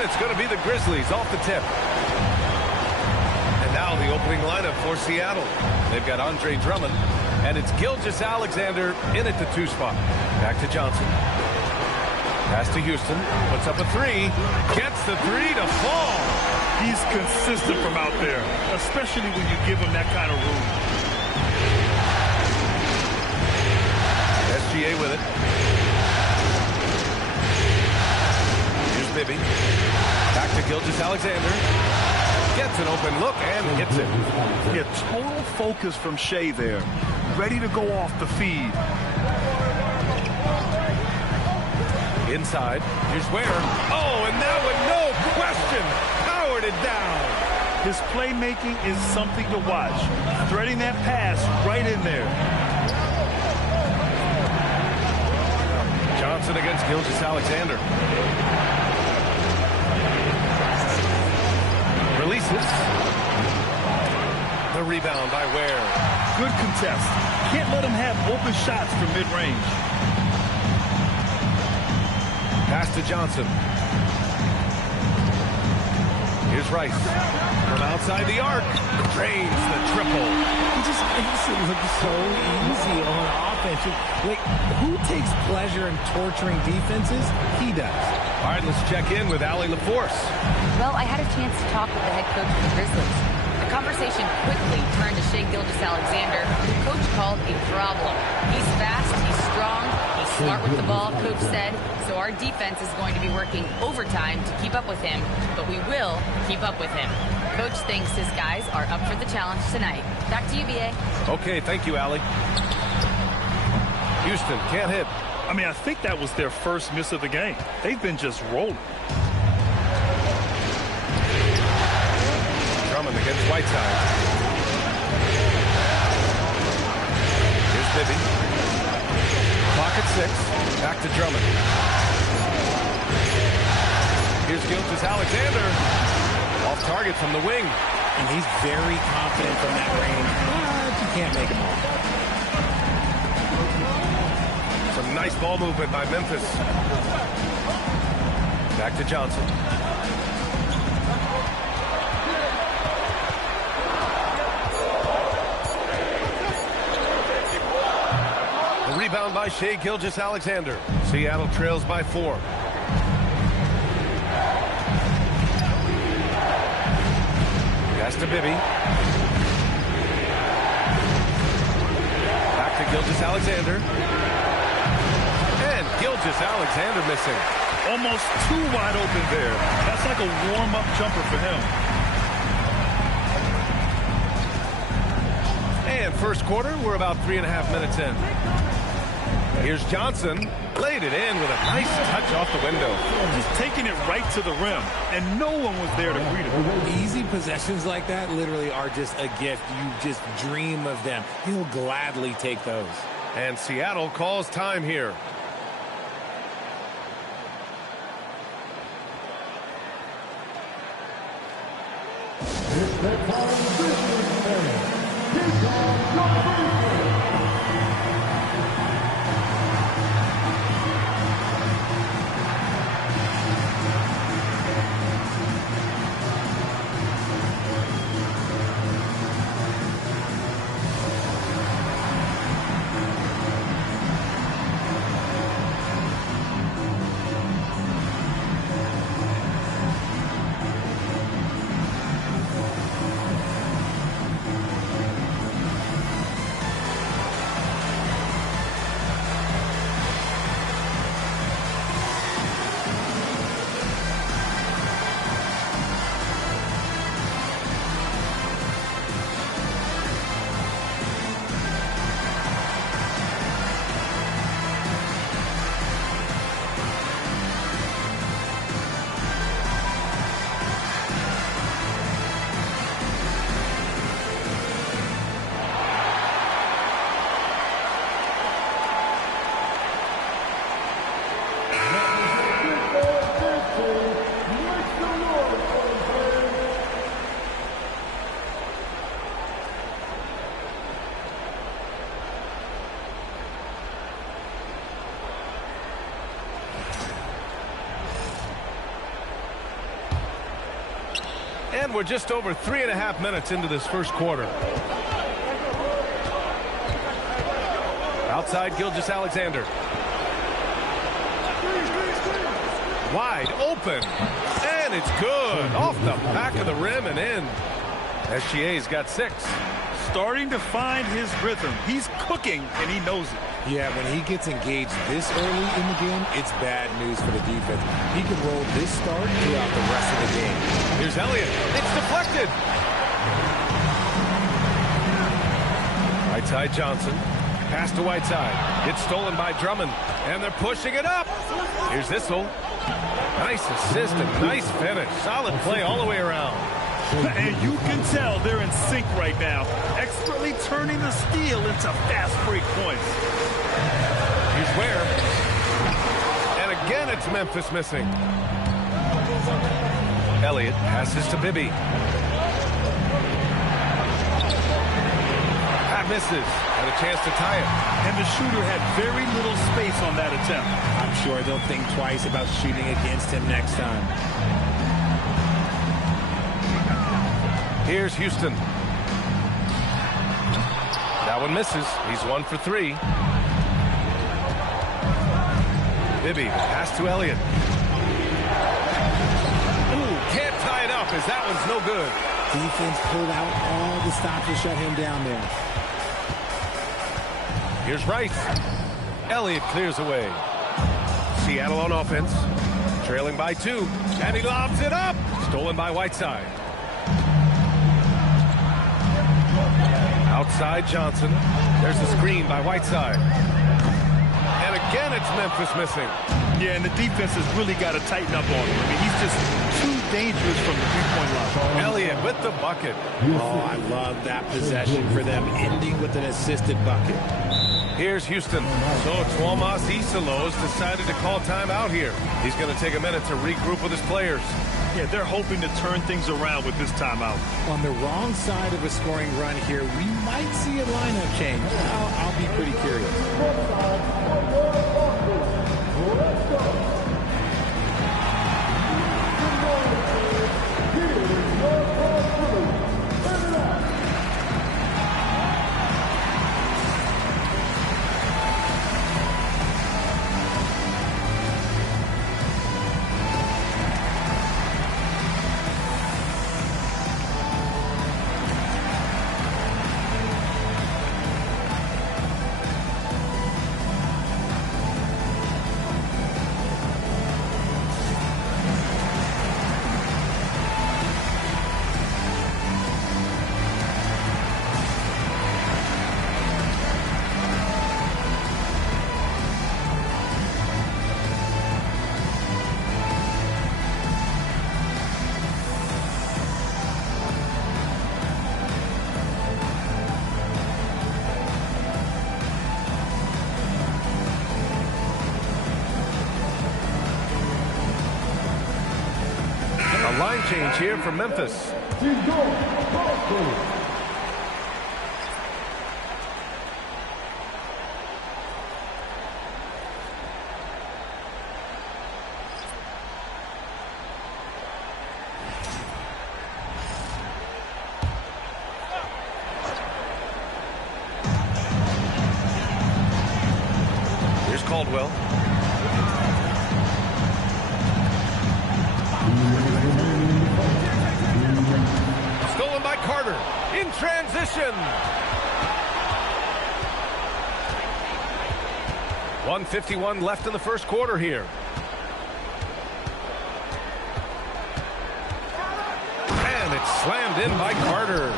It's going to be the Grizzlies off the tip. And now the opening lineup for Seattle. They've got Andre Drummond, and it's Gilgeous-Alexander in at the 2 spot. Back to Johnson. Pass to Houston. Puts up a 3. Gets the 3 to fall. He's consistent from out there, especially when you give him that kind of room. SGA with it. Here's Bibby. Back to Gilgeous-Alexander. Gets an open look and hits it. Yeah, total focus from Shea there. Ready to go off the feed. Inside. Here's Ware. Oh, and that one, no question, powered it down. His playmaking is something to watch. Threading that pass right in there. Johnson against Gilgeous-Alexander. Releases. The rebound by Ware. Good contest. Can't let him have open shots from mid-range. Pass to Johnson. Here's Rice. From outside the arc. Drains the triple. He just makes it look so easy on offense. Like, who takes pleasure in torturing defenses? He does. All right, let's check in with Allie LaForce. Well, I had a chance to talk with the head coach of the Grizzlies. The conversation quickly turned to Shai Gilgeous-Alexander, who coach called a problem. He's fast, he's strong, he's smart with the ball, coach said. So our defense is going to be working overtime to keep up with him, but we will keep up with him. Coach thinks his guys are up for the challenge tonight. Back to you, B.A. Okay, thank you, Allie. Houston can't hit. I mean, I think that was their first miss of the game. They've been just rolling. Drummond against Whiteside. Here's Bibby. Clock at 6. Back to Drummond. Here's Gilgeous-Alexander. Off target from the wing. And he's very confident from that range, but you can't make him off. Some nice ball movement by Memphis. Back to Johnson. The rebound by Shai Gilgeous-Alexander. Seattle trails by 4. Pass to Bibby. Back to Gilgeous-Alexander. And Gilgeous-Alexander missing. Almost too wide open there. That's like a warm-up jumper for him. And first quarter, we're about 3.5 minutes in. Here's Johnson. Laid it in with a nice touch off the window. Just taking it right to the rim, and no one was there to greet him. Easy possessions like that literally are just a gift. You just dream of them. He'll gladly take those. And Seattle calls time here. And we're just over 3.5 minutes into this first quarter. Outside Gilgeous-Alexander. Wide open. And it's good. Off the back of the rim and in. SGA's got 6. Starting to find his rhythm. He's cooking, and he knows it. Yeah, when he gets engaged this early in the game, it's bad news for the defense. He can roll this start throughout the rest of the game. Here's Elliott. It's deflected. Right side Johnson. Pass to Whiteside. It's stolen by Drummond. And they're pushing it up. Here's Issel. Nice assist and nice finish. Solid play all the way around. And you can tell they're in sync right now. Expertly turning the steal into fast break points. Here's Ware. And again, it's Memphis missing. Elliott passes to Bibby. That misses. Had a chance to tie it. And the shooter had very little space on that attempt. I'm sure they'll think twice about shooting against him next time. Here's Houston. That one misses. He's 1 for 3. Bibby, pass to Elliott. Ooh, can't tie it up as that one's no good. Defense pulled out all the stops to shut him down there. Here's Rice. Elliott clears away. Seattle on offense. Trailing by 2. And he lobs it up. Stolen by Whiteside. Outside Johnson. There's a screen by Whiteside. And again, it's Memphis missing. Yeah, and the defense has really got to tighten up on him. I mean, he's just too dangerous from the three-point line. Elliott with the bucket. Oh, I love that possession for them, ending with an assisted bucket. Here's Houston. So Tuomas Isalos decided to call timeout here. He's going to take a minute to regroup with his players. Yeah, they're hoping to turn things around with this timeout. On the wrong side of a scoring run here, we might see a lineup change. I'll be pretty curious. Line change here for Memphis. Here's Caldwell. Stolen by Carter. In transition. 1:51 left in the first quarter here. And it's slammed in by Carter.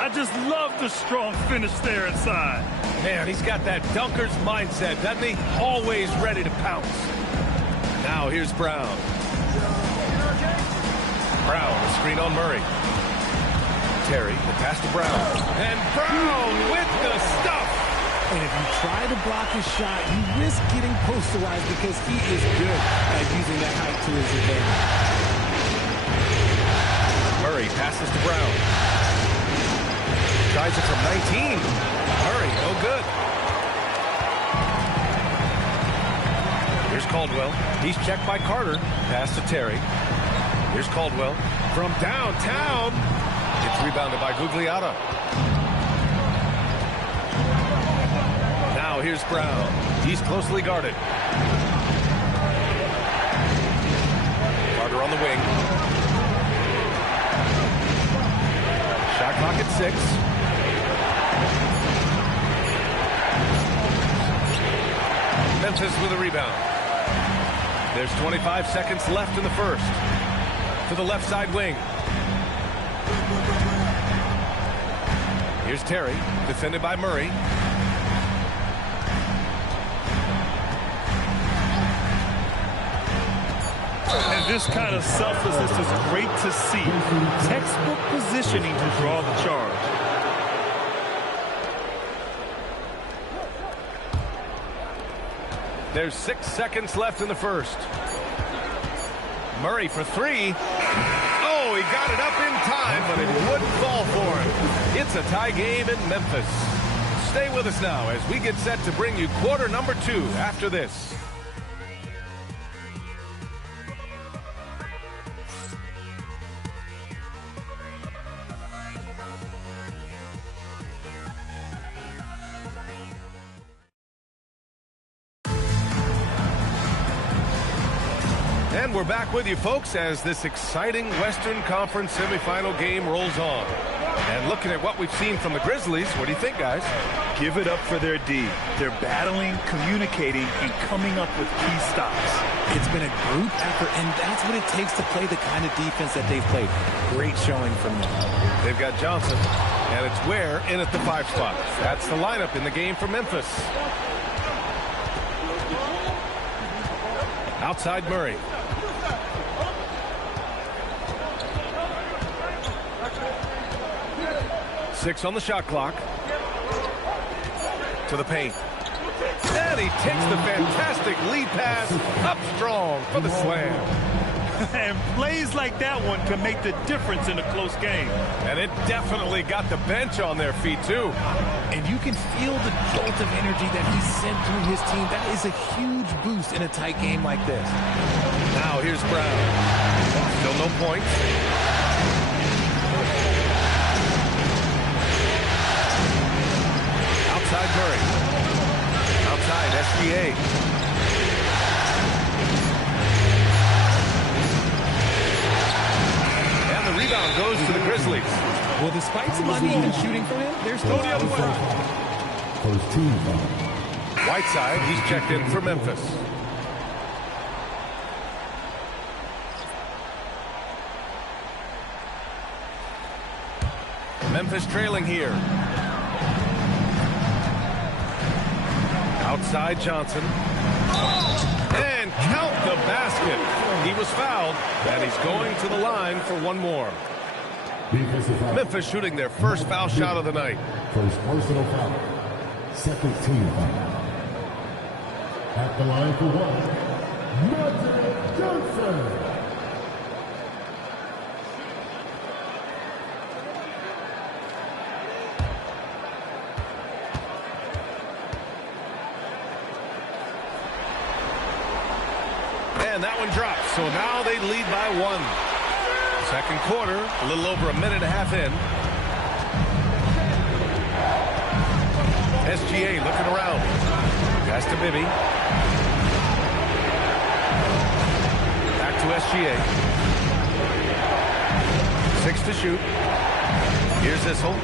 I just love the strong finish there inside. Man, he's got that dunker's mindset, doesn't he? Always ready to pounce. Now here's Brown. Brown, a screen on Murray. Terry, the pass to Brown. And Brown with the stuff. And if you try to block his shot, you risk getting posterized because he is good at using that height to his advantage. Murray passes to Brown. Tries it from 19. Murray, no good. Here's Caldwell. He's checked by Carter. Pass to Terry. Here's Caldwell from downtown. It's rebounded by Gugliotta. Now here's Brown. He's closely guarded. Carter on the wing. Shot clock at 6. Memphis with a rebound. There's 25 seconds left in the first. To the left side wing. Here's Terry, defended by Murray. And this kind of selflessness is great to see. Textbook positioning to draw the charge. There's 6 seconds left in the first. Murray for 3. Oh, he got it up in time, but it wouldn't fall for him. It's a tie game in Memphis. Stay with us now as we get set to bring you quarter number 2 after this. And we're back with you, folks, as this exciting Western Conference semifinal game rolls on. And looking at what we've seen from the Grizzlies, what do you think, guys? Give it up for their D. They're battling, communicating, and coming up with key stops. It's been a group effort, and that's what it takes to play the kind of defense that they've played. Great showing from them. They've got Johnson, and it's Ware in at the 5 spot. That's the lineup in the game for Memphis. Outside Murray. Six on the shot clock. To the paint. And he takes the fantastic lead pass up strong for the slam. And plays like that one can make the difference in a close game. And it definitely got the bench on their feet, too. And you can feel the jolt of energy that he sent through his team. That is a huge boost in a tight game like this. Now here's Brown. Still no points. Outside Murray. Outside SGA. And the rebound goes to the Grizzlies. Well, despite some uneven shooting for him, there's no the other way. Whiteside, he's checked in for Memphis. Memphis trailing here. Outside Johnson. And count the basket. He was fouled, and he's going to the line for one more. Memphis shooting their first foul shot of the night. First personal foul. Second team foul. At the line for one, Magic Johnson. And that one drops, so now they lead by 1. Second quarter, a little over a minute and a half in. SGA looking around. Pass to Bibby. Back to SGA. 6 to shoot. Here's Issel.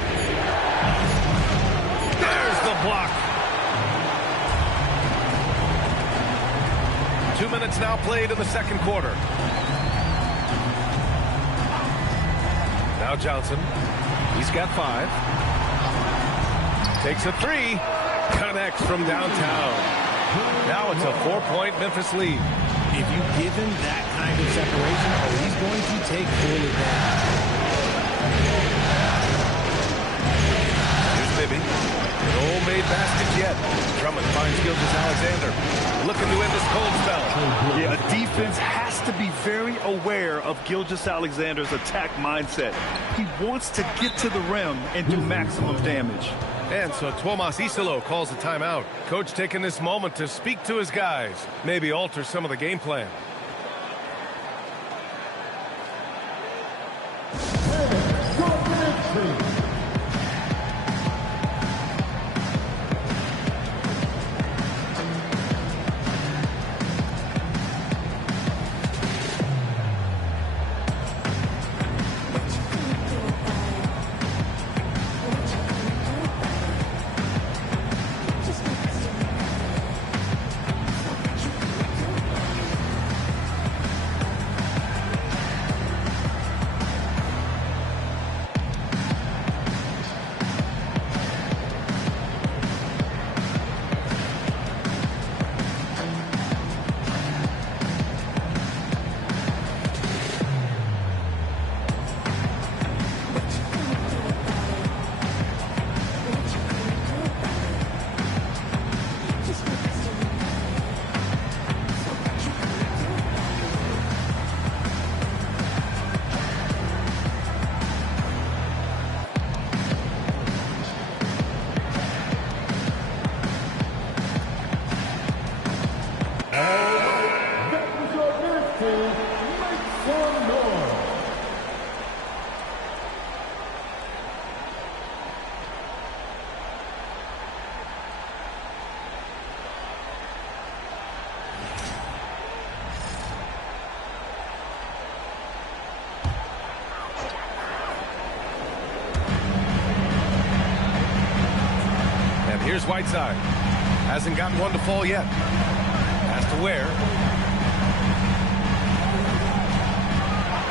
There's the block. 2 minutes now played in the second quarter. Now Johnson. He's got 5. Takes a 3. Connects from downtown. Now it's a 4-point Memphis lead. If you give him that kind of separation, he's going to take full advantage. Here's Bibby. No made baskets yet. Drummond finds Gilgeous-Alexander. Looking to end this cold spell. Yeah, a defense has to be very aware of Gilgeous-Alexander's attack mindset. He wants to get to the rim and do maximum damage. And so Tuomas Isilo calls a timeout. Coach taking this moment to speak to his guys. Maybe alter some of the game plan. Here's Whiteside. Hasn't gotten one to fall yet. Has to wear.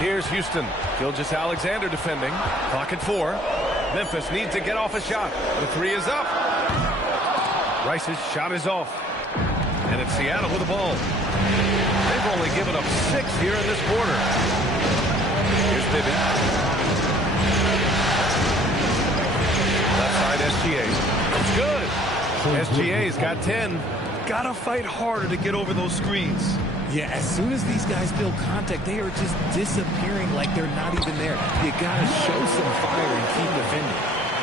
Here's Houston. Gilgeous-Alexander defending. Clock at 4. Memphis needs to get off a shot. The 3 is up. Rice's shot is off. And it's Seattle with the ball. They've only given up 6 here in this quarter. Here's Bibby. Left side SGA. It's good. SGA's got 10. Gotta fight harder to get over those screens. Yeah, as soon as these guys feel contact, they are just disappearing like they're not even there. You gotta show some fire and keep defending.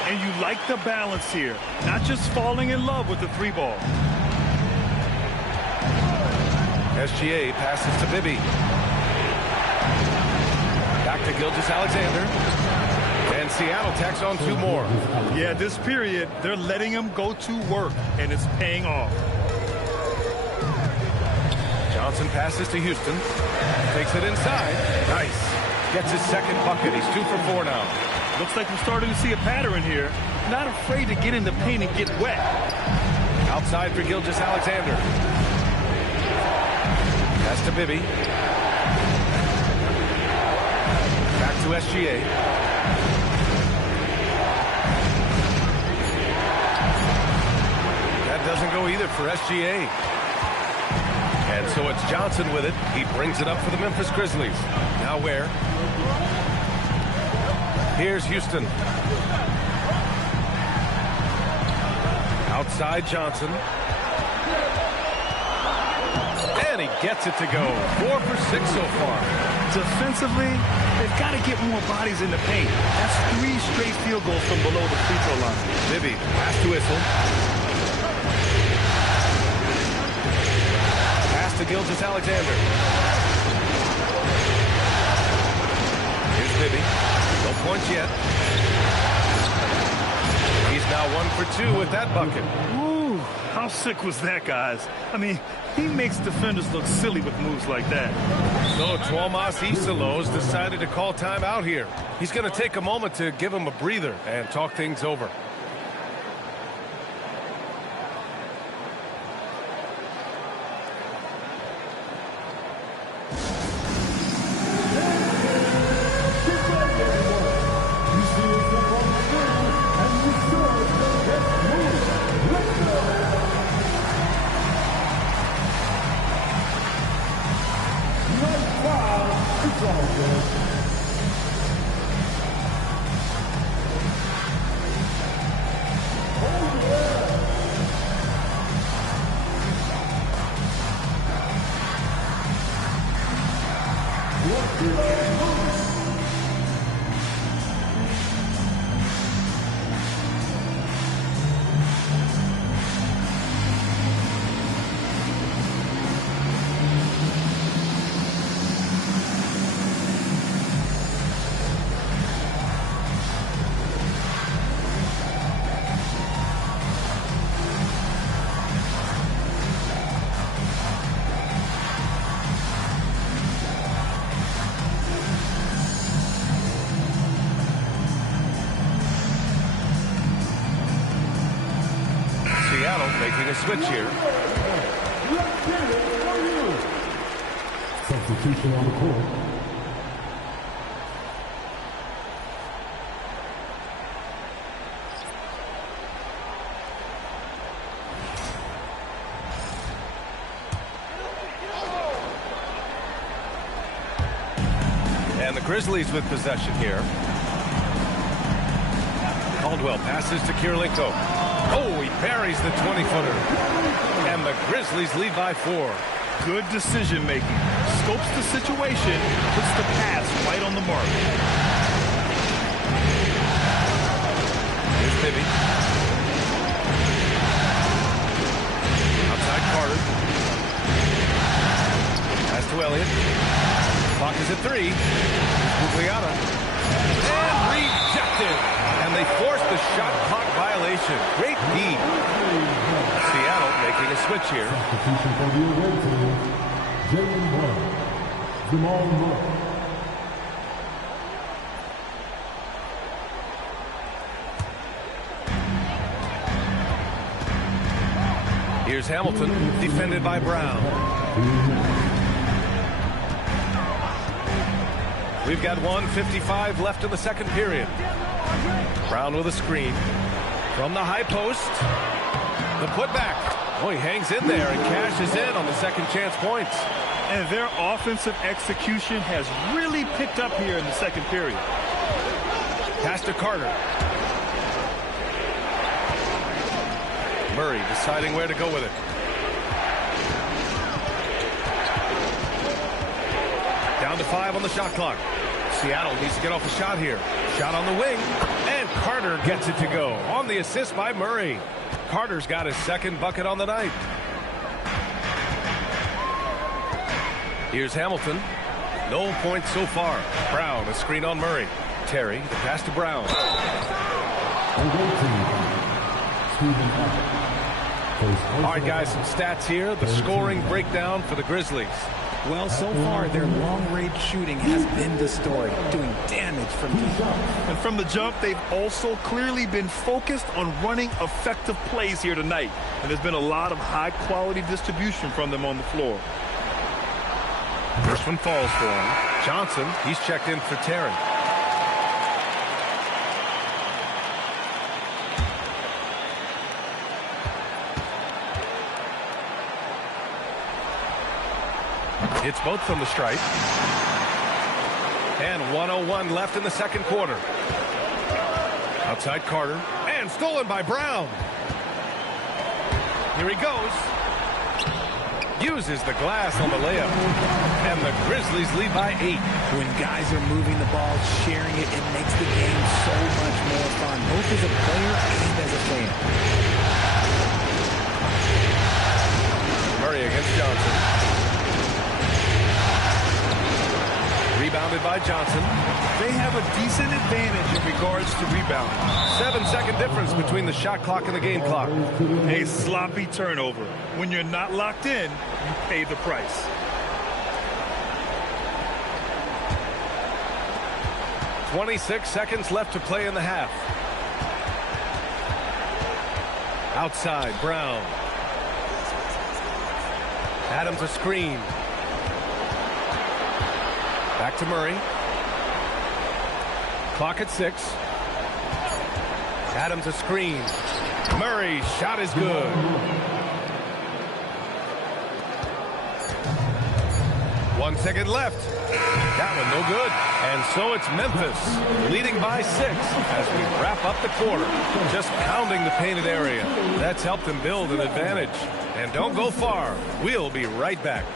And you like the balance here, not just falling in love with the 3 ball. SGA passes to Bibby. Back to Gilgeous-Alexander. And Seattle tacks on 2 more. Yeah, this period, they're letting him go to work, and it's paying off. Johnson passes to Houston. Takes it inside. Nice. Gets his second bucket. He's 2 for 4 now. Looks like we're starting to see a pattern here. Not afraid to get in the paint and get wet. Outside for Gilgeous-Alexander. Pass to Bibby. Back to SGA. That doesn't go either for SGA. And so it's Johnson with it. He brings it up for the Memphis Grizzlies. Now where? Here's Houston. Outside Johnson. And he gets it to go. 4 for 6 so far. Defensively, they've got to get more bodies in the paint. That's 3 straight field goals from below the free throw line. Bibby, pass to Whistle. Pass to Gilgeous-Alexander. Here's Bibby. No points yet. He's now 1 for 2 with that bucket. Ooh, how sick was that, guys? I mean, he makes defenders look silly with moves like that. So Tuomas Isalos decided to call timeout here. He's going to take a moment to give him a breather and talk things over. Making a switch here. Substitution on the court. And the Grizzlies with possession here. Caldwell passes to Kirilenko. Oh, he buries the 20-footer. And the Grizzlies lead by 4. Good decision-making. Scopes the situation, puts the pass right on the mark. Here's Bibby. Outside Carter. Pass to Elliott. Clock is at 3. Guglielmo. And rejected. And they forced the shot clock violation. Great D. Seattle making a switch here. Substitution for the away team. Jalen Brown. Jamal Murray. Here's Hamilton, defended by Brown. We've got 1:55 left in the second period. Brown with a screen. From the high post. The putback. Oh, he hangs in there and cashes in on the second chance points. And their offensive execution has really picked up here in the second period. Pass to Carter. Murray deciding where to go with it. Down to 5 on the shot clock. Seattle needs to get off a shot here. Shot on the wing. And Carter gets it to go. On the assist by Murray. Carter's got his second bucket on the night. Here's Hamilton. No points so far. Brown, a screen on Murray. Terry, the pass to Brown. All right, guys, some stats here. The scoring breakdown for the Grizzlies. Well, so far, their long-range shooting has been the story, doing damage from deep. And from the jump, they've also clearly been focused on running effective plays here tonight. And there's been a lot of high-quality distribution from them on the floor. First one falls for him. Johnson, he's checked in for Terry. Hits both from the stripe. And 1:01 left in the second quarter. Outside Carter. And stolen by Brown. Here he goes. Uses the glass on the layup. And the Grizzlies lead by 8. When guys are moving the ball, sharing it, it makes the game so much more fun, both as a player and as a fan. Murray against Johnson. Rebounded by Johnson. They have a decent advantage in regards to rebounding. 7-second difference between the shot clock and the game clock. A sloppy turnover. When you're not locked in, you pay the price. .26 seconds left to play in the half. Outside, Brown. Adams a screen. Back to Murray. Clock at 6. Adams a screen. Murray's shot is good. One second left. That one no good. And so it's Memphis leading by 6 as we wrap up the quarter. Just pounding the painted area. That's helped them build an advantage. And don't go far. We'll be right back.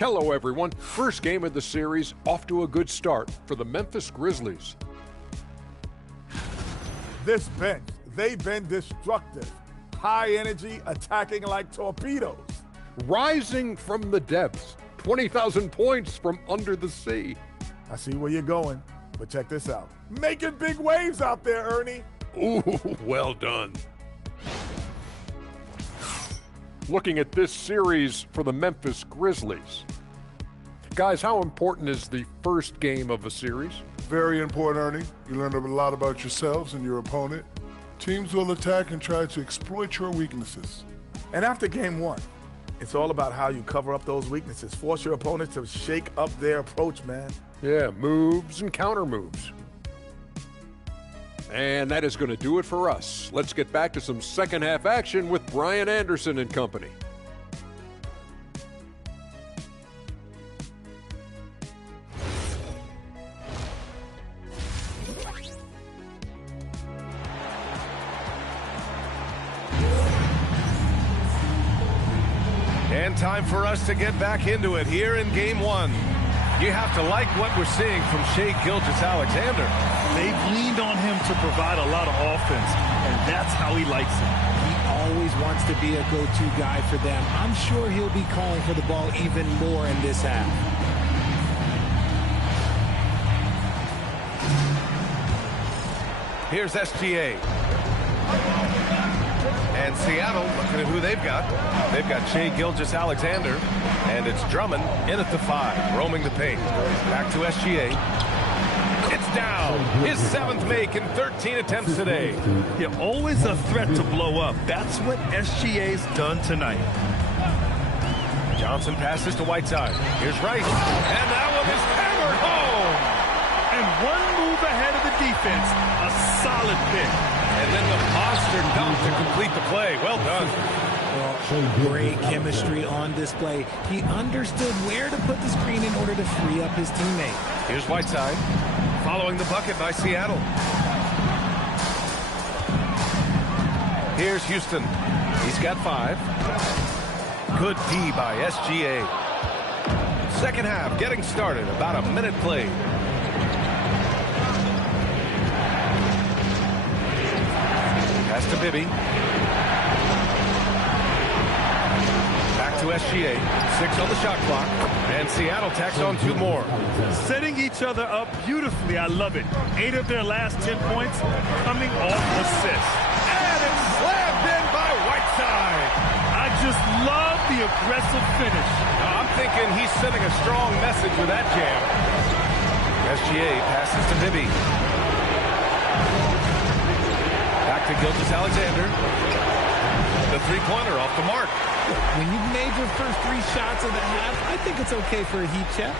Hello, everyone. First game of the series, off to a good start for the Memphis Grizzlies. This bench, they've been destructive. High energy, attacking like torpedoes. Rising from the depths, 20,000 points from under the sea. I see where you're going, but check this out. Making big waves out there, Ernie. Ooh, well done. Looking at this series for the Memphis Grizzlies. Guys, how important is the first game of a series? Very important, Ernie. You learn a lot about yourselves and your opponent. Teams will attack and try to exploit your weaknesses. And after game 1, it's all about how you cover up those weaknesses. Force your opponent to shake up their approach, man. Yeah, moves and counter moves. And that is going to do it for us. Let's get back to some second half action with Brian Anderson and company. And time for us to get back into it here in game 1. You have to like what we're seeing from Shai Gilgeous-Alexander. They've leaned on him to provide a lot of offense, and that's how he likes it. He always wants to be a go-to guy for them. I'm sure he'll be calling for the ball even more in this half. Here's SGA. And Seattle, looking at who they've got. They've got Shai Gilgeous-Alexander, and it's Drummond in at the 5, roaming the paint. Back to SGA. It's down. His 7th make in 13 attempts today. Yeah, always a threat to blow up. That's what SGA's done tonight. Johnson passes to Whiteside. Here's Rice. And that one is hammered home. And one move ahead of the defense. A solid pick. And then the monster dunk to complete the play. Well done. Well, great chemistry on display. He understood where to put the screen in order to free up his teammate. Here's Whiteside, following the bucket by Seattle. Here's Houston. He's got 5. Good D by SGA. Second half getting started. About a minute played. Pass to Bibby. Back to SGA. 6 on the shot clock. And Seattle tacks on 2 more. Setting each other up beautifully. I love it. 8 of their last 10 points coming off assists. And it's slammed in by Whiteside. I just love the aggressive finish. I'm thinking he's sending a strong message with that jam. SGA passes to Bibby. Back to Gilgeous-Alexander. The 3-pointer off the mark. When you've made your first 3 shots of the half, I think it's okay for a heat check.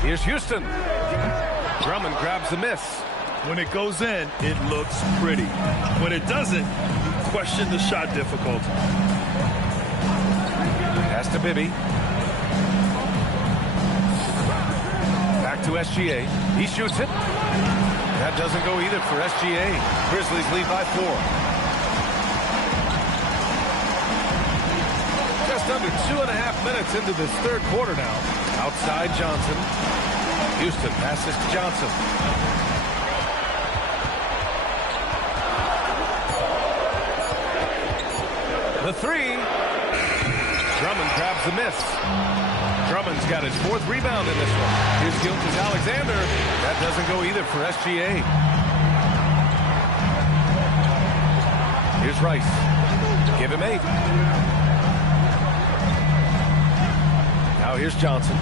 Here's Houston. Drummond grabs the miss. When it goes in, it looks pretty. When it doesn't, you question the shot difficulty. Pass to Bibby. Back to SGA. He shoots it. That doesn't go either for SGA. Grizzlies lead by 4. Just under 2.5 minutes into this third quarter now. Outside Johnson. Houston passes to Johnson. The 3. Drummond grabs the miss. Drummond's got his 4th rebound in this one. Here's Gilgeous-Alexander. That doesn't go either for SGA. Here's Rice. Give him 8. Now here's Johnson.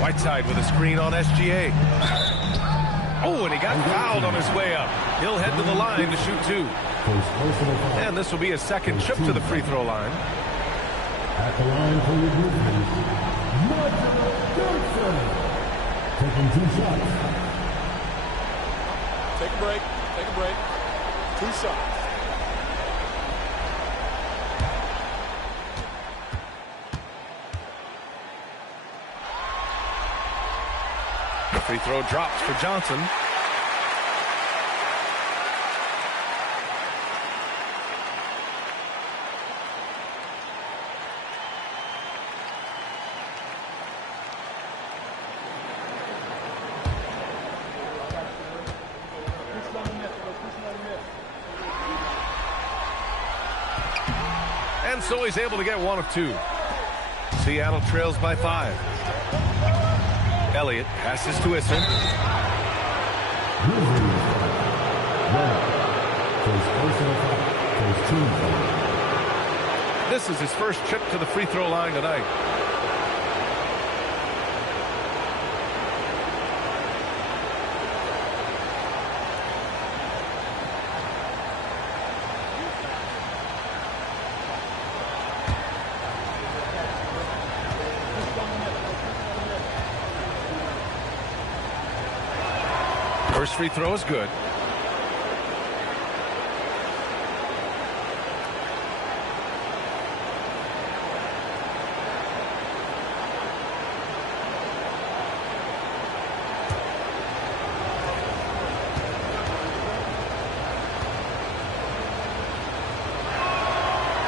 Whiteside with a screen on SGA. Oh, and he got fouled on his way up. He'll head to the line to shoot 2. And this will be his 2nd trip to the free throw line. At the line for your Grizzlies, taking 2 shots. Take a break. Take a break. 2 shots. The free throw drops for Johnson. And so he's able to get 1 of 2. Seattle trails by 5. Elliott passes to Issel. This is his first trip to the free throw line tonight. First free throw is good.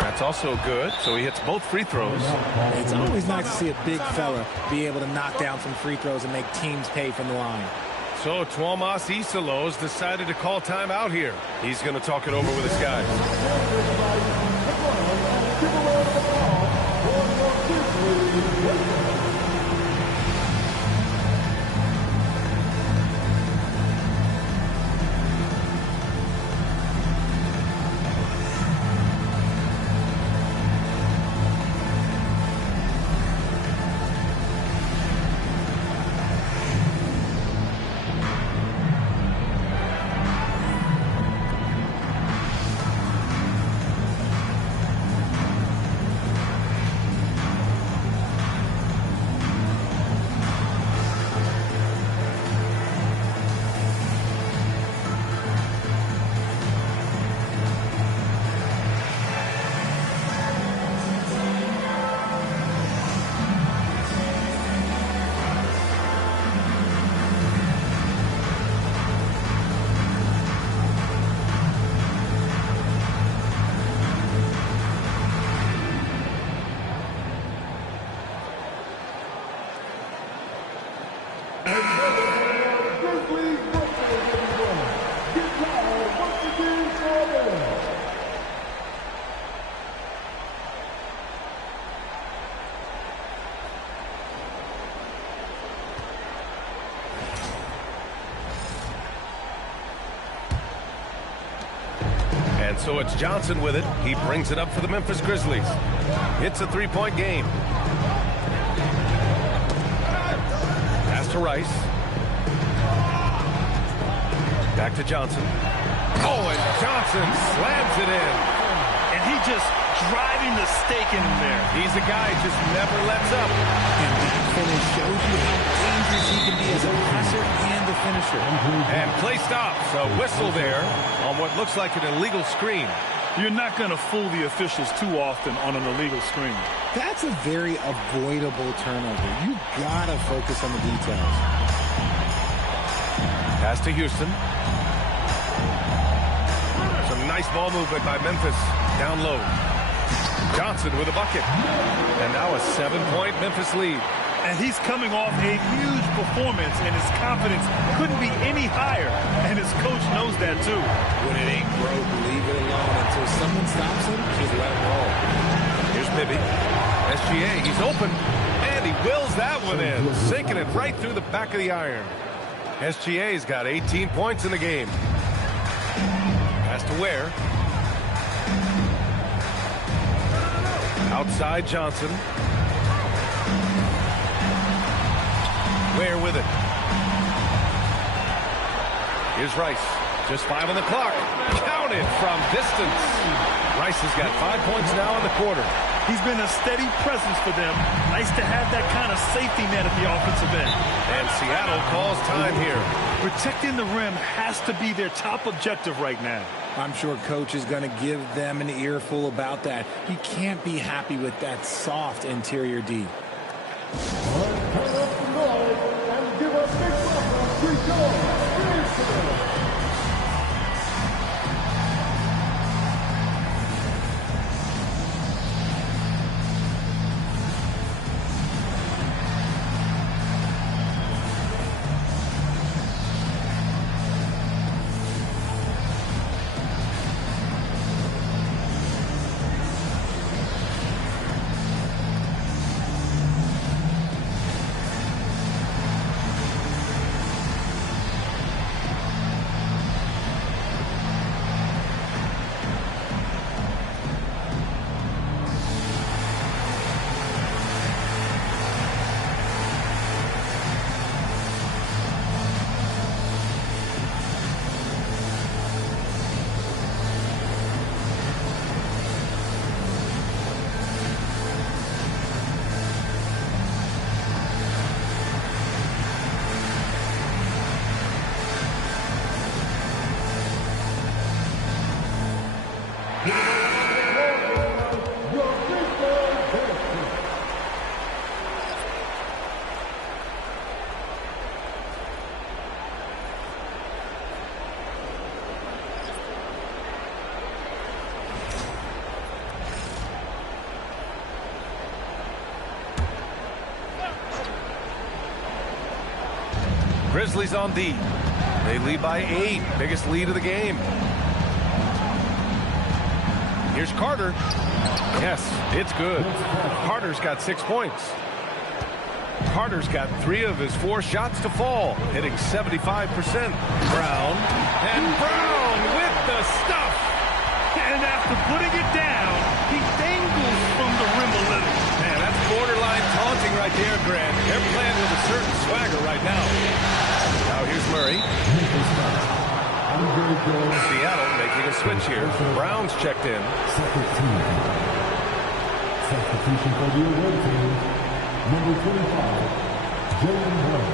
That's also good, so he hits both free throws. It's always nice to see a big fella be able to knock down some free throws and make teams pay from the line. So Tuomas Isalos decided to call timeout here. He's going to talk it over with his guys. so it's Johnson with it. He brings it up for the Memphis Grizzlies. It's a three-point game. Pass to Rice. Back to Johnson. Oh, and Johnson slams it in. And he just driving the stake in him there. He's a guy who just never lets up. And that finish shows you how dangerous he can be as a passer and a finisher. And play stops. A whistle there on what looks like an illegal screen. You're not going to fool the officials too often on an illegal screen. That's a very avoidable turnover. You gotta focus on the details. Pass to Houston. Some nice ball movement by Memphis. Down low. Johnson with a bucket. And now a 7-point Memphis lead. And he's coming off a huge performance, and his confidence couldn't be any higher. And his coach knows that, too. When it ain't broke, leave it alone. Until someone stops him, just let him roll. Here's Bibby. SGA, he's open. And he wills that one in. Sinking it right through the back of the iron. SGA's got 18 points in the game. Pass to Ware. Outside Johnson. Ware with it. Here's Rice. Just 5 on the clock. Counted from distance. Rice has got 5 points now in the quarter. He's been a steady presence for them. Nice to have that kind of safety net at the offensive end. And Seattle calls time here. Protecting the rim has to be their top objective right now. I'm sure coach is going to give them an earful about that. He can't be happy with that soft interior D. Grizzlies on D. They lead by 8. Biggest lead of the game. Here's Carter. Yes, it's good. Carter's got 6 points. Carter's got 3 of his 4 shots to fall, hitting 75%. Brown. And Brown with the stuff. And after putting it down, he dangles from the rim a little. Man, that's borderline taunting right there, Grant. They're playing with a certain swagger right now. Now here's Murray. Seattle making a switch here. Brown's checked in. Substitution for the away team, number 25, Jalen Brown.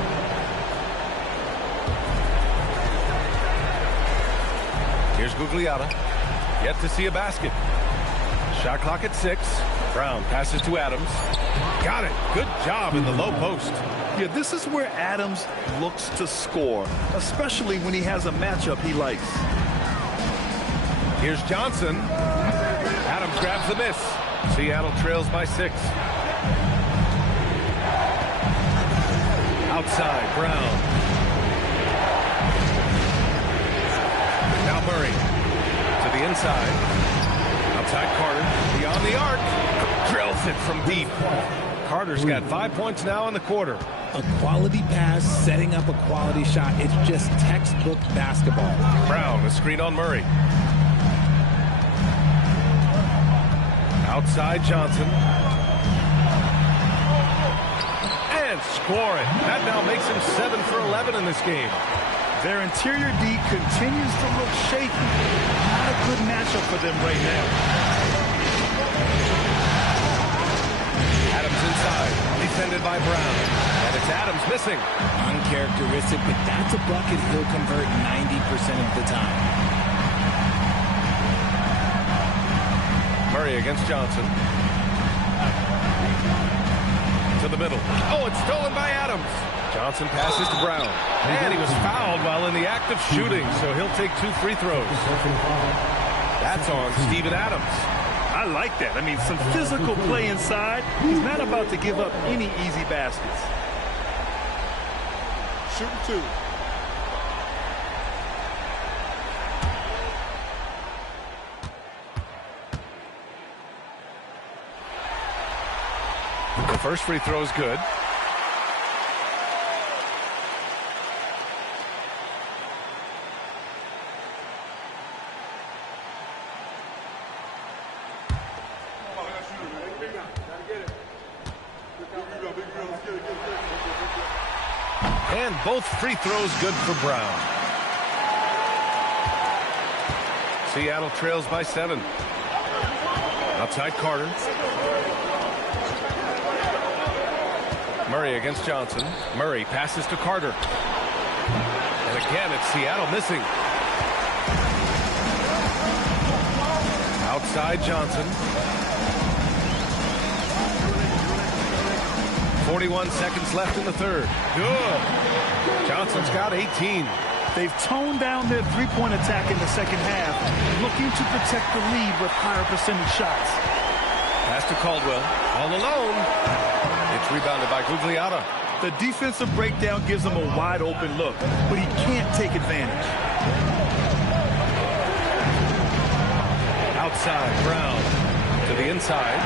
Here's Gugliotta. Yet to see a basket. Shot clock at 6. Brown passes to Adams. Got it. Good job in the low post. Yeah, this is where Adams looks to score, especially when he has a matchup he likes. Here's Johnson. Adams grabs the miss. Seattle trails by 6. Outside, Brown. Now Murray to the inside. Outside Carter. Beyond the arc. Drills it from deep. Carter's got 5 points now in the quarter. A quality pass, setting up a quality shot. It's just textbook basketball. Brown, a screen on Murray. Outside Johnson. And score it. That now makes him 7 for 11 in this game. Their interior D continues to look shaky. Not a good matchup for them right now. Adams inside, defended by Brown. And it's Adams missing. Uncharacteristic, but that's a bucket he'll convert 90% of the time. Murray against Johnson. To the middle. Oh, it's stolen by Adams. Johnson passes to Brown. And he was fouled while in the act of shooting, so he'll take 2 free throws. That's on Steven Adams. I like that. I mean, some physical play inside. He's not about to give up any easy baskets. Shooting 2. The first free throw is good. And both free throws good for Brown. Seattle trails by 7. Outside Carter. Murray against Johnson. Murray passes to Carter. And again, it's Seattle missing. Outside Johnson. 41 seconds left in the third. Good. Johnson's got 18. They've toned down their three-point attack in the second half, looking to protect the lead with higher percentage shots. Pass to Caldwell. All alone. It's rebounded by Gugliotta. The defensive breakdown gives him a wide-open look, but he can't take advantage. Outside, Brown to the inside.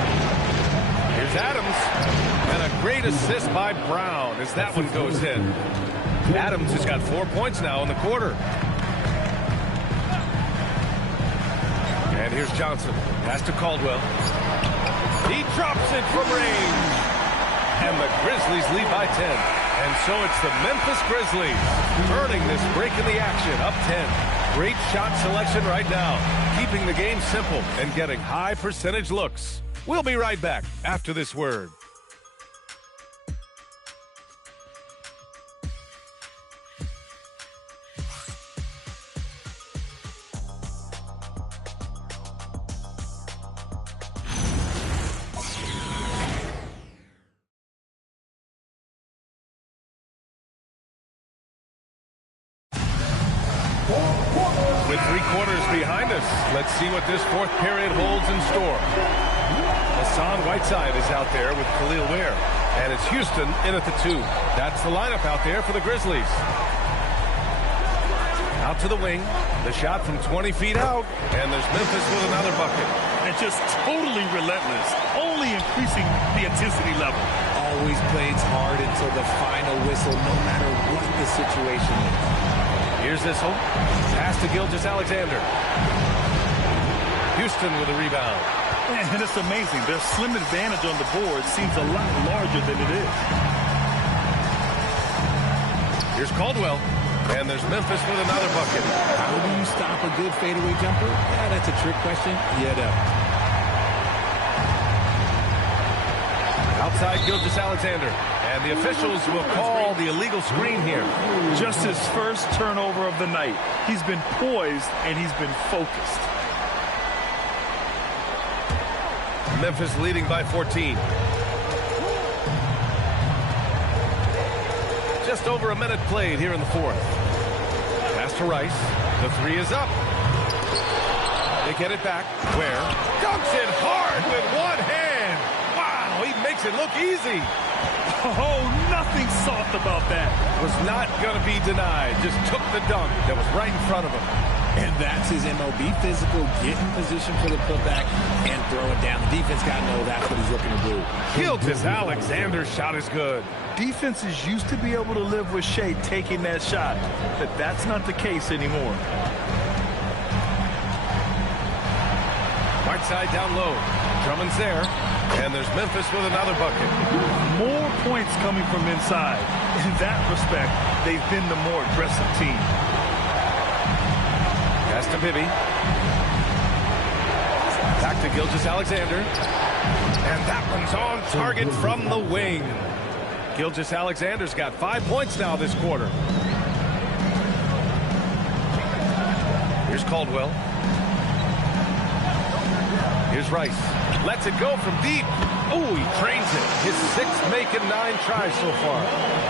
Here's Adams. And a great assist by Brown as that one goes in. Adams has got 4 points now in the quarter. And here's Johnson. Pass to Caldwell. He drops it from range. And the Grizzlies lead by 10. And so it's the Memphis Grizzlies earning this break in the action, up 10. Great shot selection right now, keeping the game simple and getting high percentage looks. We'll be right back after this word. With 3 quarters behind us, let's see what this fourth period holds in store. Hassan Whiteside is out there with Khalil Ware, and it's Houston in at the 2. That's the lineup out there for the Grizzlies. Out to the wing, the shot from 20 feet out, and there's Memphis with another bucket. And just totally relentless, only increasing the intensity level. Always plays hard until the final whistle, no matter what the situation is. Here's Issel. Pass to Gilgeous-Alexander. Houston with a rebound. And it's amazing. Their slim advantage on the board seems a lot larger than it is. Here's Caldwell. And there's Memphis with another bucket. How do you stop a good fadeaway jumper? Yeah, that's a trick question. You know. Outside Gilgeous-Alexander. And the officials will call the illegal screen here. Just his first turnover of the night. He's been poised and he's been focused. Memphis leading by 14. Just over a minute played here in the fourth. Pass to Rice. The 3 is up. They get it back. Ware dunks it hard with one hand. Wow, he makes it look easy. Oh, nothing soft about that. Was not going to be denied. Just took the dunk that was right in front of him. And that's his MO. Be physical, get in position for the putback, and throw it down. The defense got to know that's what he's looking to do. Gilgeous-Alexander's shot is good. Defenses used to be able to live with Shea taking that shot, but that's not the case anymore. side down low. Drummond's there. And there's Memphis with another bucket. More points coming from inside. In that respect, they've been the more aggressive team. Pass to Bibby. Back to Gilgeous-Alexander. And that one's on target from the wing. Gilgeous-Alexander's got 5 points now this quarter. Here's Caldwell. Here's Rice. Lets it go from deep. Oh, he trains it. His 6th making 9 tries so far.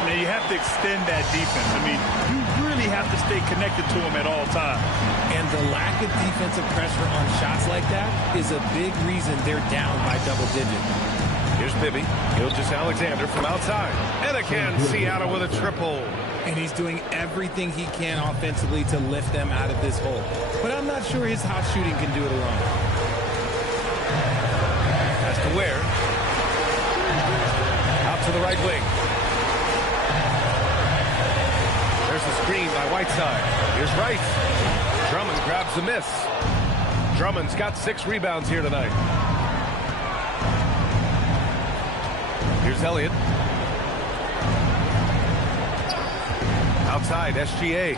Now, you have to extend that defense. I mean, you really have to stay connected to him at all times. And the lack of defensive pressure on shots like that is a big reason they're down by double digits. Here's Bibby. Gilgeous-Alexander from outside. And again, Seattle with a triple. And he's doing everything he can offensively to lift them out of this hole. But I'm not sure his hot shooting can do it alone. That's to Ware. Out to the right wing. There's the screen by Whiteside. Here's Rice. Drummond grabs the miss. Drummond's got 6 rebounds here tonight. Here's Elliott. Outside, SGA.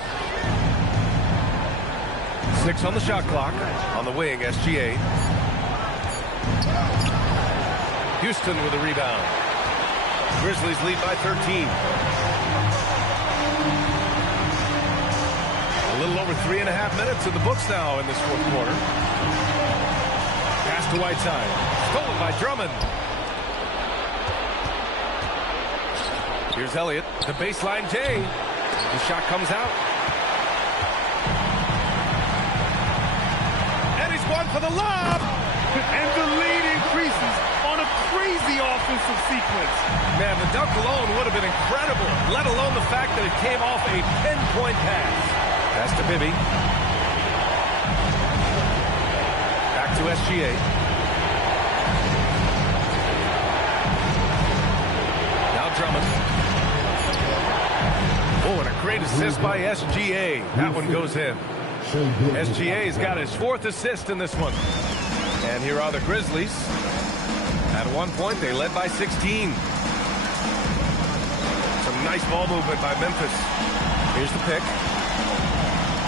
6 on the shot clock. On the wing, SGA. Houston with a rebound. Grizzlies lead by 13. A little over 3.5 minutes in the books now in this 4th quarter. Pass to Whiteside. Stolen by Drummond. Here's Elliott. The baseline J. The shot comes out. And he's one for the lob. And the lead increases on a crazy offensive sequence. Man, the dunk alone would have been incredible, let alone the fact that it came off a 10-point pass. Pass to Bibby. Back to SGA. Now Drummond. Oh, and a great assist by SGA. That one goes in. SGA's got his 4th assist in this one. And here are the Grizzlies. At one point, they led by 16. Some nice ball movement by Memphis. Here's the pick.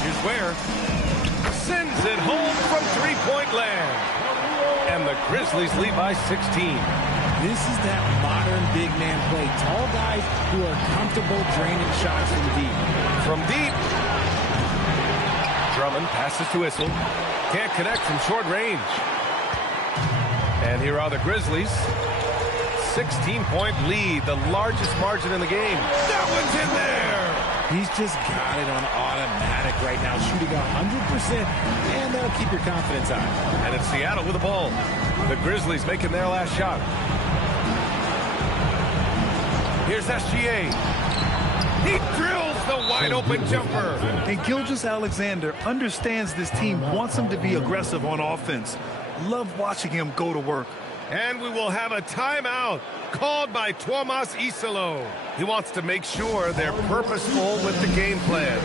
Here's Ware. Sends it home from 3-point land. And the Grizzlies lead by 16. This is that modern big man play. Tall guys who are comfortable draining shots from deep. From deep. Drummond passes to Issel. Can't connect from short range. And here are the Grizzlies. 16-point lead, the largest margin in the game. That one's in there. He's just got it on automatic right now, shooting 100%, and that'll keep your confidence high. And it's Seattle with the ball. The Grizzlies making their last shot. Here's SGA. He drills the wide-open jumper. And Gilgeous-Alexander understands this team wants him to be aggressive on offense. Love watching him go to work. And we will have a timeout called by Tuomas Isalo. He wants to make sure they're purposeful with the game plan.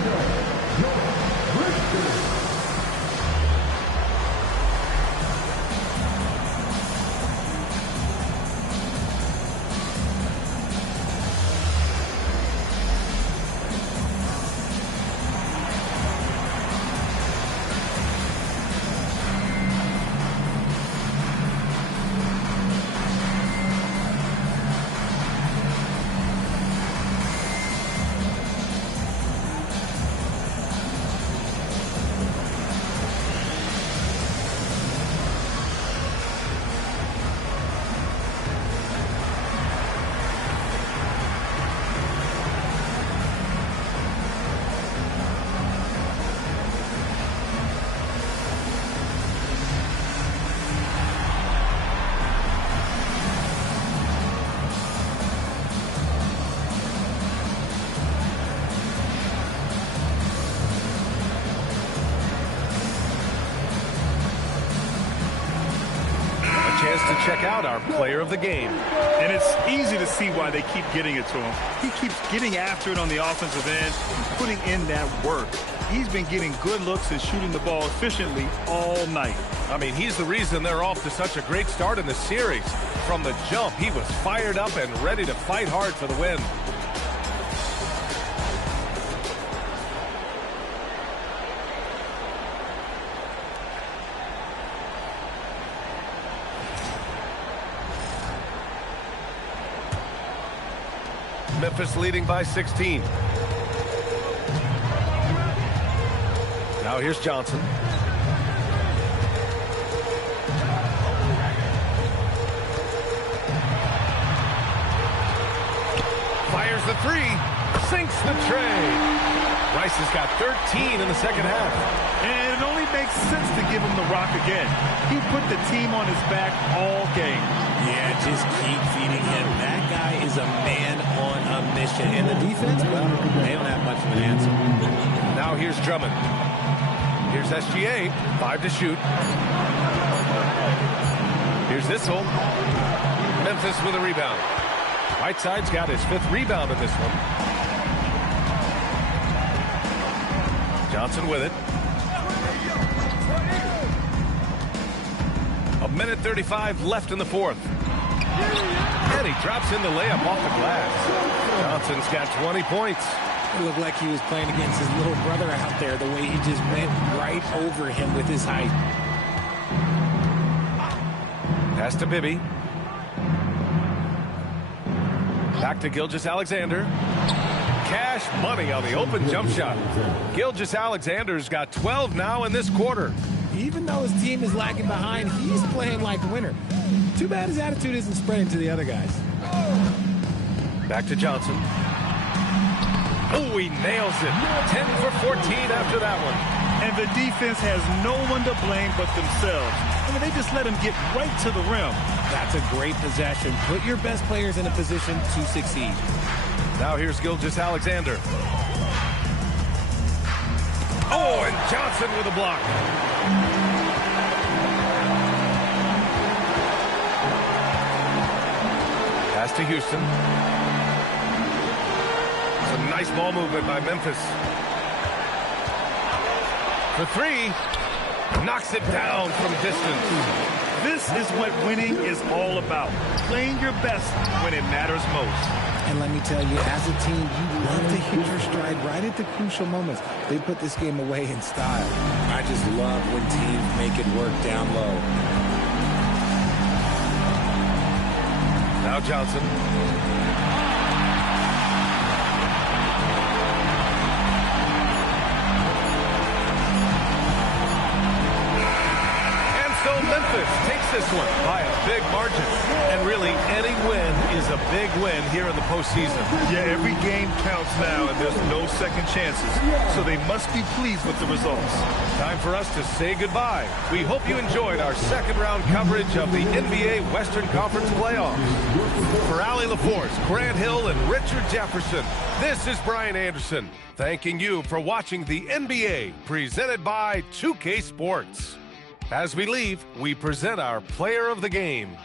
chance to check out our player of the game. And it's easy to see why they keep getting it to him. He keeps getting after it on the offensive end, putting in that work. He's been getting good looks and shooting the ball efficiently all night. I mean, he's the reason they're off to such a great start in the series. From the jump, he was fired up and ready to fight hard for the win. Memphis leading by 16. Now here's Johnson. Fires the three. Sinks the tray. Rice has got 13 in the second half. And it only makes sense to give him the rock again. He put the team on his back all game. Yeah, just keep feeding him. That guy is a man on a mission. And the defense, well, they don't have much of an answer. Now here's Drummond. Here's SGA. 5 to shoot. Here's Issel. Memphis with a rebound. Whiteside's got his 5th rebound in this one. Johnson with it. A minute 35 left in the 4th. And he drops in the layup off the glass. Johnson's got 20 points. It looked like he was playing against his little brother out there, the way he just went right over him with his height. Pass to Bibby. Back to Gilgeous-Alexander. Cash money on the open jump shot. Gilgeous-Alexander's got 12 now in this quarter. Even though his team is lagging behind, he's playing like a winner. Too bad his attitude isn't spreading to the other guys. Back to Johnson. Oh, he nails it. 10 for 14 after that one. And the defense has no one to blame but themselves. I mean, they just let him get right to the rim. That's a great possession. Put your best players in a position to succeed. Now here's Gilgeous-Alexander. Oh, and Johnson with a block. Pass to Houston. Some nice ball movement by Memphis. For 3. Knocks it down from distance. This is what winning is all about. Playing your best when it matters most. And let me tell you, as a team, you love to hit your stride right at the crucial moments. They put this game away in style. I just love when teams make it work down low. Now Johnson. Memphis takes this one by a big margin. And really, any win is a big win here in the postseason. Yeah, every game counts now, and there's no second chances. So they must be pleased with the results. Time for us to say goodbye. We hope you enjoyed our second-round coverage of the NBA Western Conference playoffs. For Allie LaForce, Grant Hill, and Richard Jefferson, this is Brian Anderson, thanking you for watching the NBA, presented by 2K Sports. As we leave, we present our player of the game.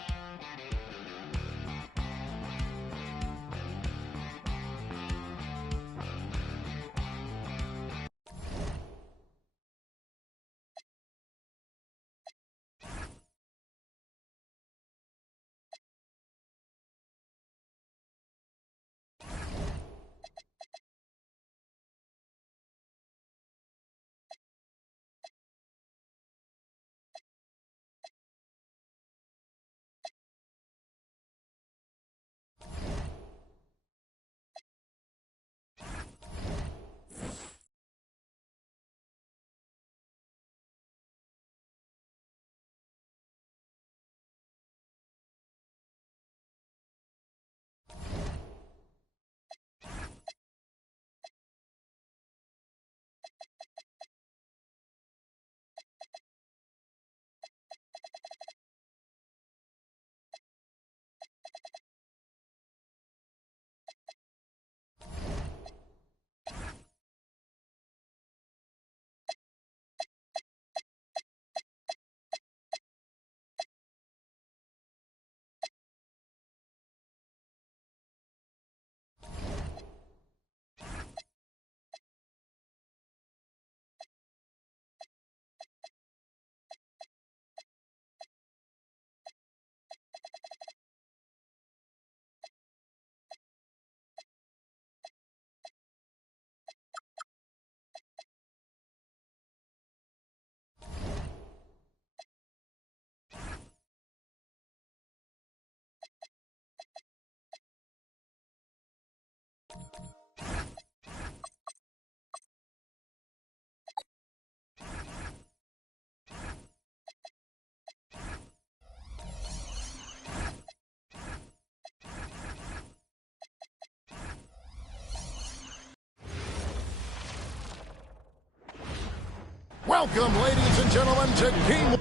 Welcome, ladies and gentlemen, to Game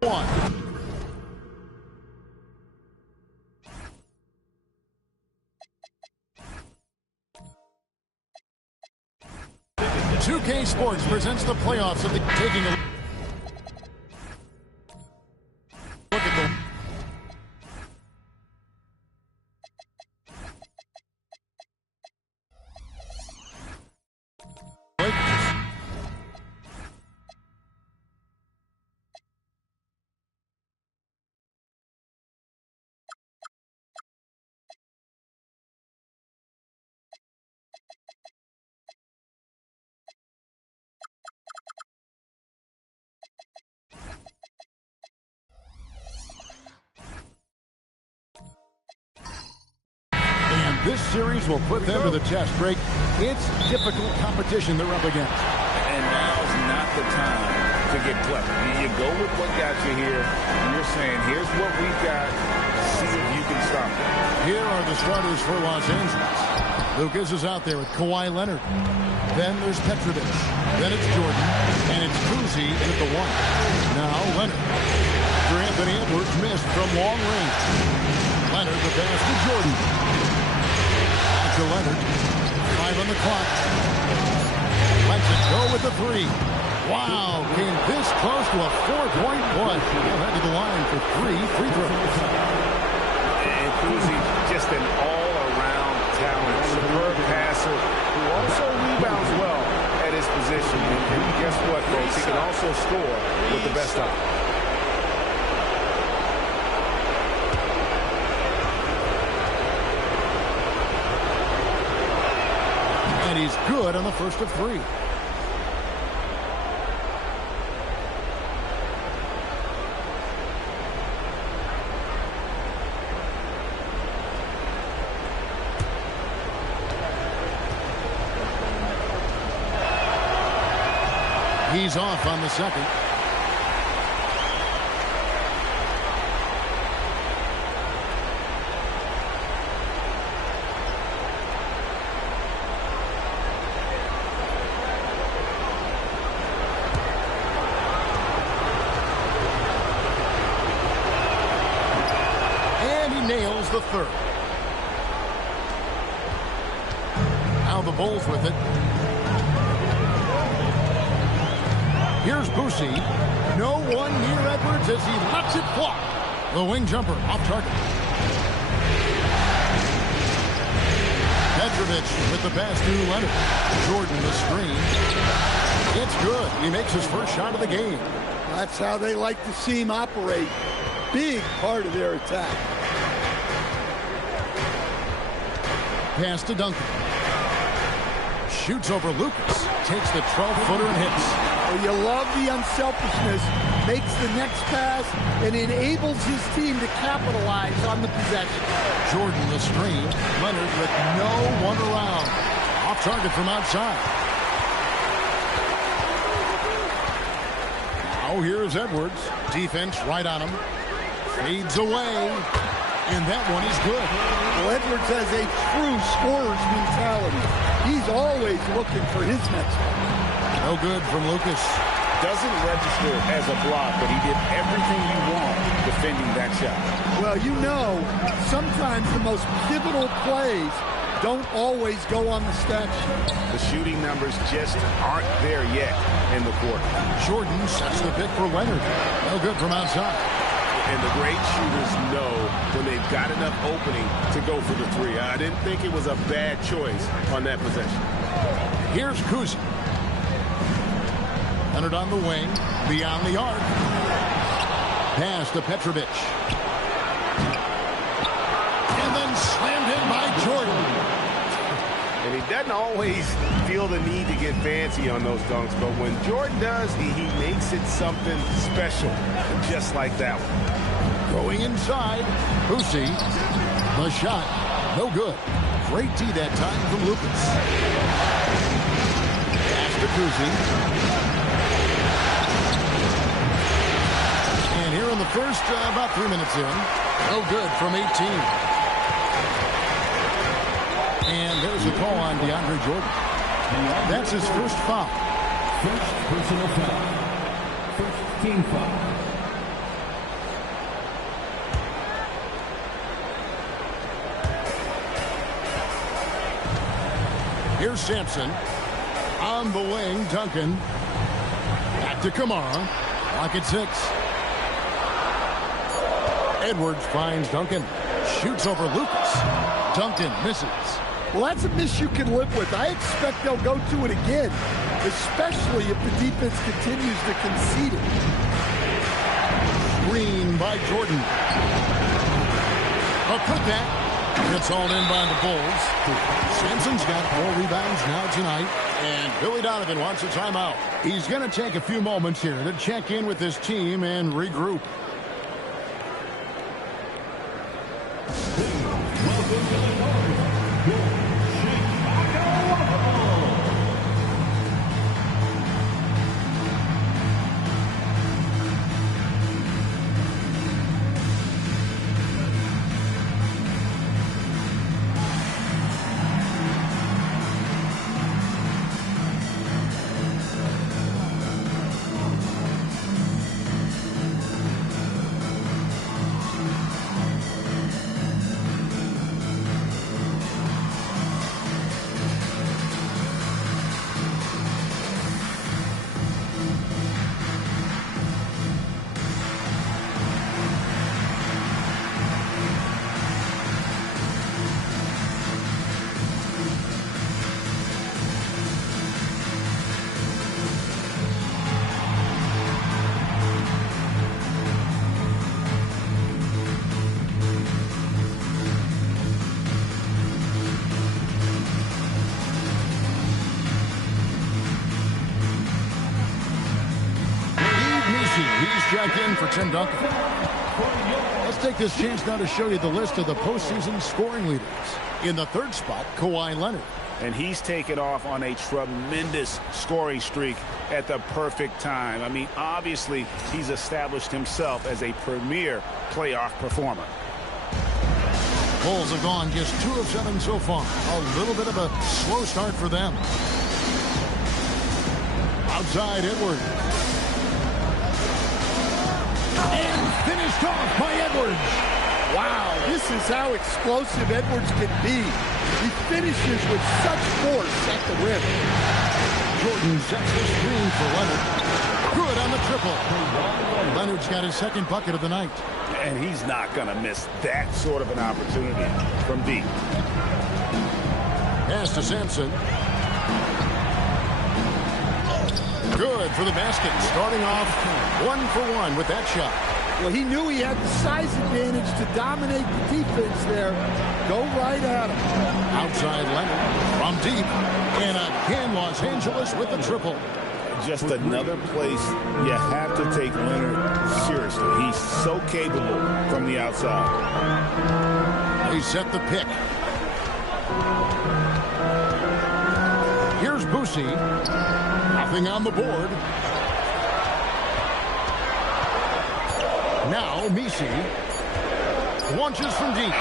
1. $2K Sports presents the playoffs of the taking a look at the This series will put them to the test, Greg. It's difficult competition they're up against. And now's not the time to get clever. You go with what got you here. You're saying, here's what we've got. See if you can stop it. Here are the starters for Los Angeles. Lucas is out there with Kawhi Leonard. Then there's Petrovic. Then it's Jordan. And it's Kuzi in at the 1. Now Leonard. For Anthony Edwards missed from long range. Leonard the pass to Jordan. To Leonard. 5 on the clock. Lets it go with the 3. Wow, came this close to a 4-point play. He'll head to the line for 3 free throws. And Kuzi, just an all-around talent, superb passer who also rebounds well at his position. And guess what, folks? He can also score with the best of them. And he's good on the first of 3. He's off on the second. Nails the third. Now the Bulls with it. Here's Boosie. No one near Edwards as he lets it fly. The wing jumper off target. Petrovic with the pass to Leonard. Jordan the screen. It's good. He makes his first shot of the game. That's how they like to see him operate. Big part of their attack. Pass to Duncan. Shoots over Lucas. Takes the 12-footer and hits. Well, you love the unselfishness. Makes the next pass and enables his team to capitalize on the possession. Jordan the screen. Leonard with no one around. Off target from outside. Now here's Edwards. Defense right on him. Fades away. And that one is good. Well, Edwards has a true scorer's mentality. He's always looking for his next one. No good from Lucas. Doesn't register as a block, but he did everything you want defending that shot. Well, you know, sometimes the most pivotal plays don't always go on the stat sheet. The shooting numbers just aren't there yet in the quarter. Jordan sets the pick for Leonard. No good from outside. And the great shooters know when they've got enough opening to go for the 3. I didn't think it was a bad choice on that possession. Here's Kuzi. Leonard on the wing, beyond the arc. Pass to Petrovic. And then slammed in by Jordan. And he doesn't always feel the need to get fancy on those dunks, but when Jordan does, he makes it something special, just like that one. Going inside, Boosie. The shot, no good. Great D that time from Lucas. Pass to Kuzi. And here in the first, about 3 minutes in. No good from 18. And there's a call on DeAndre Jordan. That's his first foul. First personal foul. First team foul. Here's Sampson. On the wing, Duncan. Back to Kamara. Lock at 6. Edwards finds Duncan. Shoots over Lucas. Duncan misses. Well, that's a miss you can live with. I expect they'll go to it again, especially if the defense continues to concede it. Screen by Jordan. A putback. Gets hauled in by the Bulls. Sampson's got 4 rebounds now tonight. And Billy Donovan wants a timeout. He's going to take a few moments here to check in with his team and regroup. He's checked in for Tim Duncan. Let's take this chance now to show you the list of the postseason scoring leaders. In the 3rd spot, Kawhi Leonard. And he's taken off on a tremendous scoring streak at the perfect time. I mean, obviously, he's established himself as a premier playoff performer. Bulls have gone just 2 of 7 so far. A little bit of a slow start for them. Outside Edwards. And finished off by Edwards. Wow, this is how explosive Edwards can be. He finishes with such force at the rim. Jordan sets the screen for Leonard. Good on the triple. Leonard's got his 2nd bucket of the night. And he's not going to miss that sort of an opportunity from deep. Pass to Sampson. Good for the basket. Starting off 1 for 1 with that shot. Well, he knew he had the size advantage to dominate the defense there. Go right at him. Outside Leonard from deep. And again, Los Angeles with the triple. Just another place you have to take Leonard seriously. He's so capable from the outside. They set the pick. Here's Boosie. Nothing on the board. Now Misi launches from deep.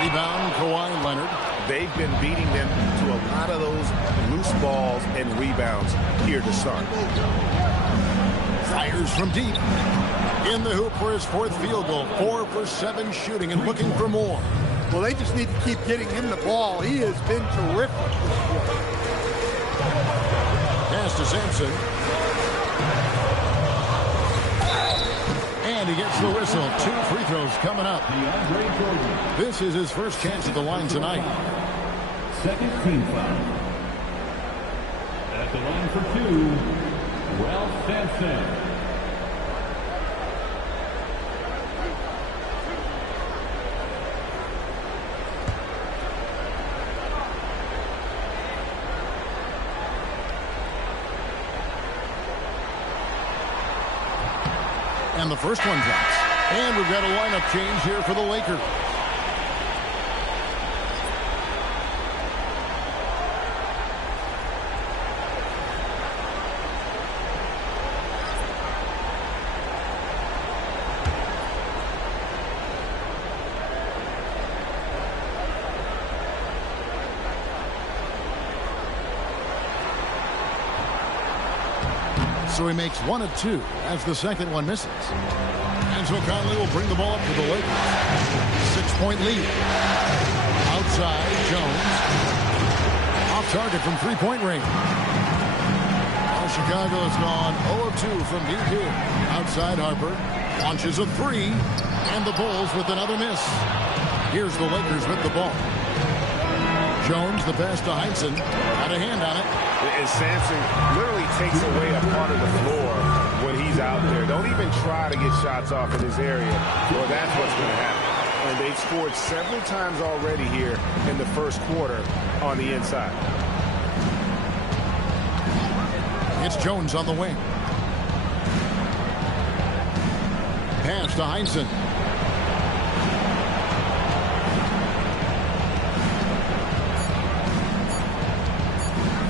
Rebound Kawhi Leonard. They've been beating them to a lot of those loose balls and rebounds here to start. Fires from deep. In the hoop for his 4th field goal. 4 for 7 shooting and looking for more. Well, they just need to keep getting him the ball. He has been terrific this year. Pass to Sampson. And he gets the whistle. 2 free throws coming up. This is his first chance at the line tonight. 2nd team foul. At the line for 2, Ralph Sampson. And the first one drops. And we've got a lineup change here for the Lakers. So he makes 1 of 2 as the second one misses. And so Conley will bring the ball up to the Lakers. 6-point lead. Outside, Jones. Off target from three-point range. Well, Chicago has gone 0 of 2 from deep here. Outside, Harper launches a 3. And the Bulls with another miss. Here's the Lakers with the ball. Jones, the pass to Heinsohn. Got a hand on it. And Sampson literally takes away a part of the floor when he's out there. Don't even try to get shots off in this area, or that's what's going to happen. And they've scored several times already here in the first quarter on the inside. It's Jones on the wing. Pass to Heinsohn.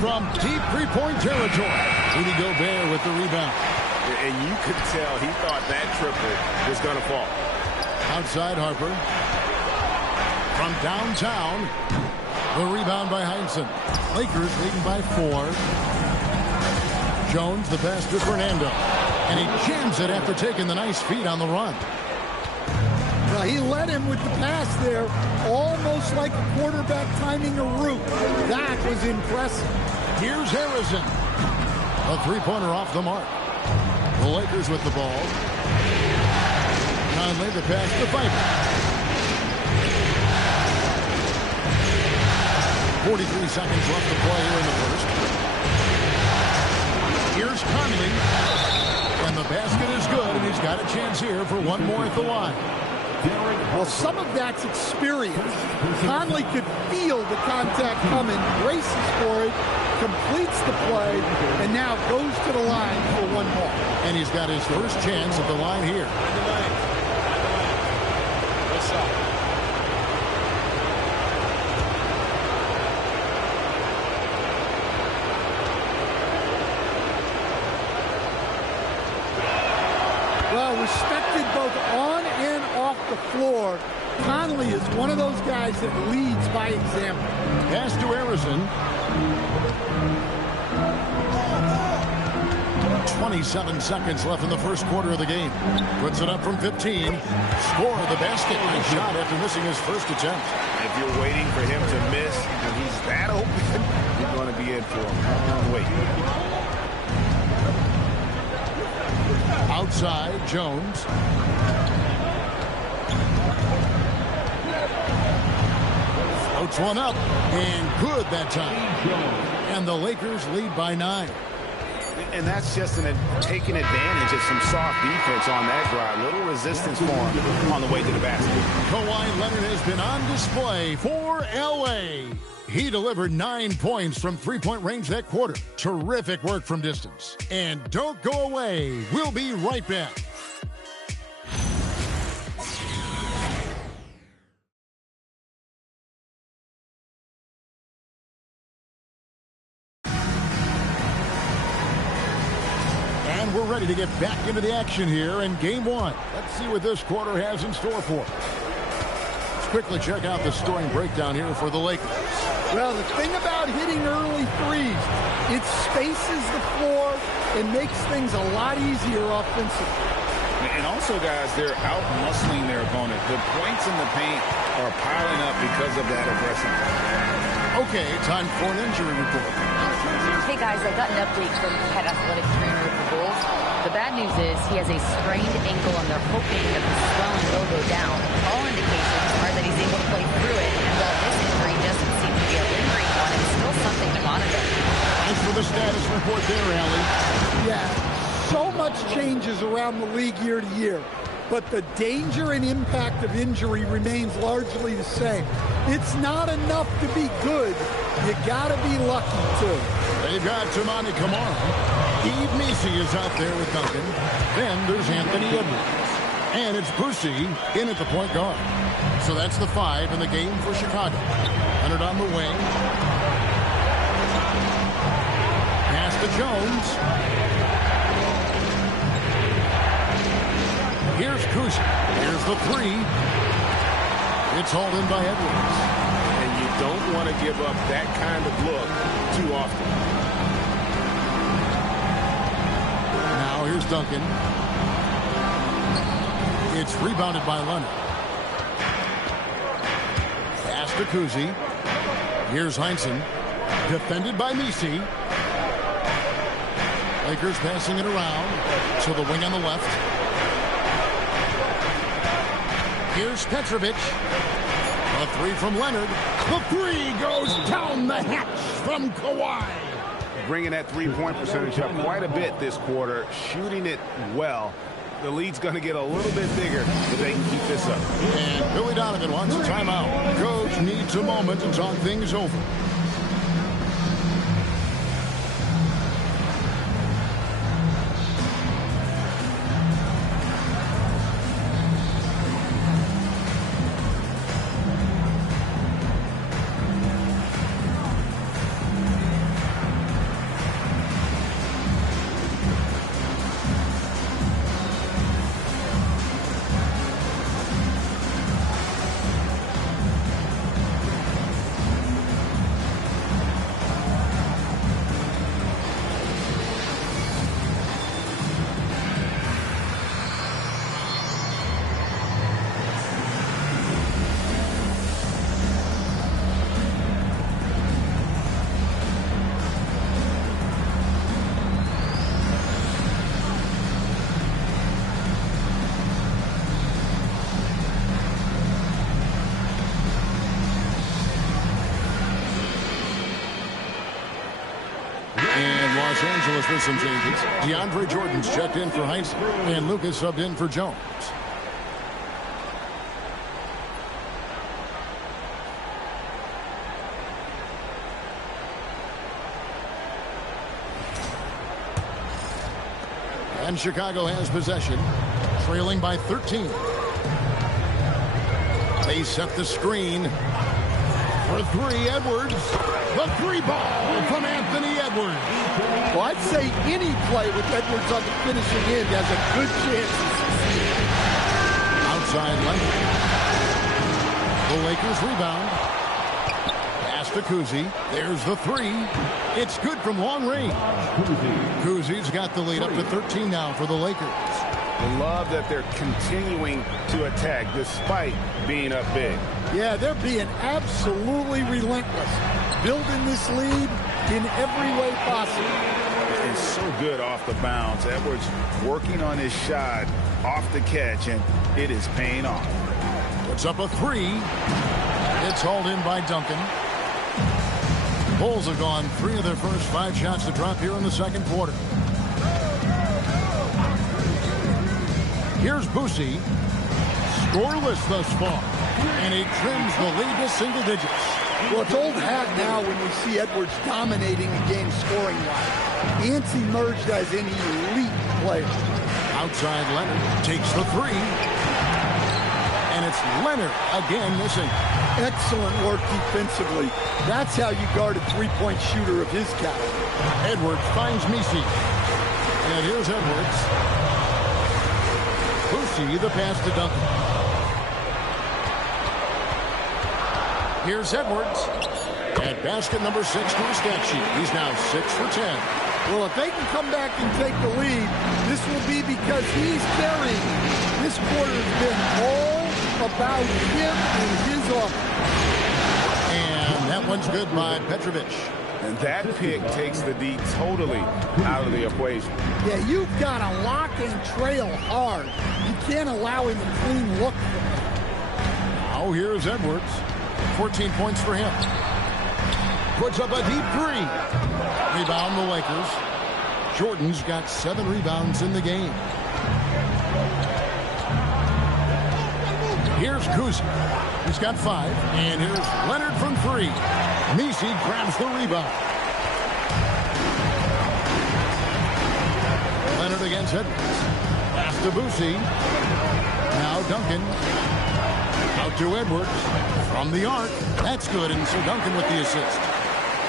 From deep three-point territory. Rudy Gobert with the rebound. And you could tell he thought that triple was going to fall. Outside Harper. From downtown. The rebound by Heinsohn. Lakers leading by 4. Jones, the pass to Fernando. And he jams it after taking the nice feed on the run. Well, he led him with the pass there, almost like a quarterback timing a route. That was impressive. Here's Harrison. A three-pointer off the mark. The Lakers with the ball. Conley the pass to Pfeiffer. 43 seconds left to play here in the first. Here's Conley. And the basket is good, and he's got a chance here for one more at the line. Well, some of that's experience. Conley could feel the contact coming, races for it, completes the play, and now goes to the line for one more. And he's got his first chance at the line here. Well, respected both on and off the floor. Conley is one of those guys that leads by example. Pass to Harrison. 27 seconds left in the first quarter of the game. Puts it up from 15. Score the basket. Nice shot after missing his first attempt. If you're waiting for him to miss and he's that open, you're going to be in for him. Wait. Outside, Jones. Floats one up, and good that time. And the Lakers lead by 9. And that's just taking advantage of some soft defense on that drive. Little resistance for him on the way to the basket. Kawhi Leonard has been on display for L.A. He delivered 9 points from three-point range that quarter. Terrific work from distance. And don't go away. We'll be right back. And we're ready to get back into the action here in Game 1. Let's see what this quarter has in store for us. Let's quickly check out the scoring breakdown here for the Lakers. Well, the thing about hitting early threes, it spaces the floor and makes things a lot easier offensively. And also, guys, they're out-muscling their opponent. The points in the paint are piling up because of that aggression. Okay, time for an injury report. Hey, guys, I got an update from the head athletic trainer of the Bulls. The bad news is he has a sprained ankle, and they're hoping that the swelling will go down. All indications are that he's able to play through it, and while this injury doesn't seem to be a lingering one, it's still something to monitor. Thanks for the status report there, Allie. Yeah, so much changes around the league year to year, but the danger and impact of injury remains largely the same. It's not enough to be good. You gotta be lucky, too. They've got Tamani Kamara. Eve Macy is out there with Duncan. Then there's Anthony Edwards. And it's Brucey in at the point guard. So that's the 5 in the game for Chicago. Leonard on the wing. Pass to Jones. Here's Kuzi. Here's the 3. It's hauled in by Edwards. And you don't want to give up that kind of look too often. Duncan. It's rebounded by Leonard. Pass to Kuzi. Here's Heinsohn. Defended by Misi. Lakers passing it around. So the wing on the left. Here's Petrovic. A three from Leonard. The three goes down the hatch from Kawhi. Bringing that three-point percentage up quite a bit this quarter, shooting it well. The lead's going to get a little bit bigger if they can keep this up. And Billy Donovan wants a timeout. Coach needs a moment to talk things over. Los Angeles with some changes. DeAndre Jordan's checked in for Heinsohn, and Lucas subbed in for Jones. And Chicago has possession, trailing by 13. They set the screen for three. Edwards. The three ball from Anthony Edwards. Well, I'd say any play with Edwards on the finishing end has a good chance of succeeding. Outside Leonard. The Lakers rebound. Pass to Kuzi. There's the three. It's good from long range. Kuzi's got the lead up to 13 now for the Lakers. I love that they're continuing to attack despite being up big. Yeah, they're being absolutely relentless, building this lead in every way possible. It's so good off the bounce. Edwards working on his shot off the catch, and it is paying off. Puts up a three. It's hauled in by Duncan. Bulls have gone 3 of their first 5 shots to drop here in the second quarter. Here's Boosie. Scoreless thus far. And he trims the lead to single digits. Well, it's old hat now when we see Edwards dominating the game scoring-wise. Ants emerged as an elite player. Outside Leonard takes the three. And it's Leonard again missing. Excellent work defensively. That's how you guard a three-point shooter of his caliber. Edwards finds Misi. And here's Edwards. Boosie, the pass to Duncan. Here's Edwards. At basket number 6 to his stat sheet. He's now 6 for 10. Well, if they can come back and take the lead, this will be because he's carrying. This quarter has been all about him and his offense. And that one's good by Petrovic. And that pick takes the D totally out of the equation. Yeah, you've got to lock and trail hard. You can't allow him a clean look. Now here's Edwards. 14 points for him. Puts up a deep three. Rebound the Lakers. Jordan's got 7 rebounds in the game. Here's Kuzi. He's got 5. And here's Leonard from 3. Misi grabs the rebound. Leonard against Edwards. Pass to Boosie. Now Duncan. Out to Edwards. From the arc. That's good. And so Duncan with the assist.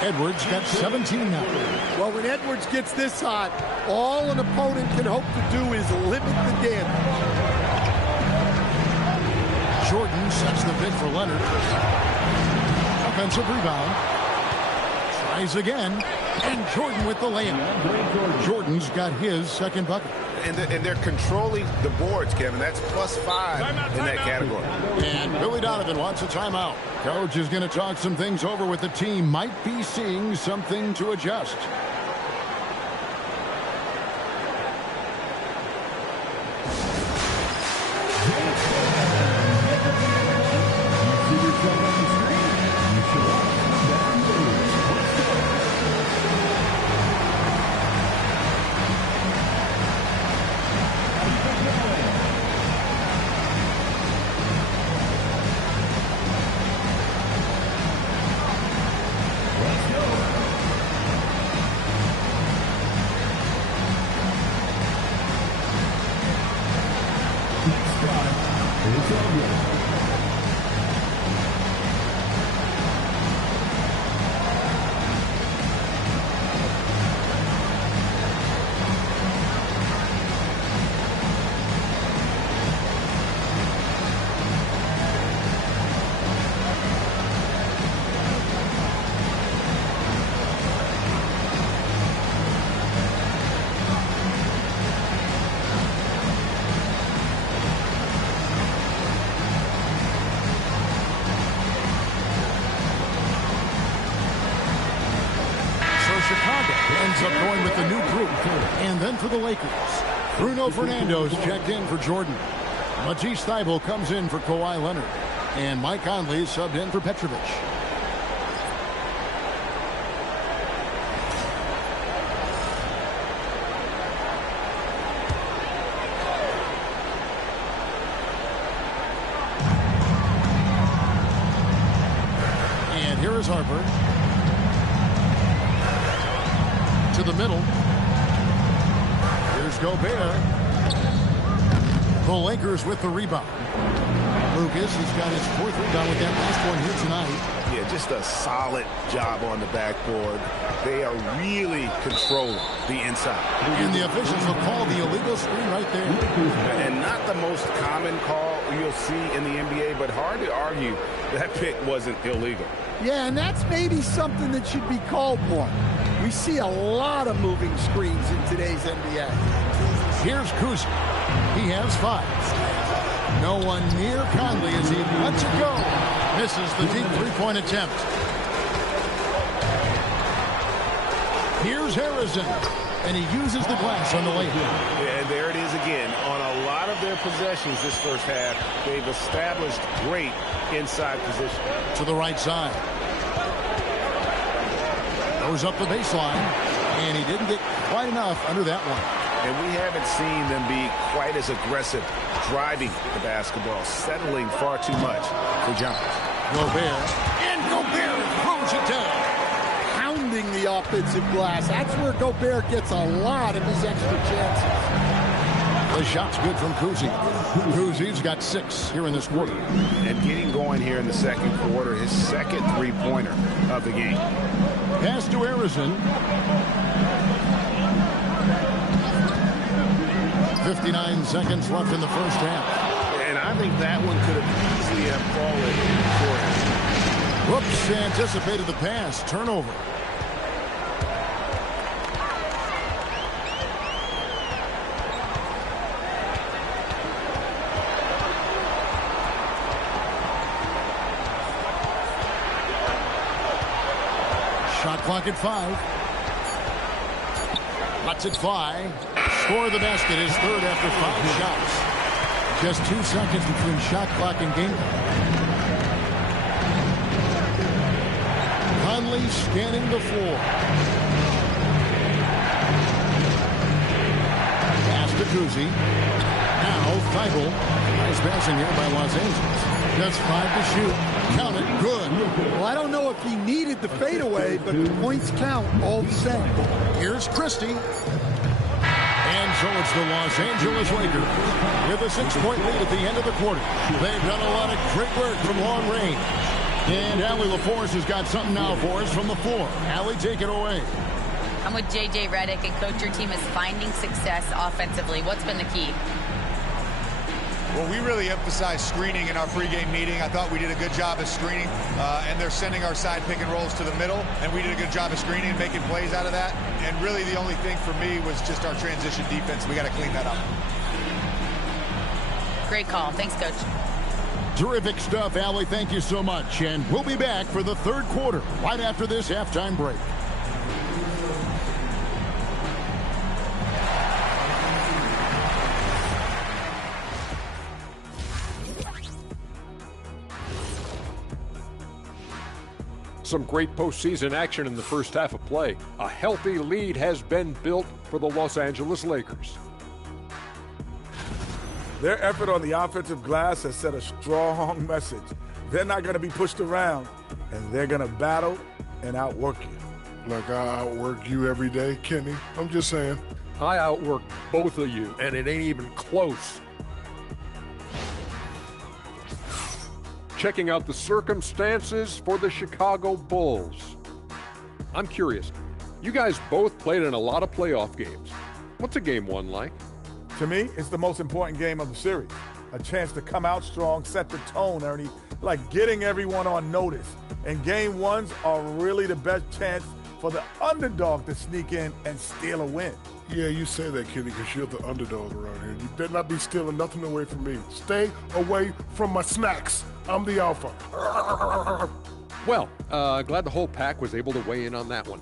Edwards got 17 now. Well, when Edwards gets this hot, all an opponent can hope to do is limit the damage. Jordan sets the pick for Leonard. Offensive rebound. Trying Tries again, and Jordan with the layup. Jordan's got his second bucket. And they're controlling the boards, Kevin. That's +5 in that category. And Billy Donovan wants a timeout. Coach is going to talk some things over with the team. Might be seeing something to adjust. Ends up going with the new group. And then for the Lakers, Bruno Fernando's checked in for Jordan. Matisse Thybulle comes in for Kawhi Leonard. And Mike Conley subbed in for Petrovic. And here is Harper. To the middle. Here's Gobert. The Lakers with the rebound. Lucas has got his fourth rebound with that last one here tonight. Yeah, just a solid job on the backboard. They are really controlling the inside. And the officials will call the illegal screen right there. And not the most common call you'll see in the NBA, but hard to argue that pick wasn't illegal. Yeah, and that's maybe something that should be called more. We see a lot of moving screens in today's NBA. Here's Kuz. He has 5. No one near Conley as he lets it go. Misses the deep three-point attempt. Here's Harrison. And he uses the glass on the layup. And there it is again. On a lot of their possessions this first half, they've established great inside position. To the right side. Goes up the baseline, and he didn't get quite enough under that one. And we haven't seen them be quite as aggressive driving the basketball, settling far too much for Johns. Gobert, and Gobert throws it down. Pounding the offensive glass. That's where Gobert gets a lot of his extra chances. The shot's good from Kuzi. Kuzi's got 6 here in this quarter. And getting going here in the second quarter, his second three-pointer of the game. Pass to Harrison. 59 seconds left in the first half. And I think that one could have easily have fallen for him. Whoops, anticipated the pass. Turnover. Shot clock at 5. Lets it fly. Score the basket, his third after 5 shots. Just 2 seconds between shot clock and game clock. Conley scanning the floor. Pass to Kuzi. Now Thybulle. Nice passing here by Los Angeles. Just 5 to shoot. Count it. Good. Well, I don't know if he needed the fadeaway, but the points count all the same. Here's Christie. And so it's the Los Angeles Lakers with a 6-point lead at the end of the quarter. They've done a lot of great work from long range. And Allie LaForce has got something now for us from the floor. Allie, take it away. I'm with J.J. Redick, and Coach, your team is finding success offensively. What's been the key? Well, we really emphasized screening in our pregame meeting. I thought we did a good job of screening, and they're sending our side pick and rolls to the middle, and we did a good job of screening and making plays out of that. And really the only thing for me was just our transition defense. We got to clean that up. Great call. Thanks, Coach. Terrific stuff, Allie. Thank you so much. And we'll be back for the third quarter right after this halftime break. Some great postseason action in the first half of play. A healthy lead has been built for the Los Angeles Lakers. Their effort on the offensive glass has set a strong message. They're not going to be pushed around, and they're going to battle and outwork you. Like I outwork you every day, Kenny. I'm just saying. I outwork both of you, and it ain't even close. Checking out the circumstances for the Chicago Bulls. I'm curious. You guys both played in a lot of playoff games. What's a game one like? To me, it's the most important game of the series. A chance to come out strong, set the tone, Ernie, like getting everyone on notice. And game ones are really the best chance for the underdog to sneak in and steal a win. Yeah, you say that, Kenny, because you're the underdog around here. You better not be stealing nothing away from me. Stay away from my snacks. I'm the alpha. Well, glad the whole pack was able to weigh in on that one.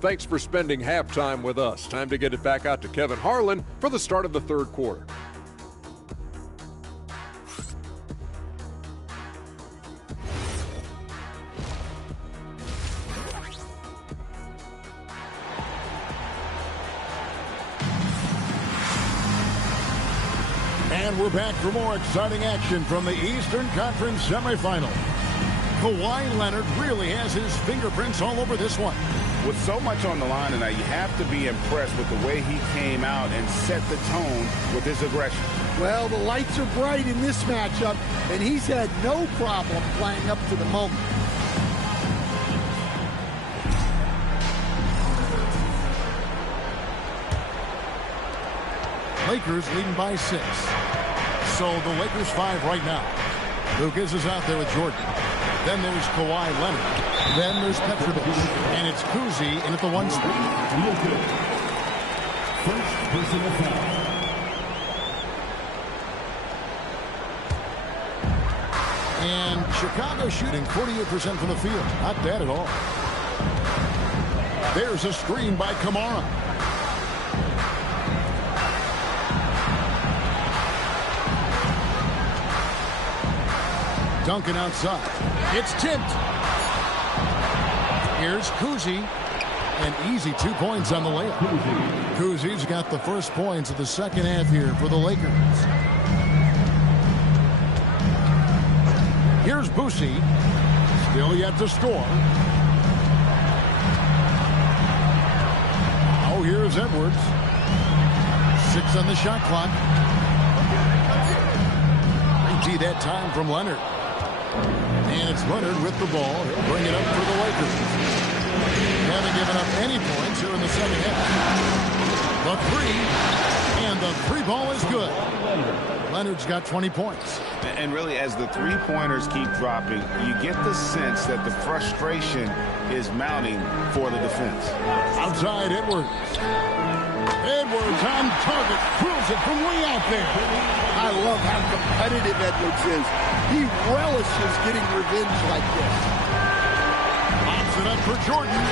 Thanks for spending halftime with us. Time to get it back out to Kevin Harlan for the start of the third quarter. And we're back for more exciting action from the Eastern Conference semifinal. Kawhi Leonard really has his fingerprints all over this one. With so much on the line tonight, you have to be impressed with the way he came out and set the tone with his aggression. Well, the lights are bright in this matchup, and he's had no problem playing up to the moment. Lakers leading by 6. So the Lakers 5 right now. Lucas is out there with Jordan. Then there's Kawhi Leonard. Then there's Petrovic. And it's Kuzi in at the 1 spot. First personal foul. And Chicago shooting 48% from the field. Not bad at all. There's a screen by Kamara. Duncan outside. It's tipped. Here's Kuzi. And easy 2 points on the layup. Kuzi's got the first points of the second half here for the Lakers. Here's Boosie. Still yet to score. Now here's Edwards. 6 on the shot clock. 90 that time from Leonard. And it's Leonard with the ball. He'll bring it up for the Lakers. They haven't given up any points here in the second half. The three, and the three ball is good. Leonard's got 20 points. And really, as the three-pointers keep dropping, you get the sense that the frustration is mounting for the defense. Outside Edwards. Edwards on target. Pulls it from way out there. I love how competitive Edwards is. He relishes getting revenge like this. Pops it up for Jordan.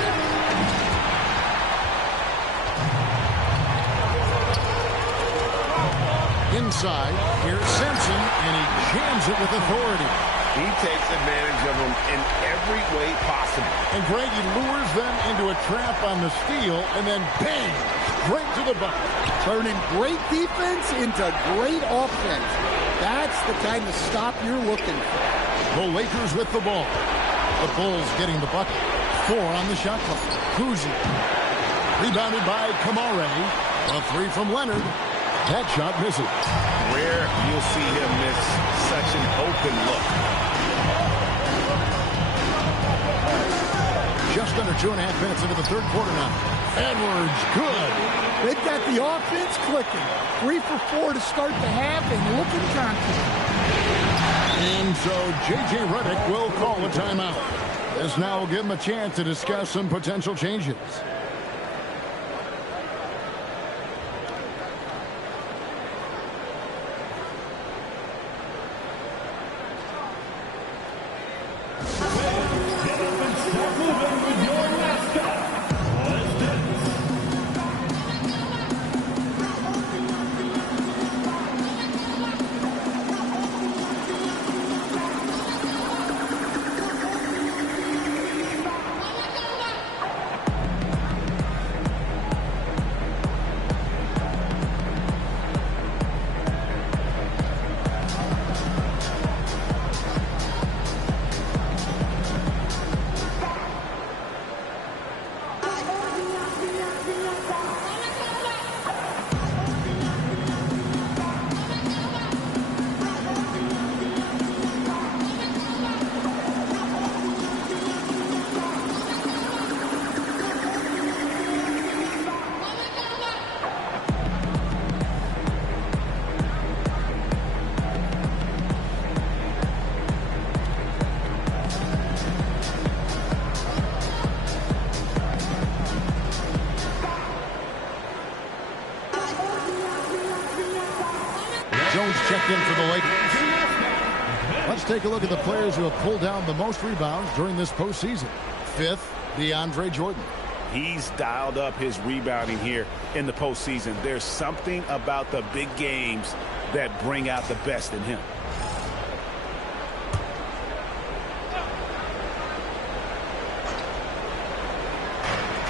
Inside, here's Simpson, and he jams it with authority. He takes advantage of them in every way possible. And Greg, he lures them into a trap on the steal, and then bang, straight to the bucket. Turning great defense into great offense. That's the kind of stop you're looking for. The Lakers with the ball. The Bulls getting the bucket. 4 on the shot clock. Kuzi. Rebounded by Kamara. A three from Leonard. That shot misses. Rare you'll see him miss such an open look. Just under 2.5 minutes into the third quarter now. Edwards, good. They've got the offense clicking. 3 for 4 to start the half and looking confident. And so J.J. Redick will call a timeout. This now will give him a chance to discuss some potential changes. Jones checked in for the Lakers. Let's take a look at the players who have pulled down the most rebounds during this postseason. 5th, DeAndre Jordan. He's dialed up his rebounding here in the postseason. There's something about the big games that bring out the best in him.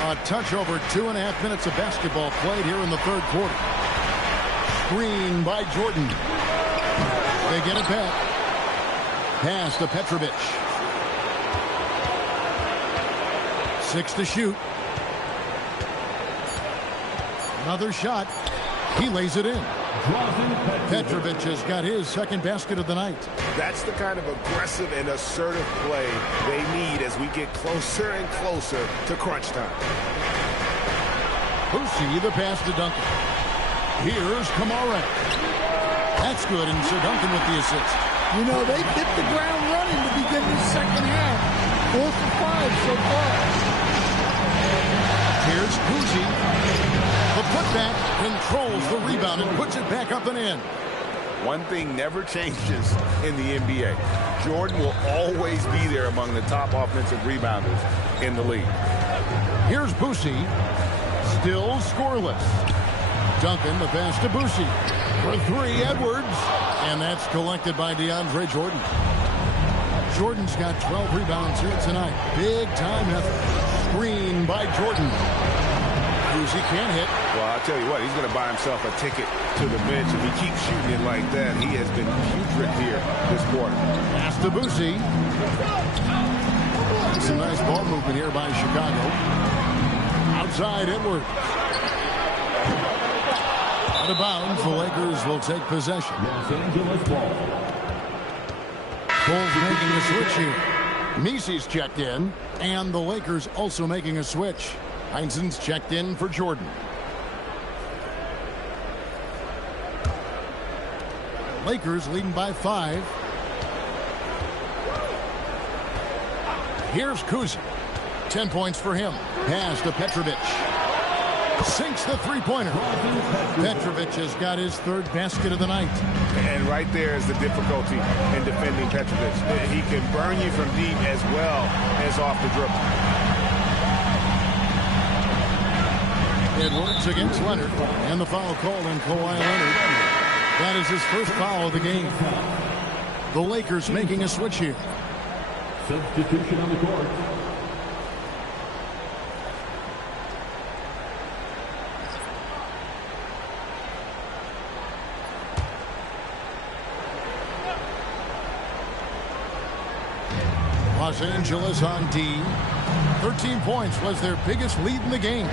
A touch over 2.5 minutes of basketball played here in the third quarter. Screen by Jordan. They get it back. Pass to Petrovic. 6 to shoot. Another shot. He lays it in. Petrovic has got his second basket of the night. That's the kind of aggressive and assertive play they need as we get closer and closer to crunch time. Boosie, the pass to Duncan. Here's Kamara. That's good, and Sir Duncan with the assist. You know, they've hit the ground running to begin the second half. 4 for 5 so far. Here's Boosie. The putback controls the rebound and puts it back up and in. One thing never changes in the NBA. Jordan will always be there among the top offensive rebounders in the league. Here's Boosie. Still scoreless. Duncan, the pass to Boosie. For 3, Edwards. And that's collected by DeAndre Jordan. Jordan's got 12 rebounds here tonight. Big time effort. Screen by Jordan. Boosie can't hit. Well, I'll tell you what, he's going to buy himself a ticket to the bench. If he keeps shooting it like that, he has been putrid here this quarter. Pass to Boosie. Some nice ball movement here by Chicago. Outside Edwards. Out of bounds, the Lakers will take possession. Los Angeles ball. Bulls making a switch here. Mesey's checked in, and the Lakers also making a switch. Heinzen's checked in for Jordan. Lakers leading by 5. Here's Kuzi. 10 points for him. Pass to Petrovic. Sinks the three-pointer. Petrovic has got his 3rd basket of the night. And right there is the difficulty in defending Petrovic. He can burn you from deep as well as off the dribble. Edwards against Leonard, and the foul called on Kawhi Leonard. That is his first foul of the game. The Lakers making a switch here. Substitution on the court. Los Angeles on D. 13 points was their biggest lead in the game.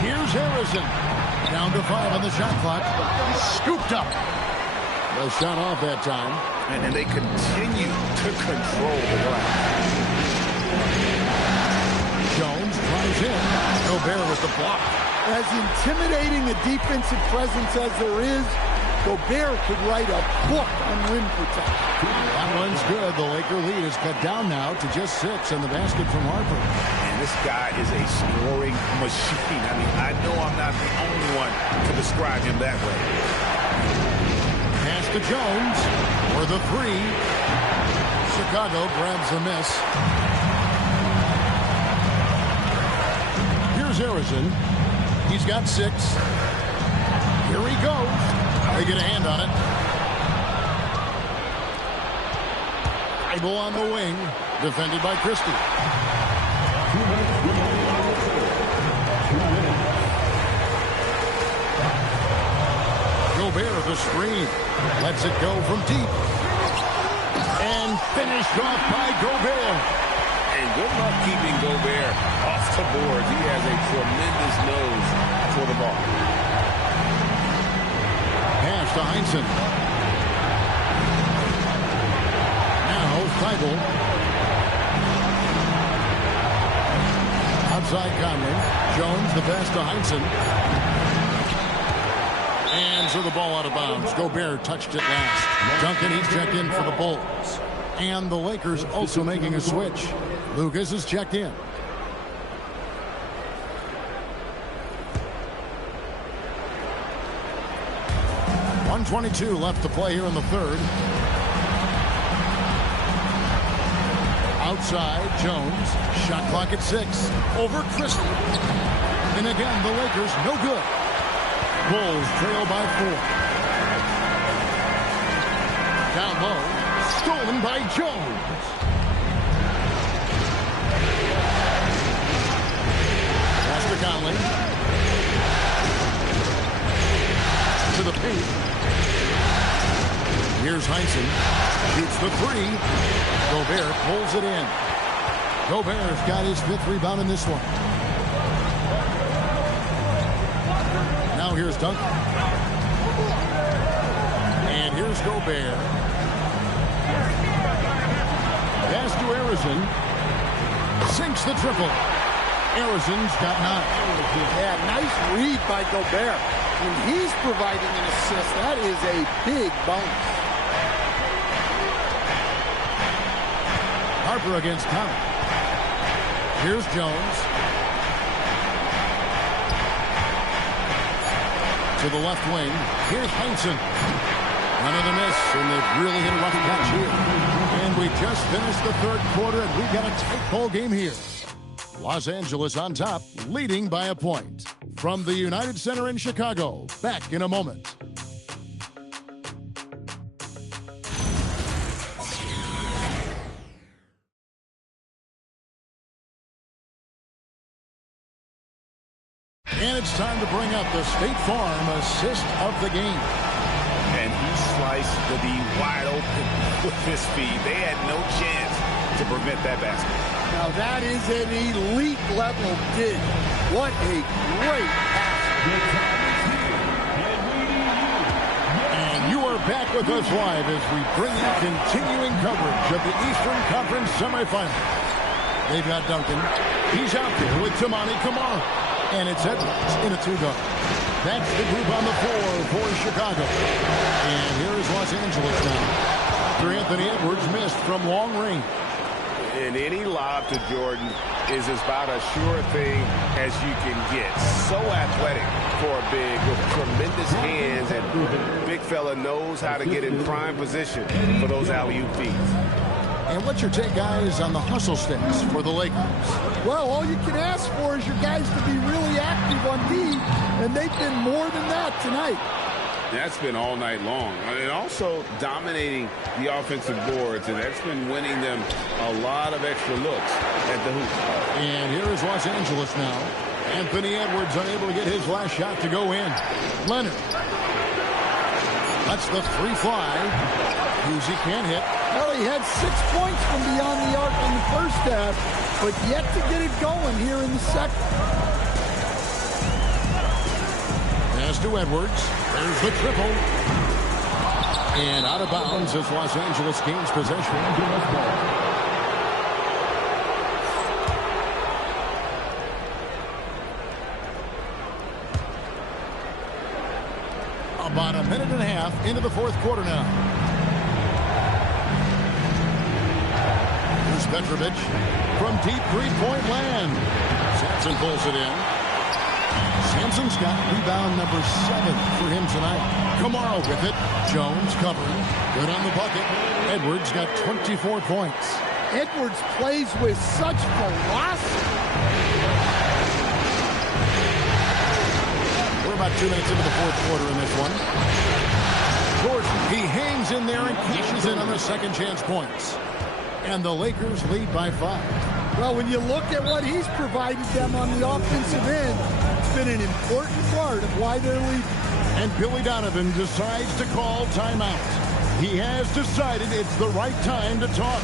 Here's Harrison. Down to 5 on the shot clock. Scooped up. The shot off that time. And they continue to control the glass. Jones drives in. No Gobert with the block. As intimidating a defensive presence as there is, Gobert could write a book on rim protection. That one's good. The Laker lead is cut down now to just 6 in the basket from Harper. And this guy is a scoring machine. I mean, I know I'm not the only one to describe him that way. Pass to Jones for the 3. Chicago grabs the miss. Here's Harrison. He's got 6. Here he goes. They get a hand on it. Bible on the wing. Defended by Christie. Gobert the screen. Lets it go from deep. And finished off by Gobert. And good luck keeping Gobert off the board. He has a tremendous nose for the ball. Pass to Heinsohn. Now Feigl. Outside Conley. Jones the pass to Heinsohn. And so the ball out of bounds. Gobert touched it last. Duncan, he's checked in for the Bulls. And the Lakers also making a switch. Lucas is checked in. .122 left to play here in the third. Outside, Jones. Shot clock at 6. Over Christie. And again, the Lakers no good. Bulls trail by 4. Down low. Stolen by Jones. Pass to Conley. To the paint. Here's Heinsohn. Shoots the 3. Gobert pulls it in. Gobert's got his 5th rebound in this one. Now here's Duncan. And here's Gobert. Pass to Harrison. Sinks the triple. Harrison's got 9. Yeah, nice read by Gobert. When he's providing an assist, that is a big bonus. Harper against Conley. Here's Jones. To the left wing. Here's Heinsohn. None of the miss, and they've really hit a rough catch here. And we just finished the third quarter, and we've got a tight ball game here. Los Angeles on top, leading by a point. From the United Center in Chicago, back in a moment. And it's time to bring up the State Farm assist of the game. And he sliced the D wide open with his speed. They had no chance to prevent that basket. Now that is an elite level dig. What a great pass. And you are back with us live as we bring you continuing coverage of the Eastern Conference semifinals. They've got Duncan. He's out there with Tamani Kamara. And it's Edwards in a 2-guard. That's the group on the floor for Chicago. And here is Los Angeles now. After Anthony Edwards missed from long range. And any lob to Jordan is about as sure a thing as you can get. So athletic for a big with tremendous hands, and big fella knows how to get in prime position for those alley-oop feeds. And what's your take, guys, on the hustle sticks for the Lakers? Well, all you can ask for is your guys to be really active on D, and they've been more than that tonight. That's been all night long. And also dominating the offensive boards, and that's been winning them a lot of extra looks at the hoop. And here is Los Angeles now. Anthony Edwards unable to get his last shot to go in. Leonard. That's the 3 fly. Husey can't hit. Well, he had 6 points from beyond the arc in the first half, but yet to get it going here in the second. Pass to Edwards. There's the triple. And out of bounds as Los Angeles gains possession. into the fourth quarter now. Here's Petrovic from deep three-point land. Sampson pulls it in. Sampson's got rebound number 7 for him tonight. Kamara with it. Jones covering. Good on the bucket. Edwards got 24 points. Edwards plays with such velocity. We're about 2 minutes into the fourth quarter in this one. Jordan, he hangs in there and cashes in on the second chance points. And the Lakers lead by 5. Well, when you look at what he's provided them on the offensive end, it's been an important part of why they're leading. And Billy Donovan decides to call timeout. He has decided it's the right time to talk.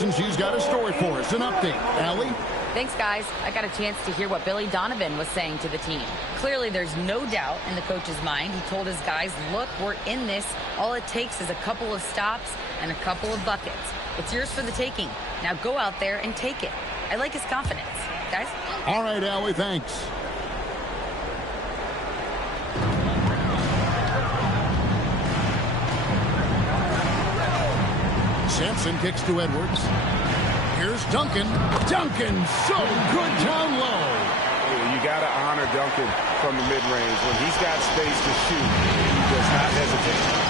And she's got a story for us, an update. Allie? Thanks, guys. I got a chance to hear what Billy Donovan was saying to the team. Clearly, there's no doubt in the coach's mind. He told his guys, look, we're in this. All it takes is a couple of stops and a couple of buckets. It's yours for the taking. Now go out there and take it. I like his confidence. Guys? All right, Allie, thanks. Sampson kicks to Edwards. Here's Duncan. Duncan, so good down low. You got to honor Duncan from the mid-range. When he's got space to shoot, he does not hesitate.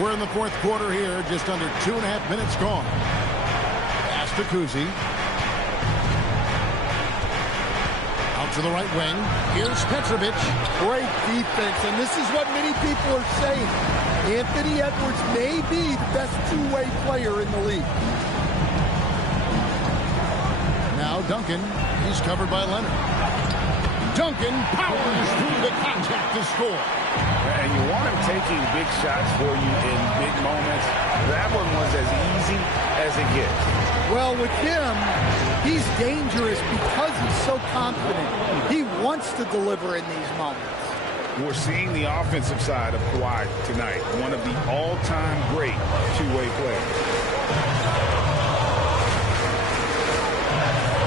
We're in the fourth quarter here, just under 2.5 minutes gone. Pass to Kuzi. Out to the right wing. Here's Petrovic. Great defense, and this is what many people are saying. Anthony Edwards may be the best two-way player in the league. Now Duncan. He's covered by Leonard. Duncan powers through the contact to score. And you want him taking big shots for you in big moments. That one was as easy as it gets. Well, with him, he's dangerous because he's so confident. He wants to deliver in these moments. We're seeing the offensive side of Kawhi tonight. One of the all-time great two-way players.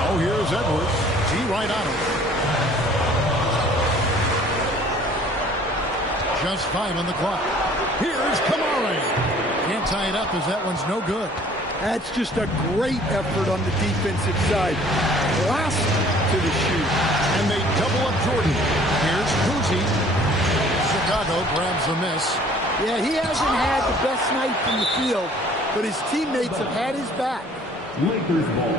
Oh, here's Edwards. G right on him. Just 5 on the clock. Here's Kamara. Can't tie it up as that one's no good. That's just a great effort on the defensive side. Last to the shoot. And they double up Jordan. Here's Kuzi. Chicago grabs the miss. Yeah, he hasn't had the best night from the field, but his teammates have had his back. Lakers ball.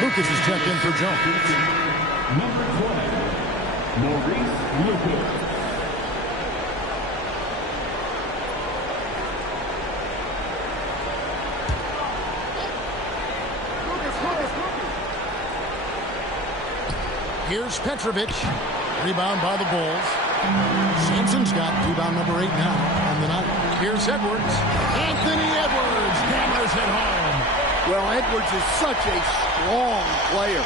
Lucas is checked in for Jones. Number 12, Maurice Lucas. Here's Petrovic. Rebound by the Bulls. Sampson's got rebound number 8 now on the night. Here's Edwards. Anthony Edwards hammers it home. Well, Edwards is such a strong player.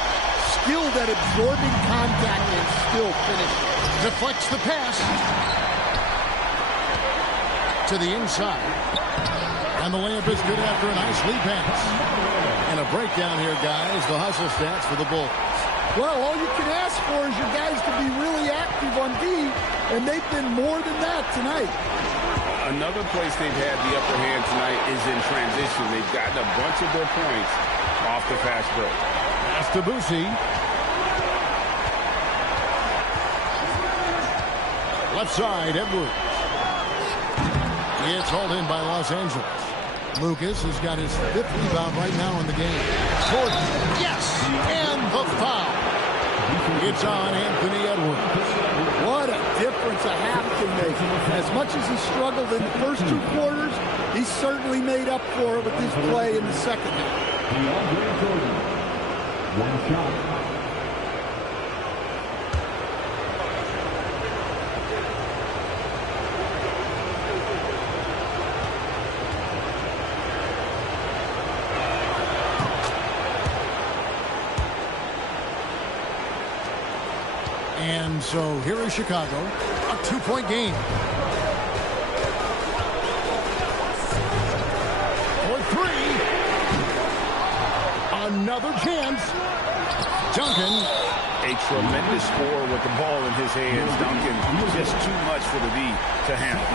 Skilled at absorbing contact and still finishing. Deflects the pass. To the inside. And the layup is good after a nice lead pass. And a breakdown here, guys. The hustle stats for the Bulls. Well, all you can ask for is your guys to be really active on D, and they've been more than that tonight. Another place they've had the upper hand tonight is in transition. They've gotten a bunch of their points off the fast break. Pass to Boosie. Left side, Edwards. It's hauled in by Los Angeles. Lucas has got his 5th rebound right now in the game. Jordan, yes, and the foul. It's on Anthony Edwards. What a difference a half can make. As much as he struggled in the first 2 quarters, he certainly made up for it with his play in the second half. Jordan. One shot. And so here is Chicago, a 2-point game. For 3. Another chance. Duncan. A tremendous score with the ball in his hands. Duncan, just too much for the D to handle.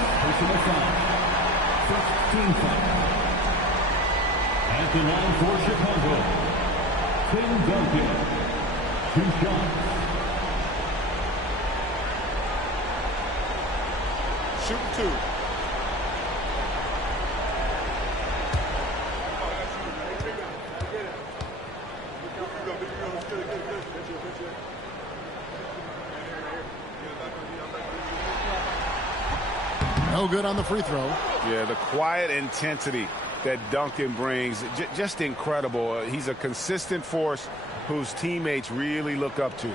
At the line for Chicago, Tim Duncan. 2 shots. Shoot 2. No good on the free throw. Yeah, the quiet intensity that Duncan brings, just incredible. He's a consistent force whose teammates really look up to.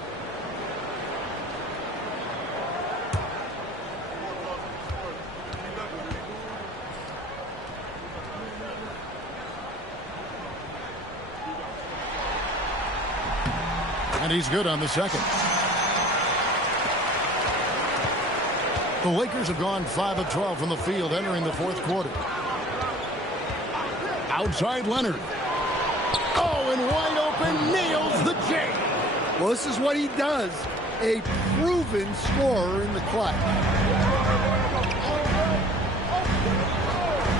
And he's good on the second. The Lakers have gone 5 of 12 from the field entering the 4th quarter. Outside Leonard. Oh, and wide open, nails the J. Well, this is what he does. A proven scorer in the clutch.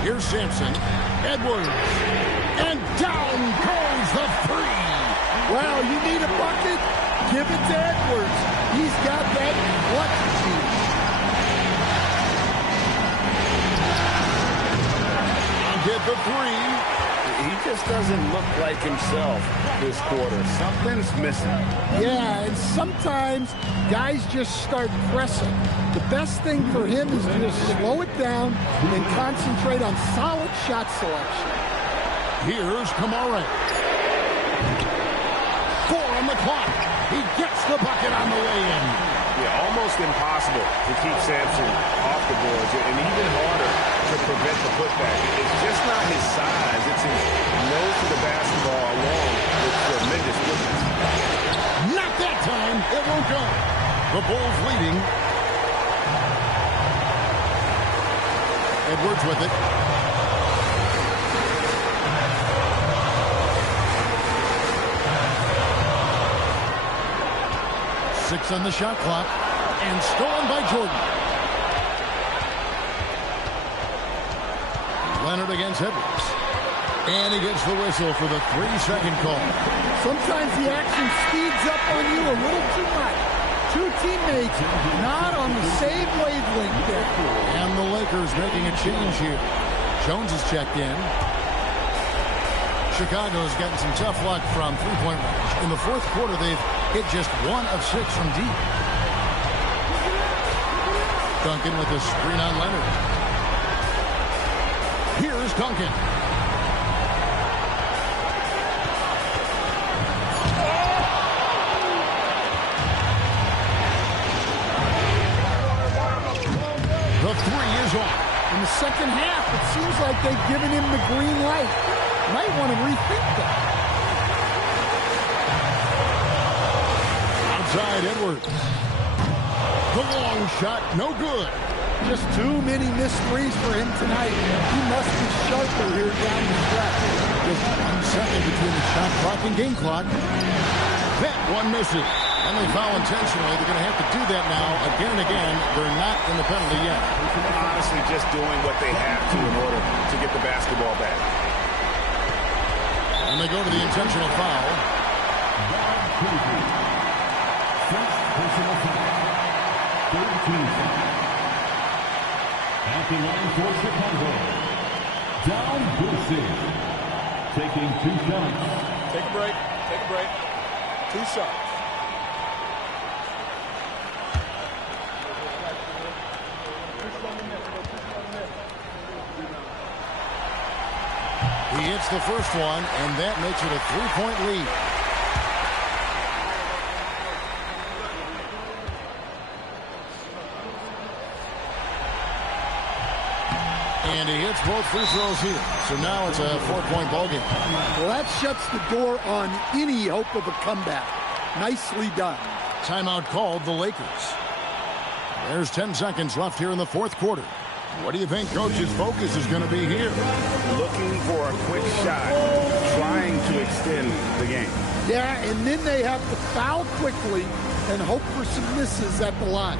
Here's Sampson. Edwards. And down goes the 3. Wow, you need a bucket? Give it to Edwards. He's got that clutch gene. Get the 3. He just doesn't look like himself this quarter. Something's missing. Yeah, and sometimes guys just start pressing. The best thing for him is to just slow it down and concentrate on solid shot selection. Here's Kamara. 4 on the clock. He gets the bucket on the way in. Yeah, almost impossible to keep Sampson off the boards, and even harder to prevent the putback. It's just not his size. It's his nose to the basketball along with tremendous quickness. Not that time. It won't go. The Bulls leading. Edwards with it. Six on the shot clock. And stolen by Jordan. Leonard against Edwards. And he gets the whistle for the 3-second call. Sometimes the action speeds up on you a little too much. 2 teammates not on the same wavelength there. And the Lakers making a change here. Jones is checked in. Chicago has gotten some tough luck from 3-point range. In the 4th quarter, they've hit just 1 of 6 from deep. Duncan with a screen on Leonard. Here's Duncan. The 3 is off. In the second half, it seems like they've given him the green light. Might want to rethink that. Outside Edwards. The long shot, no good. Just too many missed threes for him tonight. He must be sharper here down the stretch. Just 1 second between the shot clock and game clock. That one misses. And they foul intentionally. They're going to have to do that now again and again. They're not in the penalty yet. Honestly, just doing what they have to in order to get the basketball back. And they go to the intentional foul. First personal foul. 13 foul. At the line for Chicago, Down Bussey, taking 2 shots. Take a break. Take a break. 2 shots. He hits the first one, and that makes it a 3-point lead. And he hits both free throws here. So now it's a 4-point ballgame. Well, that shuts the door on any hope of a comeback. Nicely done. Timeout called the Lakers. There's 10 seconds left here in the fourth quarter. What do you think Coach's focus is going to be here? Looking for a quick shot, trying to extend the game. Yeah, and then they have to foul quickly and hope for some misses at the line.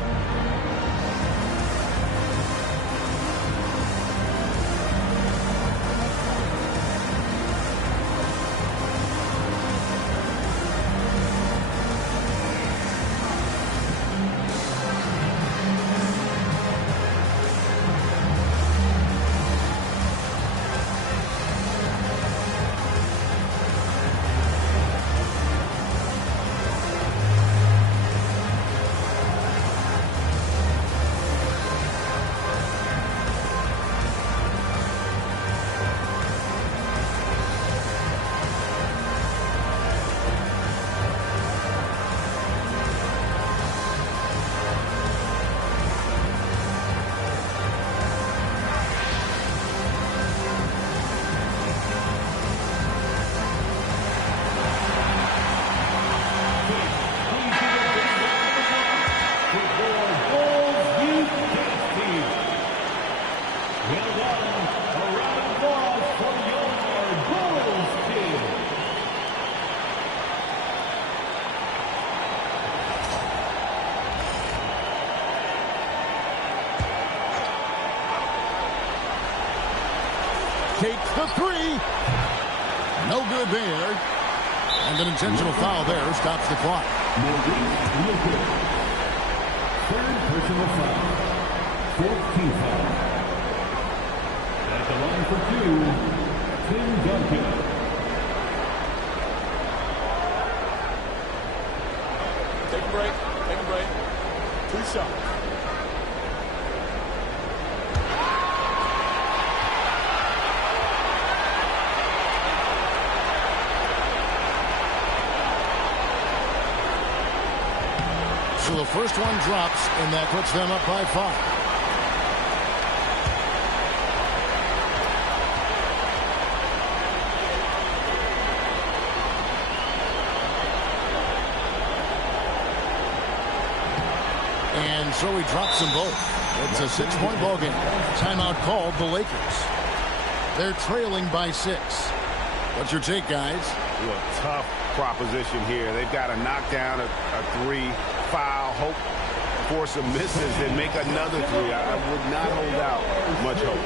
Takes the three. No good there. And an intentional foul there stops the clock. Third personal foul. 14th foul. At the line for 2, Tim Duncan. Take a break. Take a break. 2 shots. So the first one drops, and that puts them up by 5. And so he drops them both. It's a 6-point ball game. Timeout called the Lakers. They're trailing by 6. What's your take, guys? Well, tough proposition here. They've got to knock down a 3, foul, hope for some misses, and make another 3. I would not hold out much hope.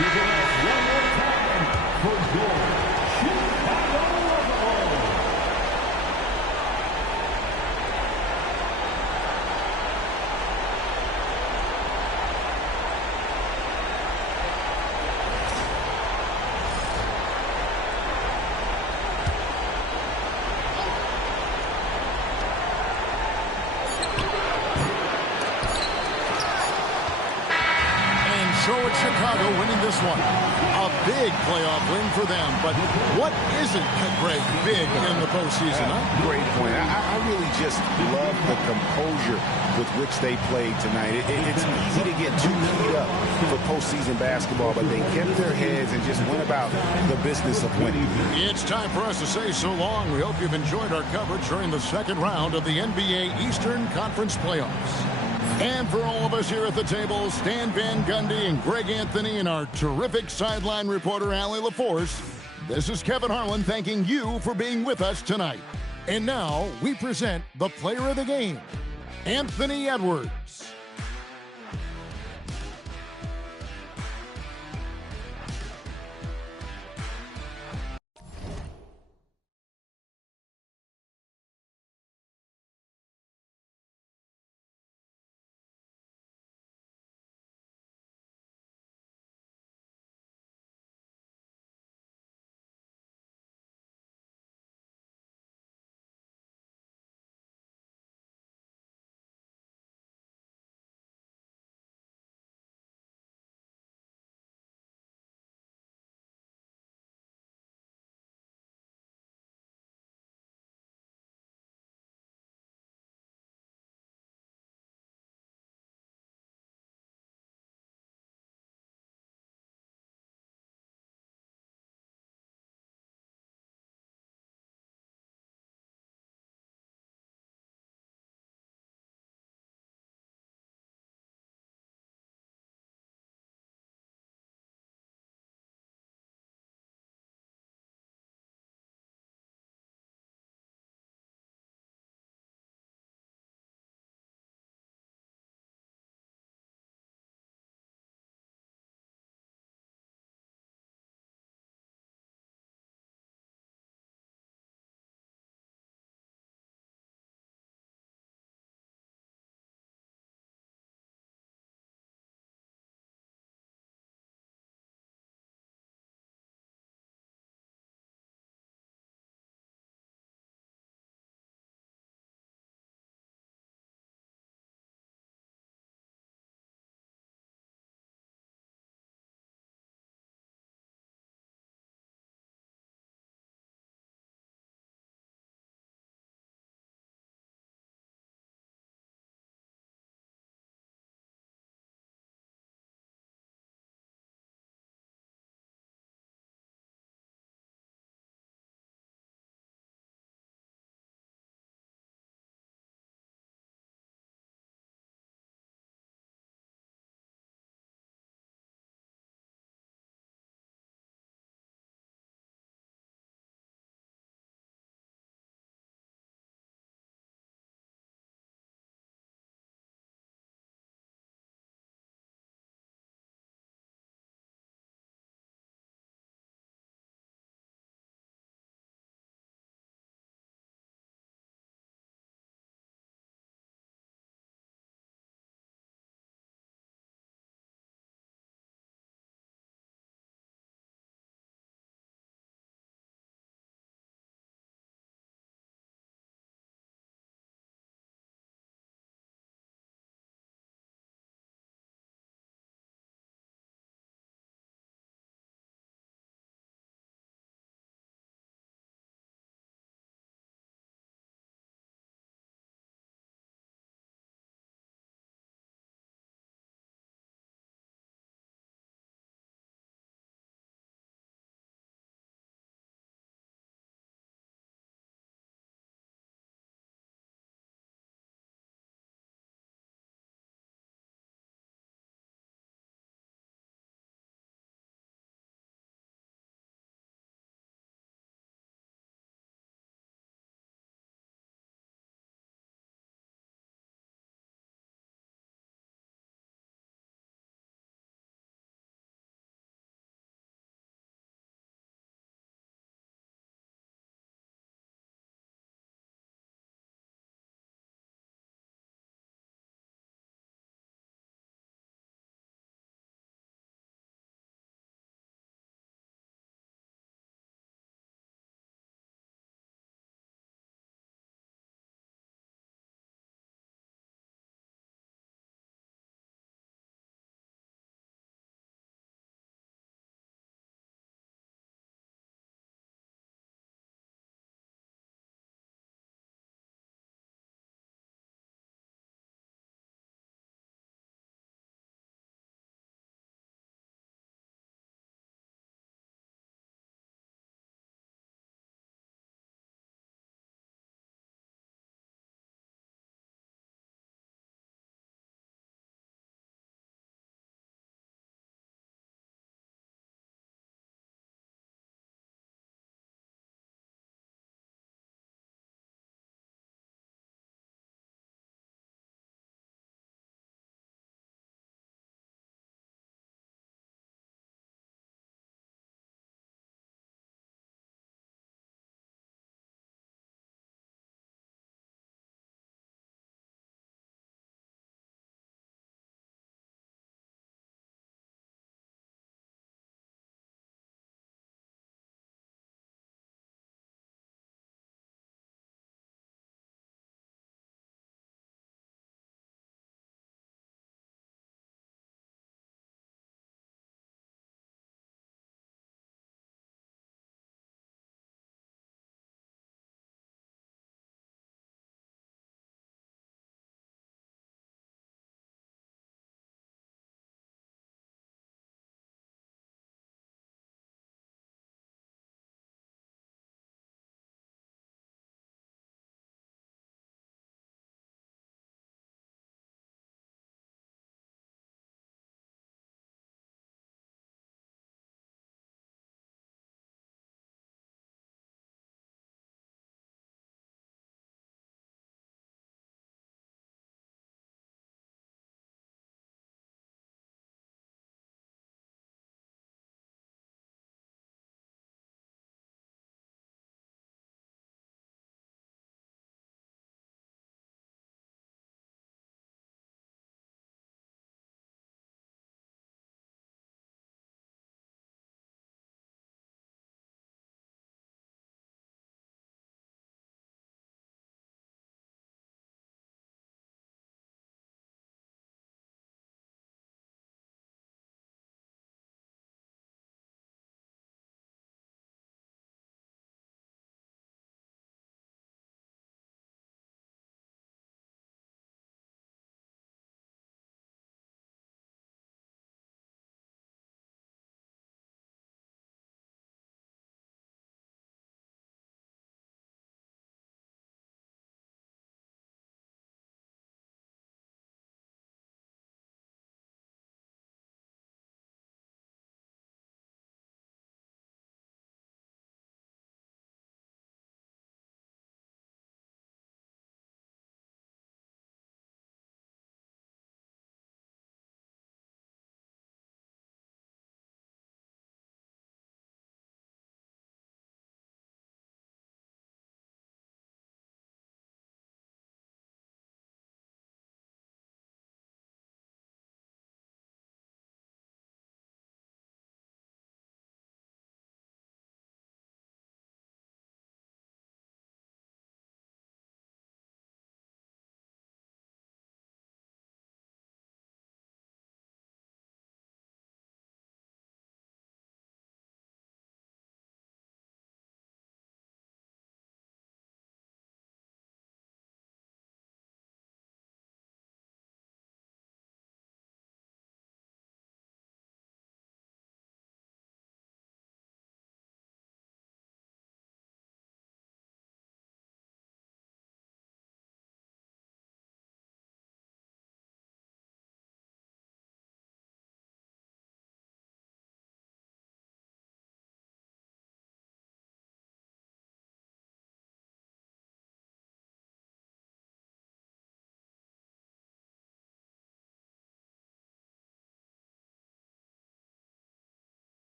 Give it up one more time for your Chicago Bulls. So it's Chicago winning this one. A big playoff win for them. But what isn't, Greg, big in the postseason? Huh? Great point. I really just love the composure with which they played tonight. It's easy to get too keyed up for postseason basketball, but they kept their heads and just went about the business of winning. It's time for us to say so long. We hope you've enjoyed our coverage during the second round of the NBA Eastern Conference Playoffs. And for all of us here at the table, Stan Van Gundy and Greg Anthony and our terrific sideline reporter, Allie LaForce, this is Kevin Harlan thanking you for being with us tonight. And now we present the player of the game, Anthony Edwards.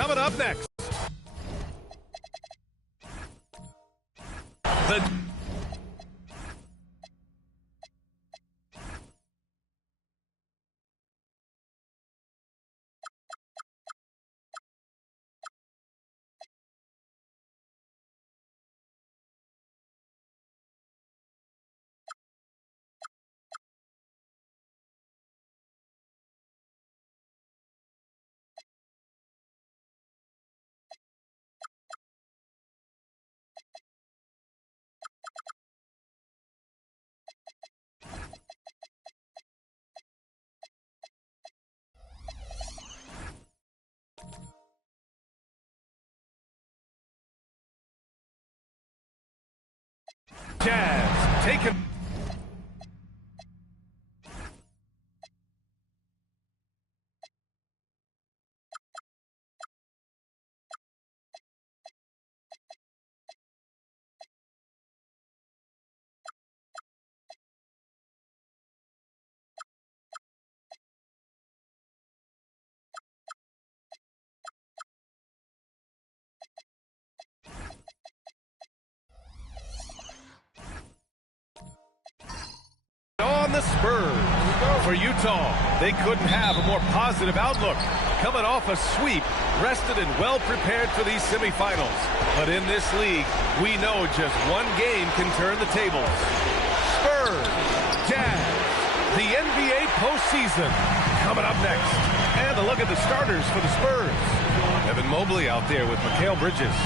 Coming up next. The Jazz taking. On the Spurs. For Utah, they couldn't have a more positive outlook. Coming off a sweep, rested and well prepared for these semifinals. But in this league, we know just one game can turn the tables. Spurs, Jazz, the NBA postseason. Coming up next. And a look at the starters for the Spurs. Evan Mobley out there with Mikal Bridges.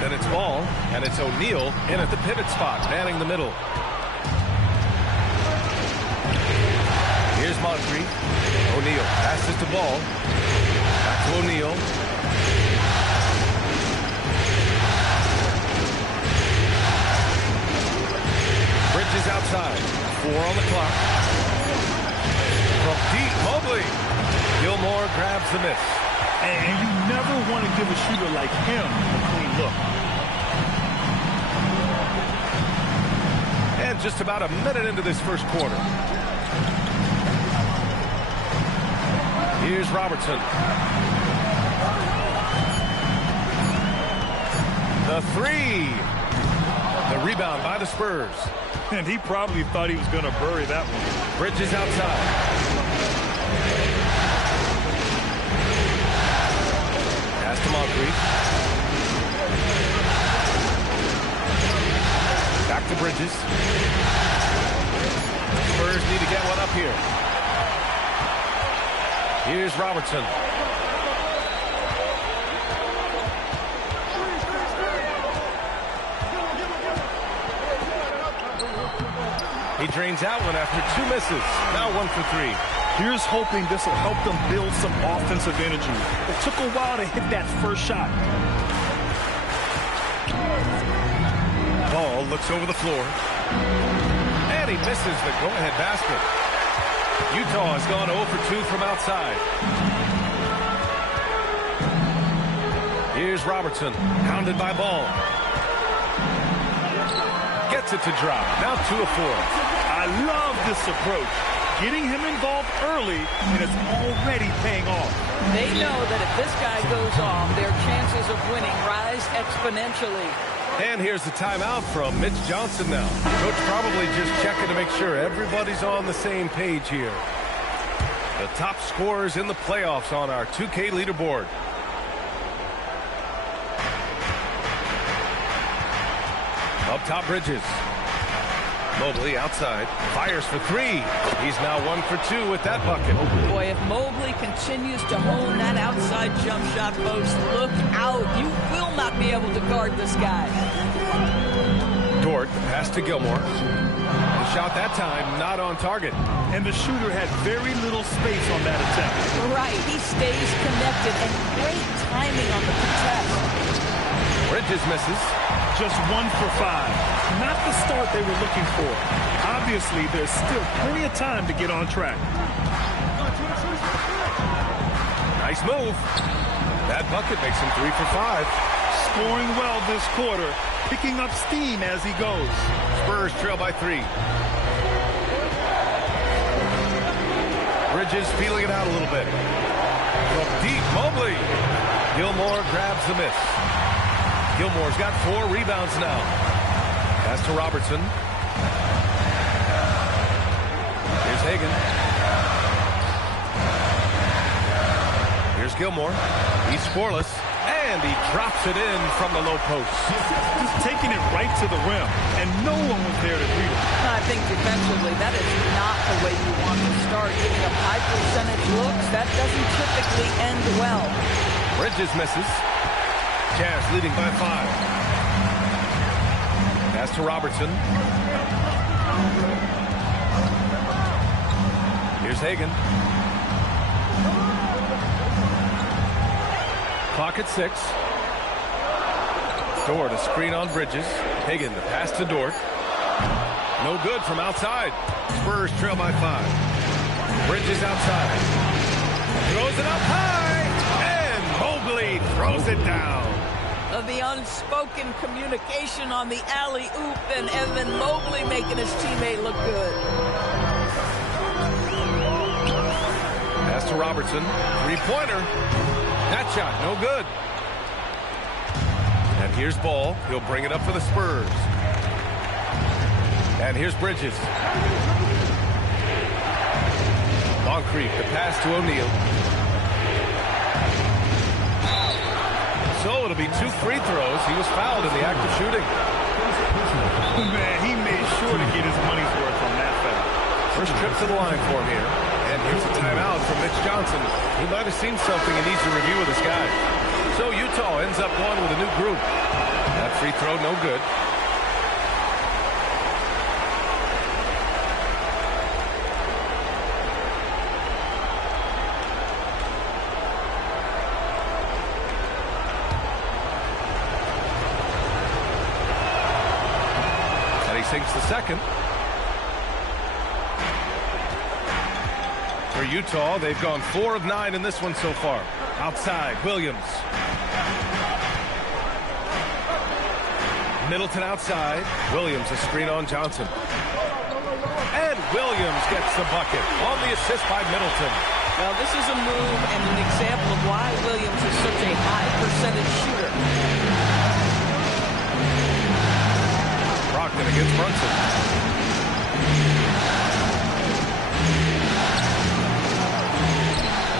Then it's Ball, and it's O'Neal in at the pivot spot, manning the middle. Here's Moncrief. O'Neal passes the ball. Back to O'Neal. Bridges outside. 4 on the clock. From deep, Mobley. Gilmore grabs the miss. And you never want to give a shooter like him a clean look. And just about a minute into this first quarter. Here's Robertson. The 3. The rebound by the Spurs. And he probably thought he was going to bury that one. Bridges outside. Pass to Moncrief. Back to Bridges. Spurs need to get one up here. Here's Robertson. He drains out one after 2 misses. Now 1 for 3. Here's hoping this will help them build some offensive energy. It took a while to hit that first shot. Ball looks over the floor. And he misses the go-ahead basket. Utah has gone 0 for 2 from outside. Here's Robertson, pounded by Ball. Gets it to drop. Now 2 of 4. I love this approach. Getting him involved early, and it's already paying off. They know that if this guy goes off, their chances of winning rise exponentially. And here's the timeout from Mitch Johnson now. Coach probably just checking to make sure everybody's on the same page here. The top scorers in the playoffs on our 2K leaderboard. Up top, Bridges. Mobley outside. Fires for 3. He's now 1 for 2 with that bucket. Boy, if Mobley continues to hone that outside jump shot, folks, look out. You will not be able to guard this guy. Dort, pass to Gilmore. The shot that time not on target. And the shooter had very little space on that attempt. Right, he stays connected, and great timing on the contest. Bridges misses. Just 1 for 5. Not the start they were looking for. Obviously, there's still plenty of time to get on track. Nice move. That bucket makes him 3 for 5. Scoring well this quarter, picking up steam as he goes. Spurs trail by 3. Bridges feeling it out a little bit. From deep, Mobley. Gilmore grabs the miss. Gilmore's got 4 rebounds now. Pass to Robertson. Here's Hagan. Here's Gilmore. He's scoreless. And he drops it in from the low post. Just taking it right to the rim. And no one was there to greet him. I think defensively, that is not the way you want to start. Giving up high percentage looks, that doesn't typically end well. Bridges misses. Jazz leading by 5. Pass to Robertson. Here's Hagan. Clock at 6. Dort, a screen on Bridges. Hagan, the pass to Dort. No good from outside. Spurs trail by 5. Bridges outside. Throws it up high. And Mobley throws it down. The unspoken communication on the alley-oop, and Evan Mobley making his teammate look good. Pass to Robertson. 3-pointer. That shot, no good. And here's Ball. He'll bring it up for the Spurs. And here's Bridges. Moncrief, the pass to O'Neal. So it'll be 2 free throws. He was fouled in the act of shooting. Man, he made sure to get his money's worth on that foul. First trip to the line for him here. And here's a timeout from Mitch Johnson. He might have seen something and needs to review with his guys. So Utah ends up going with a new group. That free throw, no good. And he sinks the second. For Utah, they've gone 4 of 9 in this one so far. Outside, Williams. Middleton outside. Williams, a screen on Johnson. And Williams gets the bucket on the assist by Middleton. Well, this is a move and an example of why Williams is such a high percentage shooter. Brogdon against Brunson.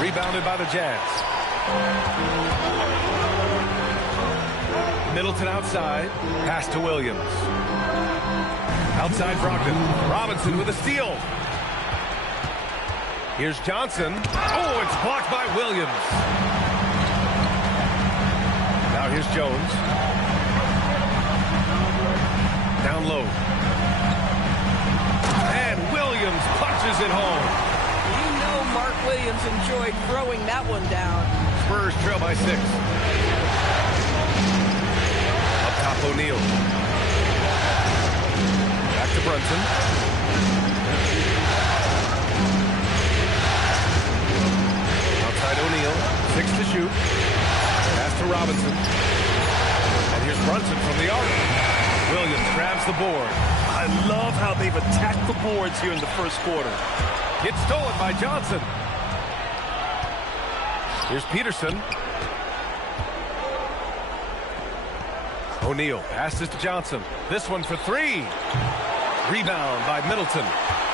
Rebounded by the Jazz. Middleton outside. Pass to Williams. Outside Brogdon. Robinson with a steal. Here's Johnson. Oh, it's blocked by Williams. Now here's Jones. Down low. And Williams punches it home. You know Mark Williams enjoyed throwing that one down. Spurs trail by 6. Up top O'Neal. Back to Brunson. Outside O'Neal. 6 to shoot. Pass to Robinson. And here's Brunson from the arc. Williams grabs the board. I love how they've attacked the boards here in the first quarter. It's stolen by Johnson. Here's Peterson. O'Neal passes to Johnson. This one for 3. Rebound by Middleton.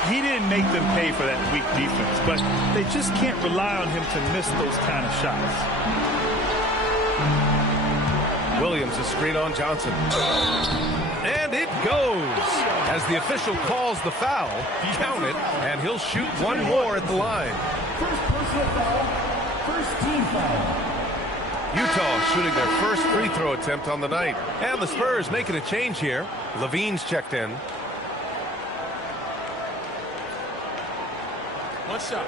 He didn't make them pay for that weak defense, but they just can't rely on him to miss those kind of shots. Williams, a screen on Johnson. And it goes. As the official calls the foul, count it, and he'll shoot one more at the line. First personal foul, first team foul. Utah shooting their first free throw attempt on the night. And the Spurs making a change here. Levine's checked in. One shot.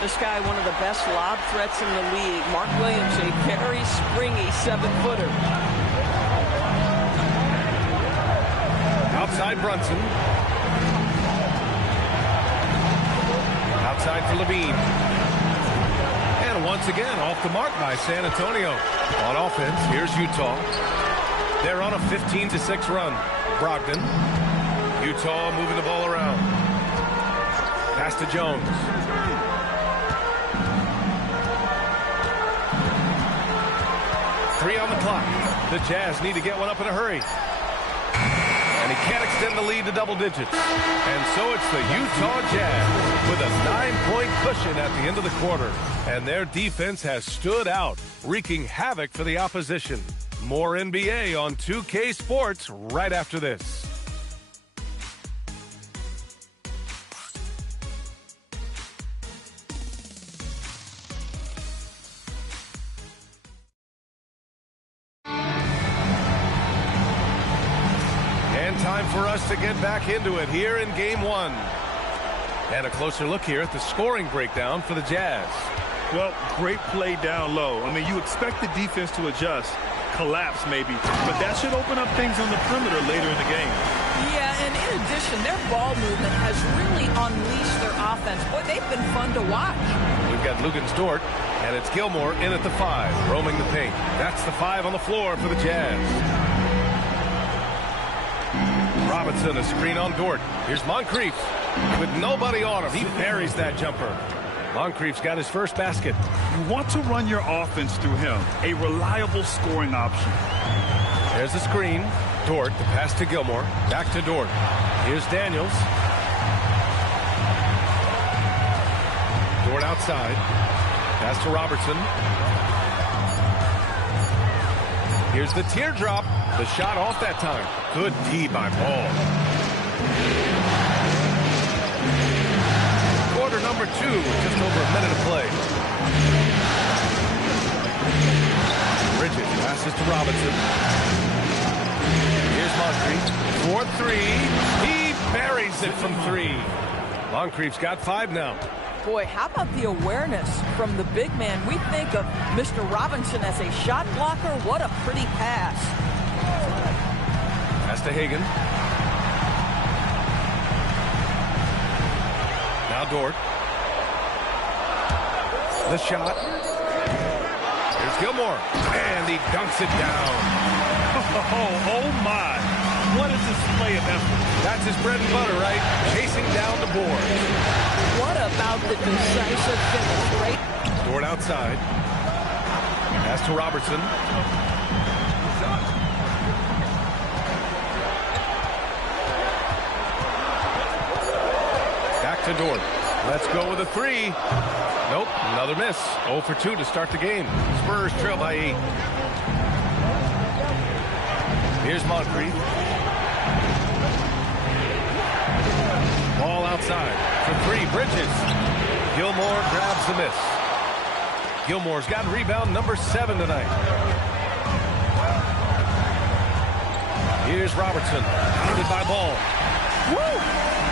This guy, one of the best lob threats in the league. Mark Williams, a very springy 7-footer. Outside Brunson. Outside for Levine. And once again, off the mark by San Antonio. On offense, here's Utah. They're on a 15-6 run. Brogdon. Utah moving the ball around. Pass to Jones. Three on the clock. The Jazz need to get one up in a hurry. And he can't extend the lead to double digits. And so it's the Utah Jazz with a 9-point cushion at the end of the quarter. And their defense has stood out, wreaking havoc for the opposition. More NBA on 2K Sports right after this. Time for us to get back into it here in Game 1. And a closer look here at the scoring breakdown for the Jazz. Well, great play down low. I mean, you expect the defense to adjust, collapse maybe, but that should open up things on the perimeter later in the game. Yeah, and in addition, their ball movement has really unleashed their offense. Boy, they've been fun to watch. We've got Lugens Dort, and it's Gilmore in at the 5, roaming the paint. That's the 5 on the floor for the Jazz. Robinson, a screen on Dort. Here's Moncrief with nobody on him. He buries that jumper. Moncrief's got his first basket. You want to run your offense through him, a reliable scoring option. There's the screen. Dort, the pass to Gilmore. Back to Dort. Here's Daniels. Dort outside. Pass to Robertson. Here's the teardrop. The shot off that time. Good D by Ball. Quarter number 2 with just over a minute of play. Bridges passes to Robinson. Here's Moncrief. 4-3. He buries it from 3. Moncrief's got 5 now. Boy, how about the awareness from the big man? We think of Mr. Robinson as a shot blocker. What a pretty pass. Pass to Hagan. Now Dort. The shot. Here's Gilmore. And he dunks it down. Oh my. What a display of effort. That's his bread and butter, right? Chasing down the board. What about the decisive finish, right? Dort outside. Pass to Robertson. Back to Dort. Let's go with a 3. Nope, another miss. 0 for 2 to start the game. Spurs trail by 8. Here's Moncrief. Ball outside for 3. Bridges. Gilmore grabs the miss. Gilmore's got rebound number 7 tonight. Here's Robertson. Pounded by Ball. Woo!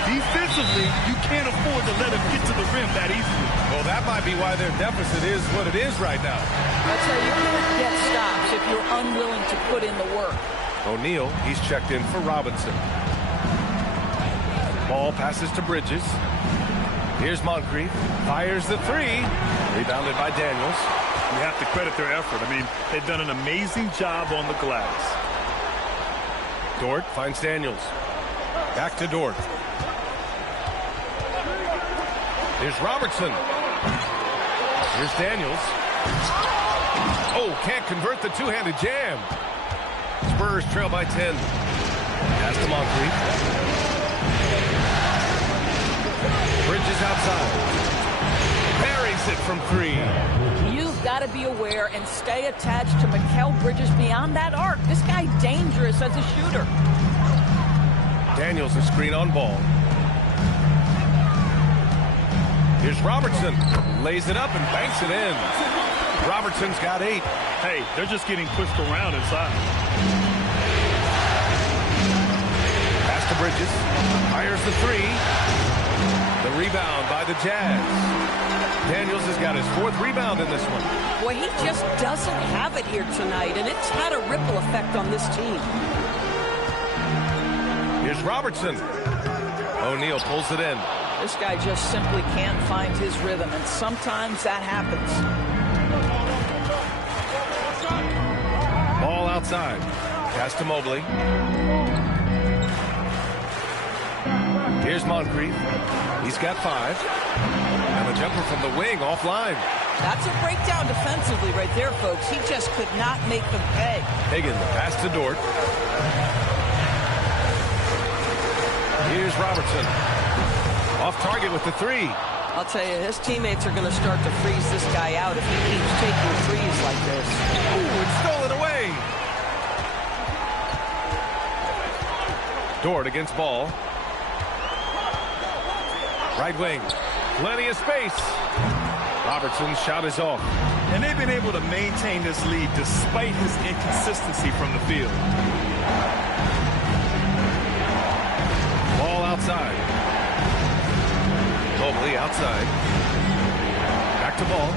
Defensively, you can't afford to let him get to the rim that easily. Well, that might be why their deficit is what it is right now. I tell you, you can't get stops if you're unwilling to put in the work. O'Neal, he's checked in for Robinson. Ball passes to Bridges. Here's Moncrief. Fires the 3. Rebounded by Daniels. You have to credit their effort. I mean, they've done an amazing job on the glass. Dort finds Daniels. Back to Dort. Here's Robertson. Here's Daniels. Oh, can't convert the two-handed jam. Spurs trail by 10. Pass to Moncrief. Bridges outside. Buries it from 3. You've got to be aware and stay attached to Mikal Bridges beyond that arc. This guy dangerous as a shooter. Daniels a screen on Ball. Here's Robertson. Lays it up and banks it in. Robertson's got 8. Hey, they're just getting pushed around inside. Pass to Bridges. Fires the 3. The rebound by the Jazz. Daniels has got his 4th rebound in this one. Boy, he just doesn't have it here tonight, and it's had a ripple effect on this team. Here's Robertson. O'Neal pulls it in. This guy just simply can't find his rhythm, and sometimes that happens. Ball outside. Pass to Mobley. Here's Moncrief. He's got 5. And the jumper from the wing offline. That's a breakdown defensively right there, folks. He just could not make them pay. Hagan, the pass to Dort. Here's Robertson. Off target with the 3. I'll tell you, his teammates are going to start to freeze this guy out if he keeps taking threes like this. Ooh, it's stolen away. Dort against Ball. Right wing. Plenty of space. Robertson's shot is off. And they've been able to maintain this lead despite his inconsistency from the field. Ball outside. Mobley outside. Back to Ball.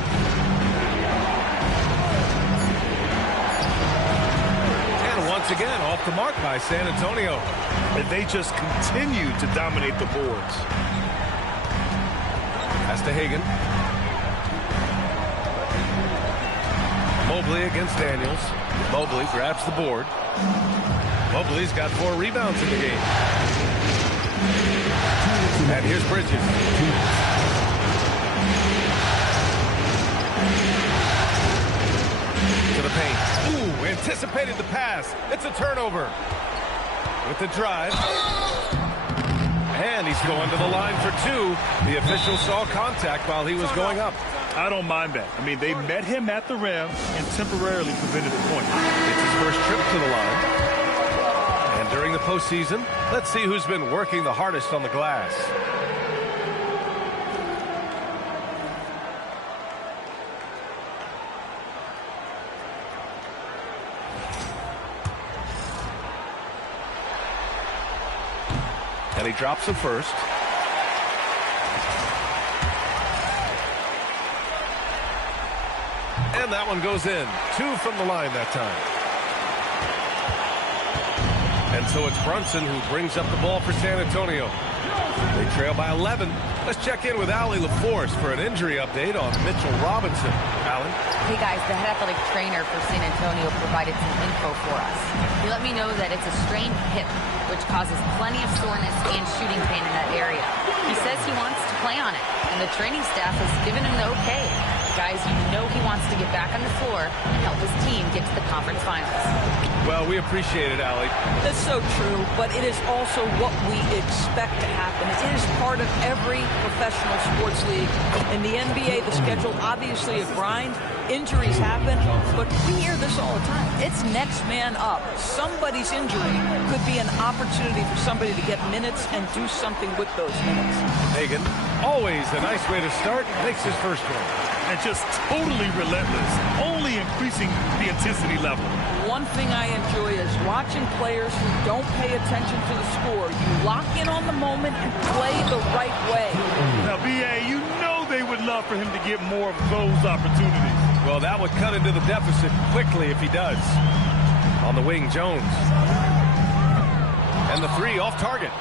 And once again, off the mark by San Antonio. And they just continue to dominate the boards. Pass to Hagan. Mobley against Daniels. Mobley grabs the board. Mobley's got 4 rebounds in the game. And here's Bridges. To the paint. Ooh, anticipated the pass. It's a turnover. With the drive. And he's going to the line for 2. The official saw contact while he was going up. I don't mind that. I mean, they met him at the rim and temporarily prevented the point. It's his first trip to the line. And during the postseason, let's see who's been working the hardest on the glass. And he drops the first. And that one goes in. 2 from the line that time. And so it's Brunson who brings up the ball for San Antonio. They trail by 11. Let's check in with Allie LaForce for an injury update on Mitchell Robinson. Allie? Hey guys, the head athletic trainer for San Antonio provided some info for us. He let me know that it's a strained hip, which causes plenty of soreness and shooting pain in that area. He says he wants to play on it, and the training staff has given him the okay. Guys, you know he wants to get back on the floor and help his team get to the conference finals. Well, we appreciate it, Allie. That's so true, but it is also what we expect to happen. It is part of every professional sports league. In the NBA, the schedule obviously a grind. Injuries happen, but we hear this all the time. It's next man up. Somebody's injury could be an opportunity for somebody to get minutes and do something with those minutes. Hagan, always a nice way to start, makes his first one. And just totally relentless, only increasing the intensity level. One thing I enjoy is watching players who don't pay attention to the score. You lock in on the moment and play the right way. Now, B.A., you know they would love for him to get more of those opportunities. Well, that would cut into the deficit quickly if he does. On the wing, Jones. And the 3 off target.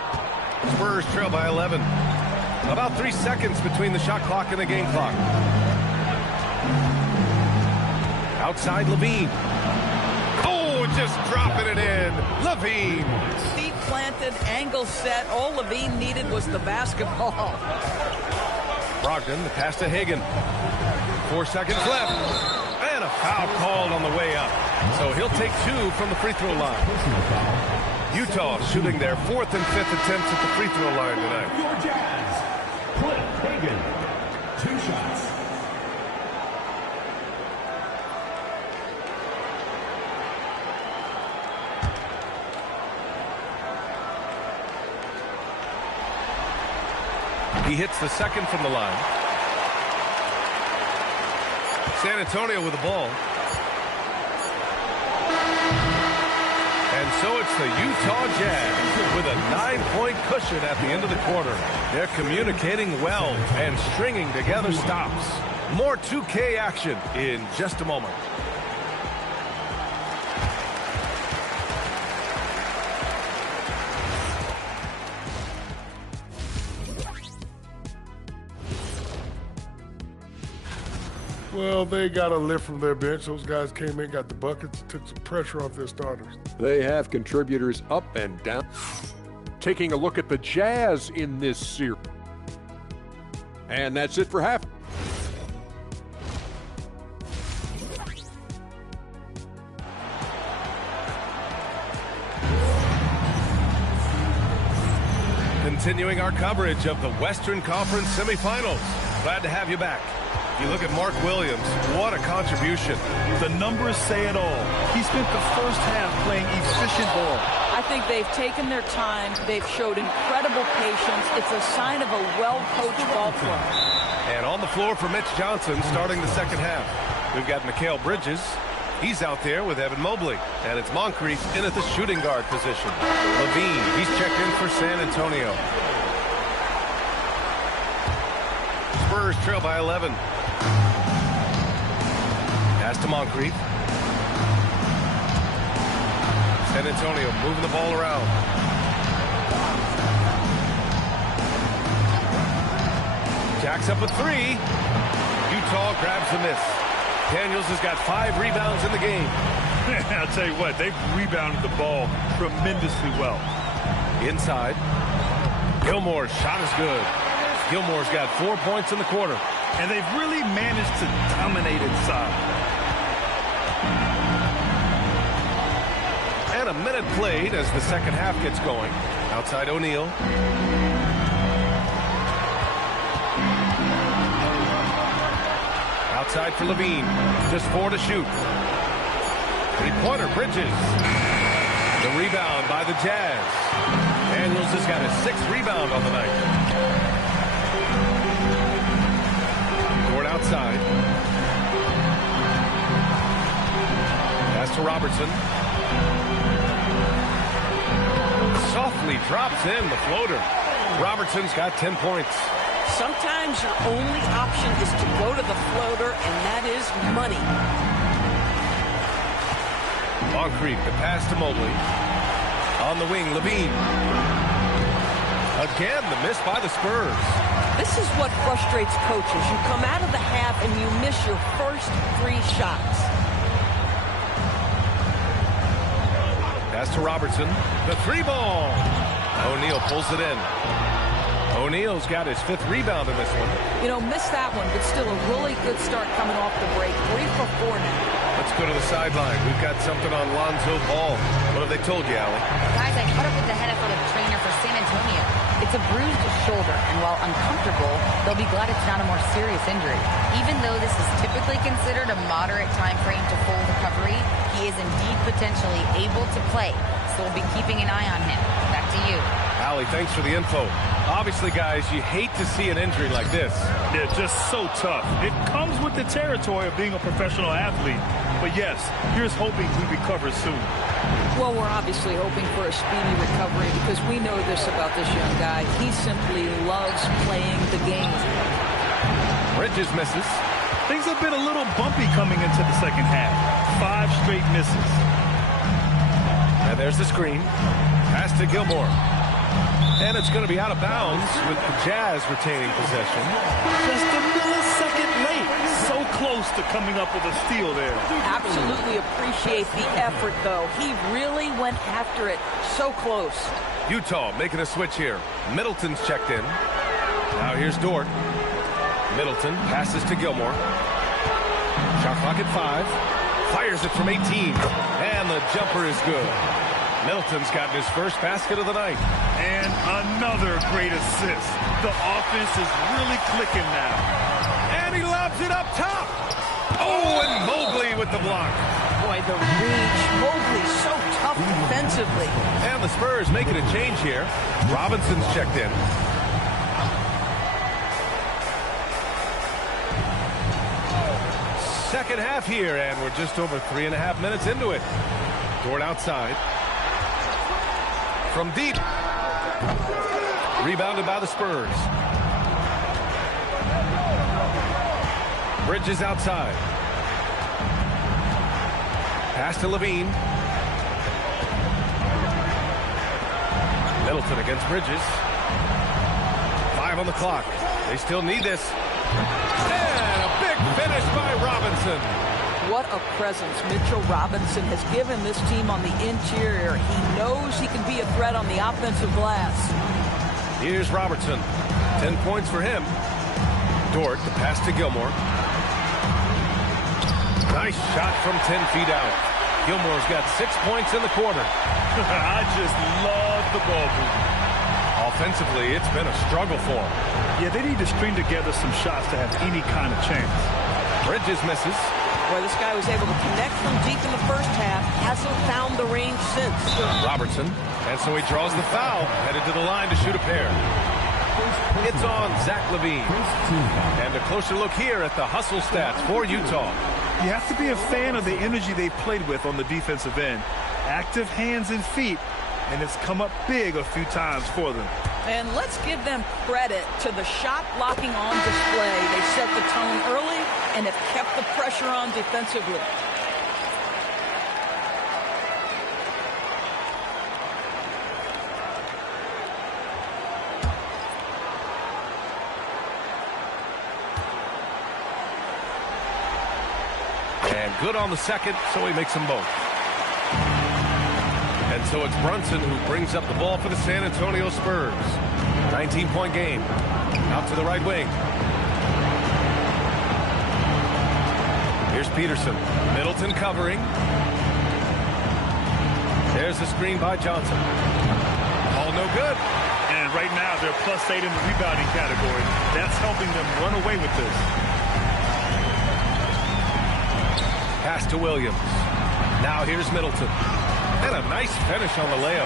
Spurs trail by 11. About 3 seconds between the shot clock and the game clock. Outside Levine. Oh, just dropping it in. Levine. Feet planted, angle set. All Levine needed was the basketball. Brogdon, the pass to Hagan. 4 seconds left. And a foul called on the way up. So he'll take 2 from the free throw line. Utah shooting their 4th and 5th attempts at the free throw line tonight. Your Jazz, Clint Hagan, 2 shots. He hits the second from the line. San Antonio with the ball. And so it's the Utah Jazz with a 9-point cushion at the end of the quarter. They're communicating well and stringing together stops. More 2K action in just a moment. Well, they got a lift from their bench. Those guys came in, got the buckets, took some pressure off their starters. They have contributors up and down. Taking a look at the Jazz in this series. And that's it for half. Continuing our coverage of the Western Conference semifinals. Glad to have you back. You look at Mark Williams, what a contribution. The numbers say it all. He spent the first half playing efficient ball. I think they've taken their time. They've showed incredible patience. It's a sign of a well-coached ball club. And on the floor for Mitch Johnson starting the second half. We've got Mikal Bridges. He's out there with Evan Mobley. And it's Moncrief in at the shooting guard position. Levine, he's checked in for San Antonio. Spurs trail by 11. Pass to Moncrief. San Antonio moving the ball around. Jacks up a three. Utah grabs the miss. Daniels has got 5 rebounds in the game. I'll tell you what, they've rebounded the ball tremendously well. Inside. Gilmore's shot is good. Gilmore's got 4 points in the quarter. And they've really managed to dominate inside. And a minute played as the second half gets going. Outside O'Neal. Outside for Levine. Just 4 to shoot. Three-pointer, Bridges. The rebound by the Jazz. Daniels has got his 6th rebound on the night. Gord outside. Pass to Robertson. Softly drops in the floater. Robertson's got 10 points. Sometimes your only option is to go to the floater, and that is money. Moncrief, the pass to Mobley. On the wing, Levine. Again, the miss by the Spurs. This is what frustrates coaches. You come out of the half and you miss your first 3 shots. Pass to Robertson. The 3-ball. O'Neal pulls it in. O'Neal's got his 5th rebound in this one. You know, missed that one, but still a really good start coming off the break. 3 for 4 now. Let's go to the sideline. We've got something on Lonzo Ball. What have they told you, Allie? Guys, I caught up with the head athletic trainer for San Antonio. It's a bruised shoulder, and while uncomfortable, they'll be glad it's not a more serious injury. Even though this is typically considered a moderate time frame to full recovery, he is indeed potentially able to play, so we'll be keeping an eye on him. Back to you. Allie, thanks for the info. Obviously, guys, you hate to see an injury like this. They're just so tough. It comes with the territory of being a professional athlete. But yes, here's hoping he recovers soon. Well, we're obviously hoping for a speedy recovery because we know this about this young guy. He simply loves playing the game. Bridges misses. Things have been a little bumpy coming into the second half. 5 straight misses. And there's the screen. Pass to Gilmore. And it's going to be out of bounds with the Jazz retaining possession. Just a millisecond late. So close to coming up with a steal there. Absolutely appreciate the effort, though. He really went after it. So close. Utah making a switch here. Middleton's checked in. Now here's Dort. Middleton passes to Gilmore. Shot clock at 5. Fires it from 18. And the jumper is good. Middleton's gotten his first basket of the night. And another great assist. The offense is really clicking now. And he lobs it up top. Oh, and Mobley with the block. Boy, the reach. Mobley so tough defensively. And the Spurs making a change here. Robinson's checked in. Second half here, and we're just over 3.5 minutes into it. Dort outside. From deep. Rebounded by the Spurs. Bridges outside. Pass to Levine. Middleton against Bridges. 5 on the clock. They still need this. And a big finish by Robertson. What a presence Mitchell Robinson has given this team on the interior. He knows he can be a threat on the offensive glass. Here's Robertson. 10 points for him. Dort, the pass to Gilmore. Nice shot from 10 feet out. Gilmore's got 6 points in the quarter. I just love the ball movement. Offensively, it's been a struggle for him. Yeah, they need to string together some shots to have any kind of chance. Bridges misses. Boy, this guy was able to connect from deep in the first half. Hasn't found the range since. Robertson. And so he draws the foul. Headed to the line to shoot a pair. It's on Zach LaVine. And a closer look here at the hustle stats for Utah. You have to be a fan of the energy they played with on the defensive end. Active hands and feet. And it's come up big a few times for them. And let's give them credit to the shot blocking on display. They set the tone early and have kept the pressure on defensively. And good on the second, so he makes them both. And so it's Brunson who brings up the ball for the San Antonio Spurs. 19-point game. Out to the right wing. Here's Peterson. Middleton covering. There's the screen by Johnson. All no good. And right now they're +8 in the rebounding category. That's helping them run away with this. Pass to Williams. Now here's Middleton. And a nice finish on the layup.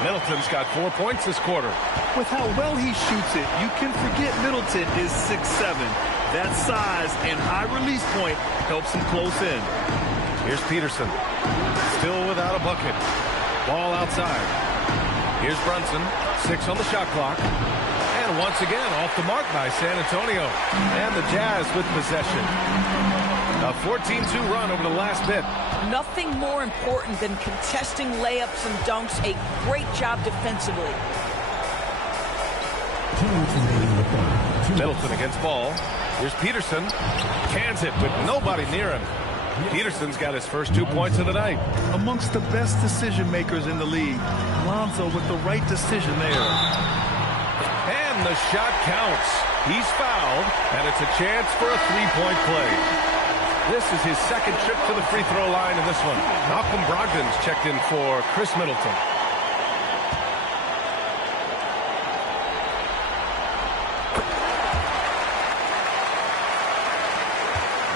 Middleton's got 4 points this quarter. With how well he shoots it, you can forget Middleton is 6'7". That size and high release point helps him close in. Here's Peterson. Still without a bucket. Ball outside. Here's Brunson. 6 on the shot clock. And once again, off the mark by San Antonio. And the Jazz with possession. A 14-2 run over the last bit. Nothing more important than contesting layups and dunks. A great job defensively. Middleton against ball. Here's Peterson. Cans it with nobody near him. Peterson's got his first 2 points of the night. Amongst the best decision makers in the league. Lonzo with the right decision there. And the shot counts. He's fouled, and it's a chance for a three-point play. This is his second trip to the free throw line in this one. Malcolm Brogdon's checked in for Chris Middleton.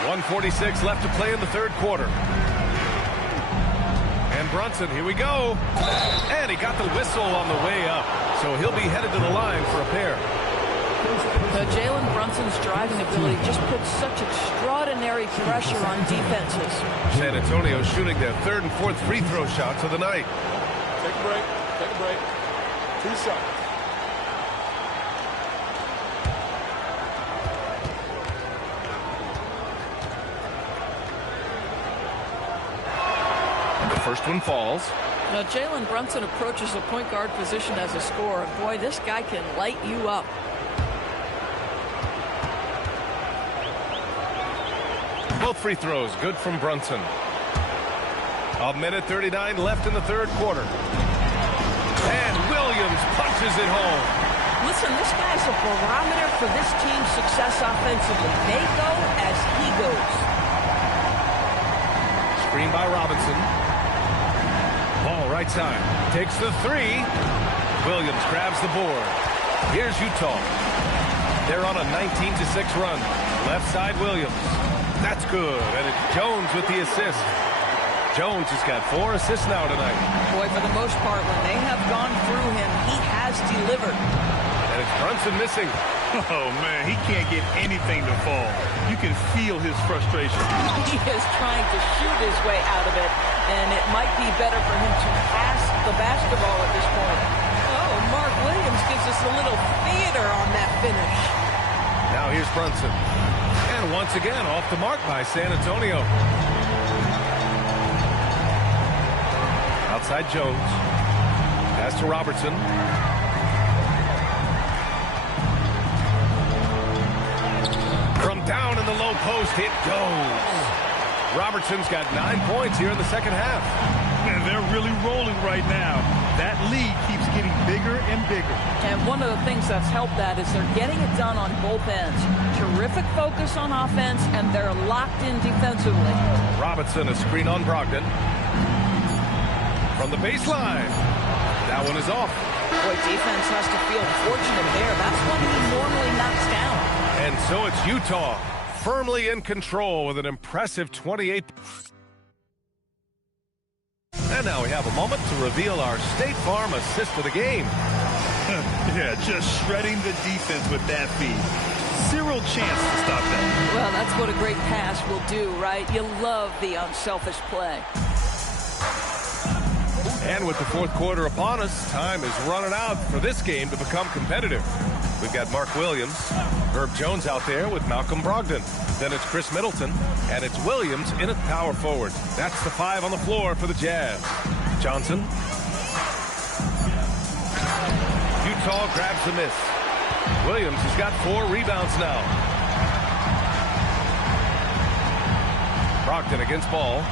.146 left to play in the third quarter. And Brunson, here we go. And he got the whistle on the way up. So he'll be headed to the line for a pair. Jalen Brunson's driving ability just puts such extraordinary pressure on defenses. San Antonio shooting their third and fourth free throw shots of the night. Take a break. Take a break. 2 shots. The first one falls. Now, Jalen Brunson approaches the point guard position as a scorer. Boy, this guy can light you up. Both free throws good from Brunson. 1:39 left in the third quarter. And Williams punches it home. Listen, this guy's a barometer for this team's success offensively. They go as he goes. Screen by Robinson. Ball right side. Takes the three. Williams grabs the board. Here's Utah. They're on a 19-6 run. Left side Williams. That's good. And it's Jones with the assist. Jones has got 4 assists now tonight. Boy, for the most part, when they have gone through him, he has delivered. And it's Brunson missing. Oh, man, he can't get anything to fall. You can feel his frustration. He is trying to shoot his way out of it, and it might be better for him to pass the basketball at this point. Oh, Mark Williams gives us a little theater on that finish. Now here's Brunson. And once again, off the mark by San Antonio. Outside Jones. Pass to Robertson. From Down in the low post, it goes. Robertson's got 9 points here in the second half. And they're really rolling right now. That lead keeps getting bigger and bigger. And one of the things that's helped that is they're getting it done on both ends. Terrific focus on offense, and they're locked in defensively. Robinson, a screen on Brogdon. From the baseline. That one is off. Boy, defense has to feel fortunate there. That's one he normally knocks down. And so it's Utah, firmly in control with an impressive 28. And now we have a moment to reveal our State Farm assist of the game. Yeah, just shredding the defense with that feed. Zero chance to stop that. Well, that's what a great pass will do, right? You love the unselfish play. And with the fourth quarter upon us, time is running out for this game to become competitive. We've got Mark Williams, Herb Jones out there with Malcolm Brogdon. Then it's Chris Middleton, and it's Williams in at power forward. That's the 5 on the floor for the Jazz. Johnson. Utah grabs the miss. Williams has got 4 rebounds now. Brogdon against Ball.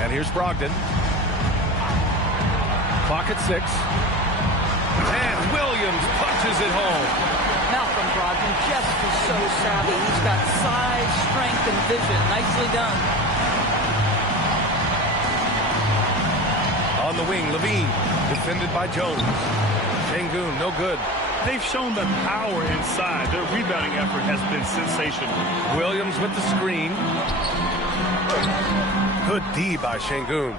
And here's Brogdon. Clock at 6. And Williams punches it home. Malcolm Brogdon just is so savvy. He's got size, strength, and vision. Nicely done. On the wing, Levine, defended by Jones. Şengün, no good. They've shown the power inside. Their rebounding effort has been sensational. Williams with the screen. Good D by Şengün.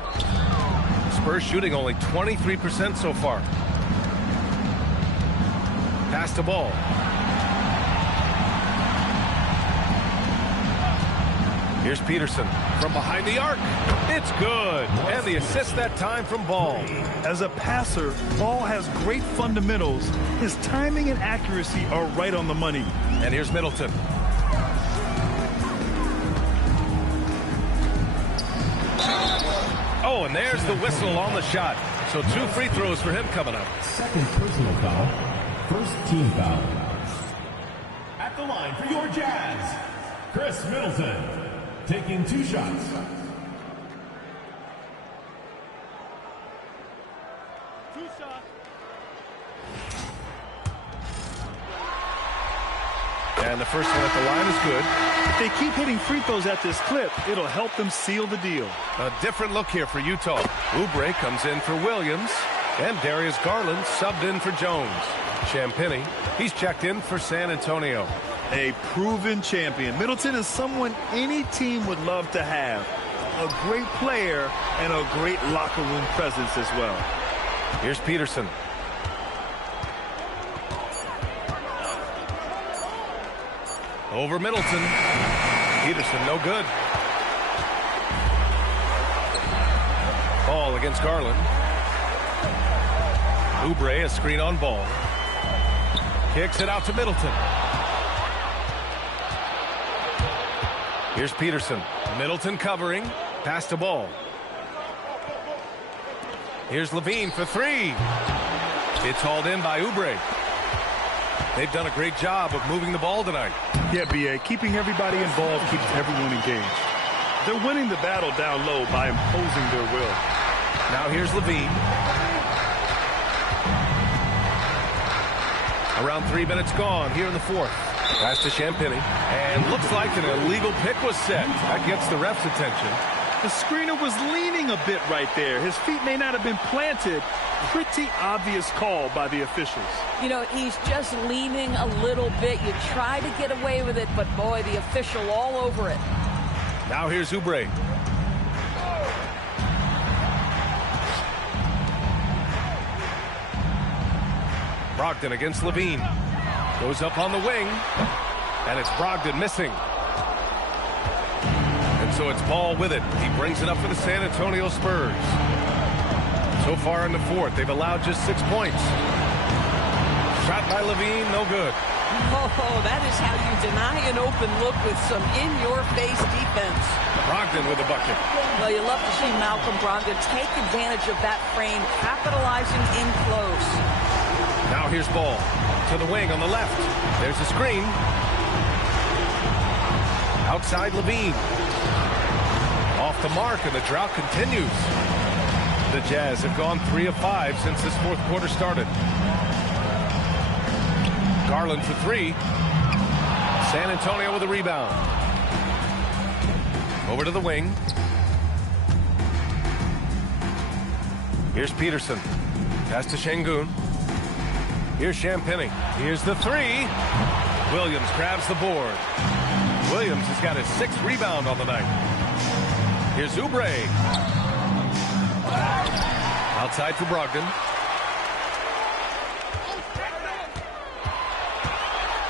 Spurs shooting only 23% so far. Pass the ball. Here's Peterson from behind the arc. It's good. And the assist that time from Ball. As a passer, Ball has great fundamentals. His timing and accuracy are right on the money. And here's Middleton. Oh, and there's the whistle on the shot. So 2 free throws for him coming up. Second personal foul. First team foul. At the line for your Jazz, Chris Middleton, taking 2 shots. And the first one at the line is good. If they keep hitting free throws at this clip, it'll help them seal the deal. A different look here for Utah. Oubre comes in for Williams. And Darius Garland subbed in for Jones. Champagnie, he's checked in for San Antonio. A proven champion. Middleton is someone any team would love to have. A great player and a great locker room presence as well. Here's Peterson. Over Middleton. Peterson, no good. Ball against Garland. Oubre, a screen on Ball. Kicks it out to Middleton. Here's Peterson. Middleton covering. Pass to Ball. Here's Levine for 3. It's hauled in by Oubre. They've done a great job of moving the ball tonight. Yeah, B.A., keeping everybody involved keeps everyone engaged. They're winning the battle down low by imposing their will. Now here's Levine. Around 3 minutes gone here in the fourth. Pass to Champagnie. And looks like an illegal pick was set. That gets the ref's attention. The screener was leaning a bit right there. His feet may not have been planted. Pretty obvious call by the officials. You know, he's just leaning a little bit. You try to get away with it, but boy, the official all over it. Now here's Oubre. Brogdon against Levine. Goes up on the wing. And it's Brogdon missing. And so it's Ball with it. He brings it up for the San Antonio Spurs. So far in the fourth, they've allowed just 6 points. Shot by Levine, no good. Oh, that is how you deny an open look with some in-your-face defense. Brogdon with a bucket. Well, you love to see Malcolm Brogdon take advantage of that frame, capitalizing in close. Now here's ball to the wing on the left. There's a screen. Outside Levine. Off the mark, and the drought continues. The Jazz have gone 3 of 5 since this fourth quarter started. Garland for 3. San Antonio with a rebound. Over to the wing. Here's Peterson. Pass to Şengün. Here's Champagny. Here's the 3. Williams grabs the board. Williams has got his 6th rebound on the night. Here's Oubre. Outside for Brogdon.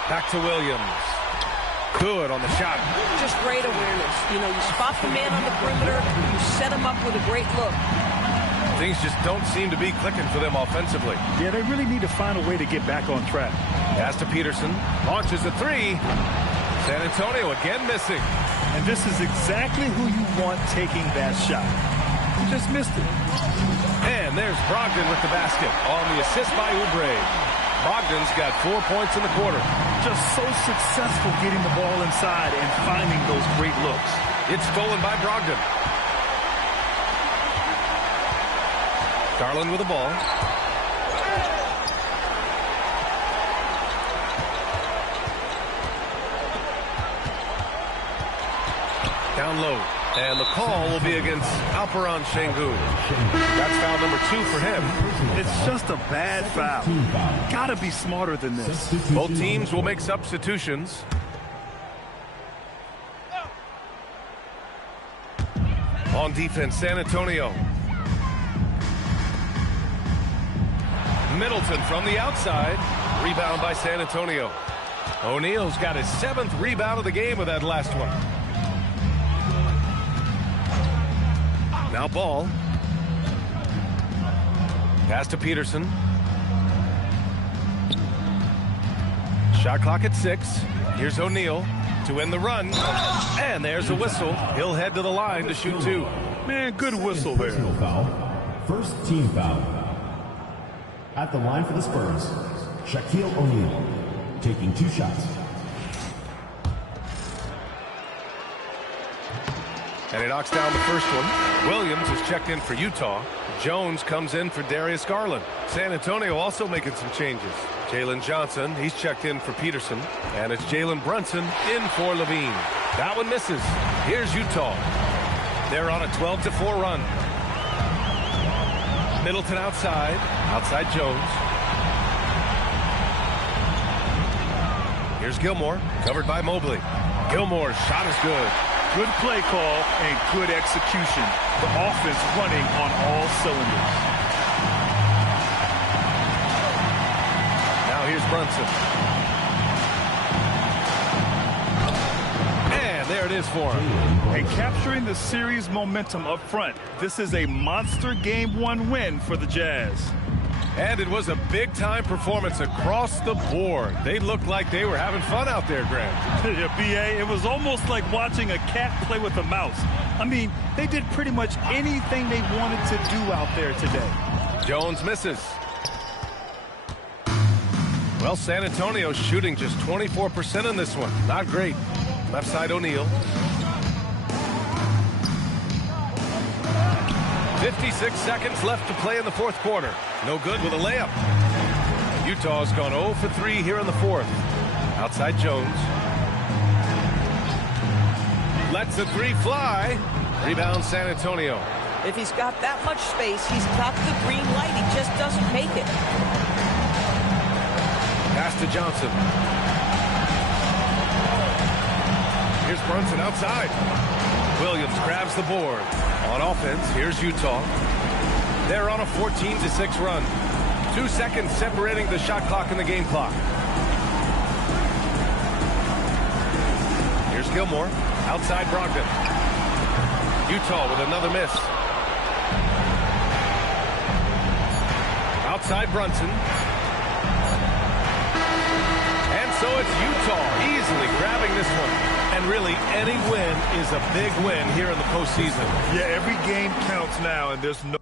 Back to Williams. Good on the shot. Just great awareness. You know, you spot the man on the perimeter, you set him up with a great look. Things just don't seem to be clicking for them offensively. Yeah, they really need to find a way to get back on track. Pass to Peterson. Launches a 3. San Antonio again missing. And this is exactly who you want taking that shot. He just missed it. And there's Brogdon with the basket on the assist by Oubre. Brogdon's got 4 points in the quarter. Just so successful getting the ball inside and finding those great looks. It's stolen by Brogdon. Garland with the ball. Down low. And the call will be against Alperen Şengün. That's foul number 2 for him. It's just a bad foul. Gotta be smarter than this. Both teams will make substitutions. On defense, San Antonio. Middleton from the outside. Rebound by San Antonio. O'Neal's got his 7th rebound of the game with that last one. Now ball. Pass to Peterson. Shot clock at 6. Here's O'Neal to end the run. And there's a whistle. He'll head to the line to shoot 2. Man, good whistle there. First team foul. At the line for the Spurs, Shaquille O'Neal taking 2 shots. And he knocks down the first one. Williams is checked in for Utah. Jones comes in for Darius Garland. San Antonio also making some changes. Jalen Johnson, he's checked in for Peterson. And it's Jalen Brunson in for Levine. That one misses. Here's Utah. They're on a 12-4 run. Middleton outside. Outside Jones. Here's Gilmore. Covered by Mobley. Gilmore's shot is good. Good play call and good execution. The offense running on all cylinders. Now here's Brunson. And there it is for him. And capturing the series momentum up front. This is a monster Game 1 win for the Jazz. And it was a big-time performance across the board. They looked like they were having fun out there, Grant. Yeah, B.A., it was almost like watching a cat play with a mouse. I mean, they did pretty much anything they wanted to do out there today. Jones misses. Well, San Antonio's shooting just 24% in this one. Not great. Left side O'Neal. 56 seconds left to play in the fourth quarter. No good with a layup. Utah's gone 0 for 3 here in the fourth. Outside Jones. Lets the 3 fly. Rebound San Antonio. If he's got that much space, he's got the green light. He just doesn't make it. Pass to Johnson. Here's Brunson outside. Williams grabs the board. On offense, here's Utah. They're on a 14-6 run. 2 seconds separating the shot clock and the game clock. Here's Gilmore. Outside Brogdon. Utah with another miss. Outside Brunson. And so it's Utah easily grabbing this one. And really, any win is a big win here in the postseason. Yeah, every game counts now, and there's no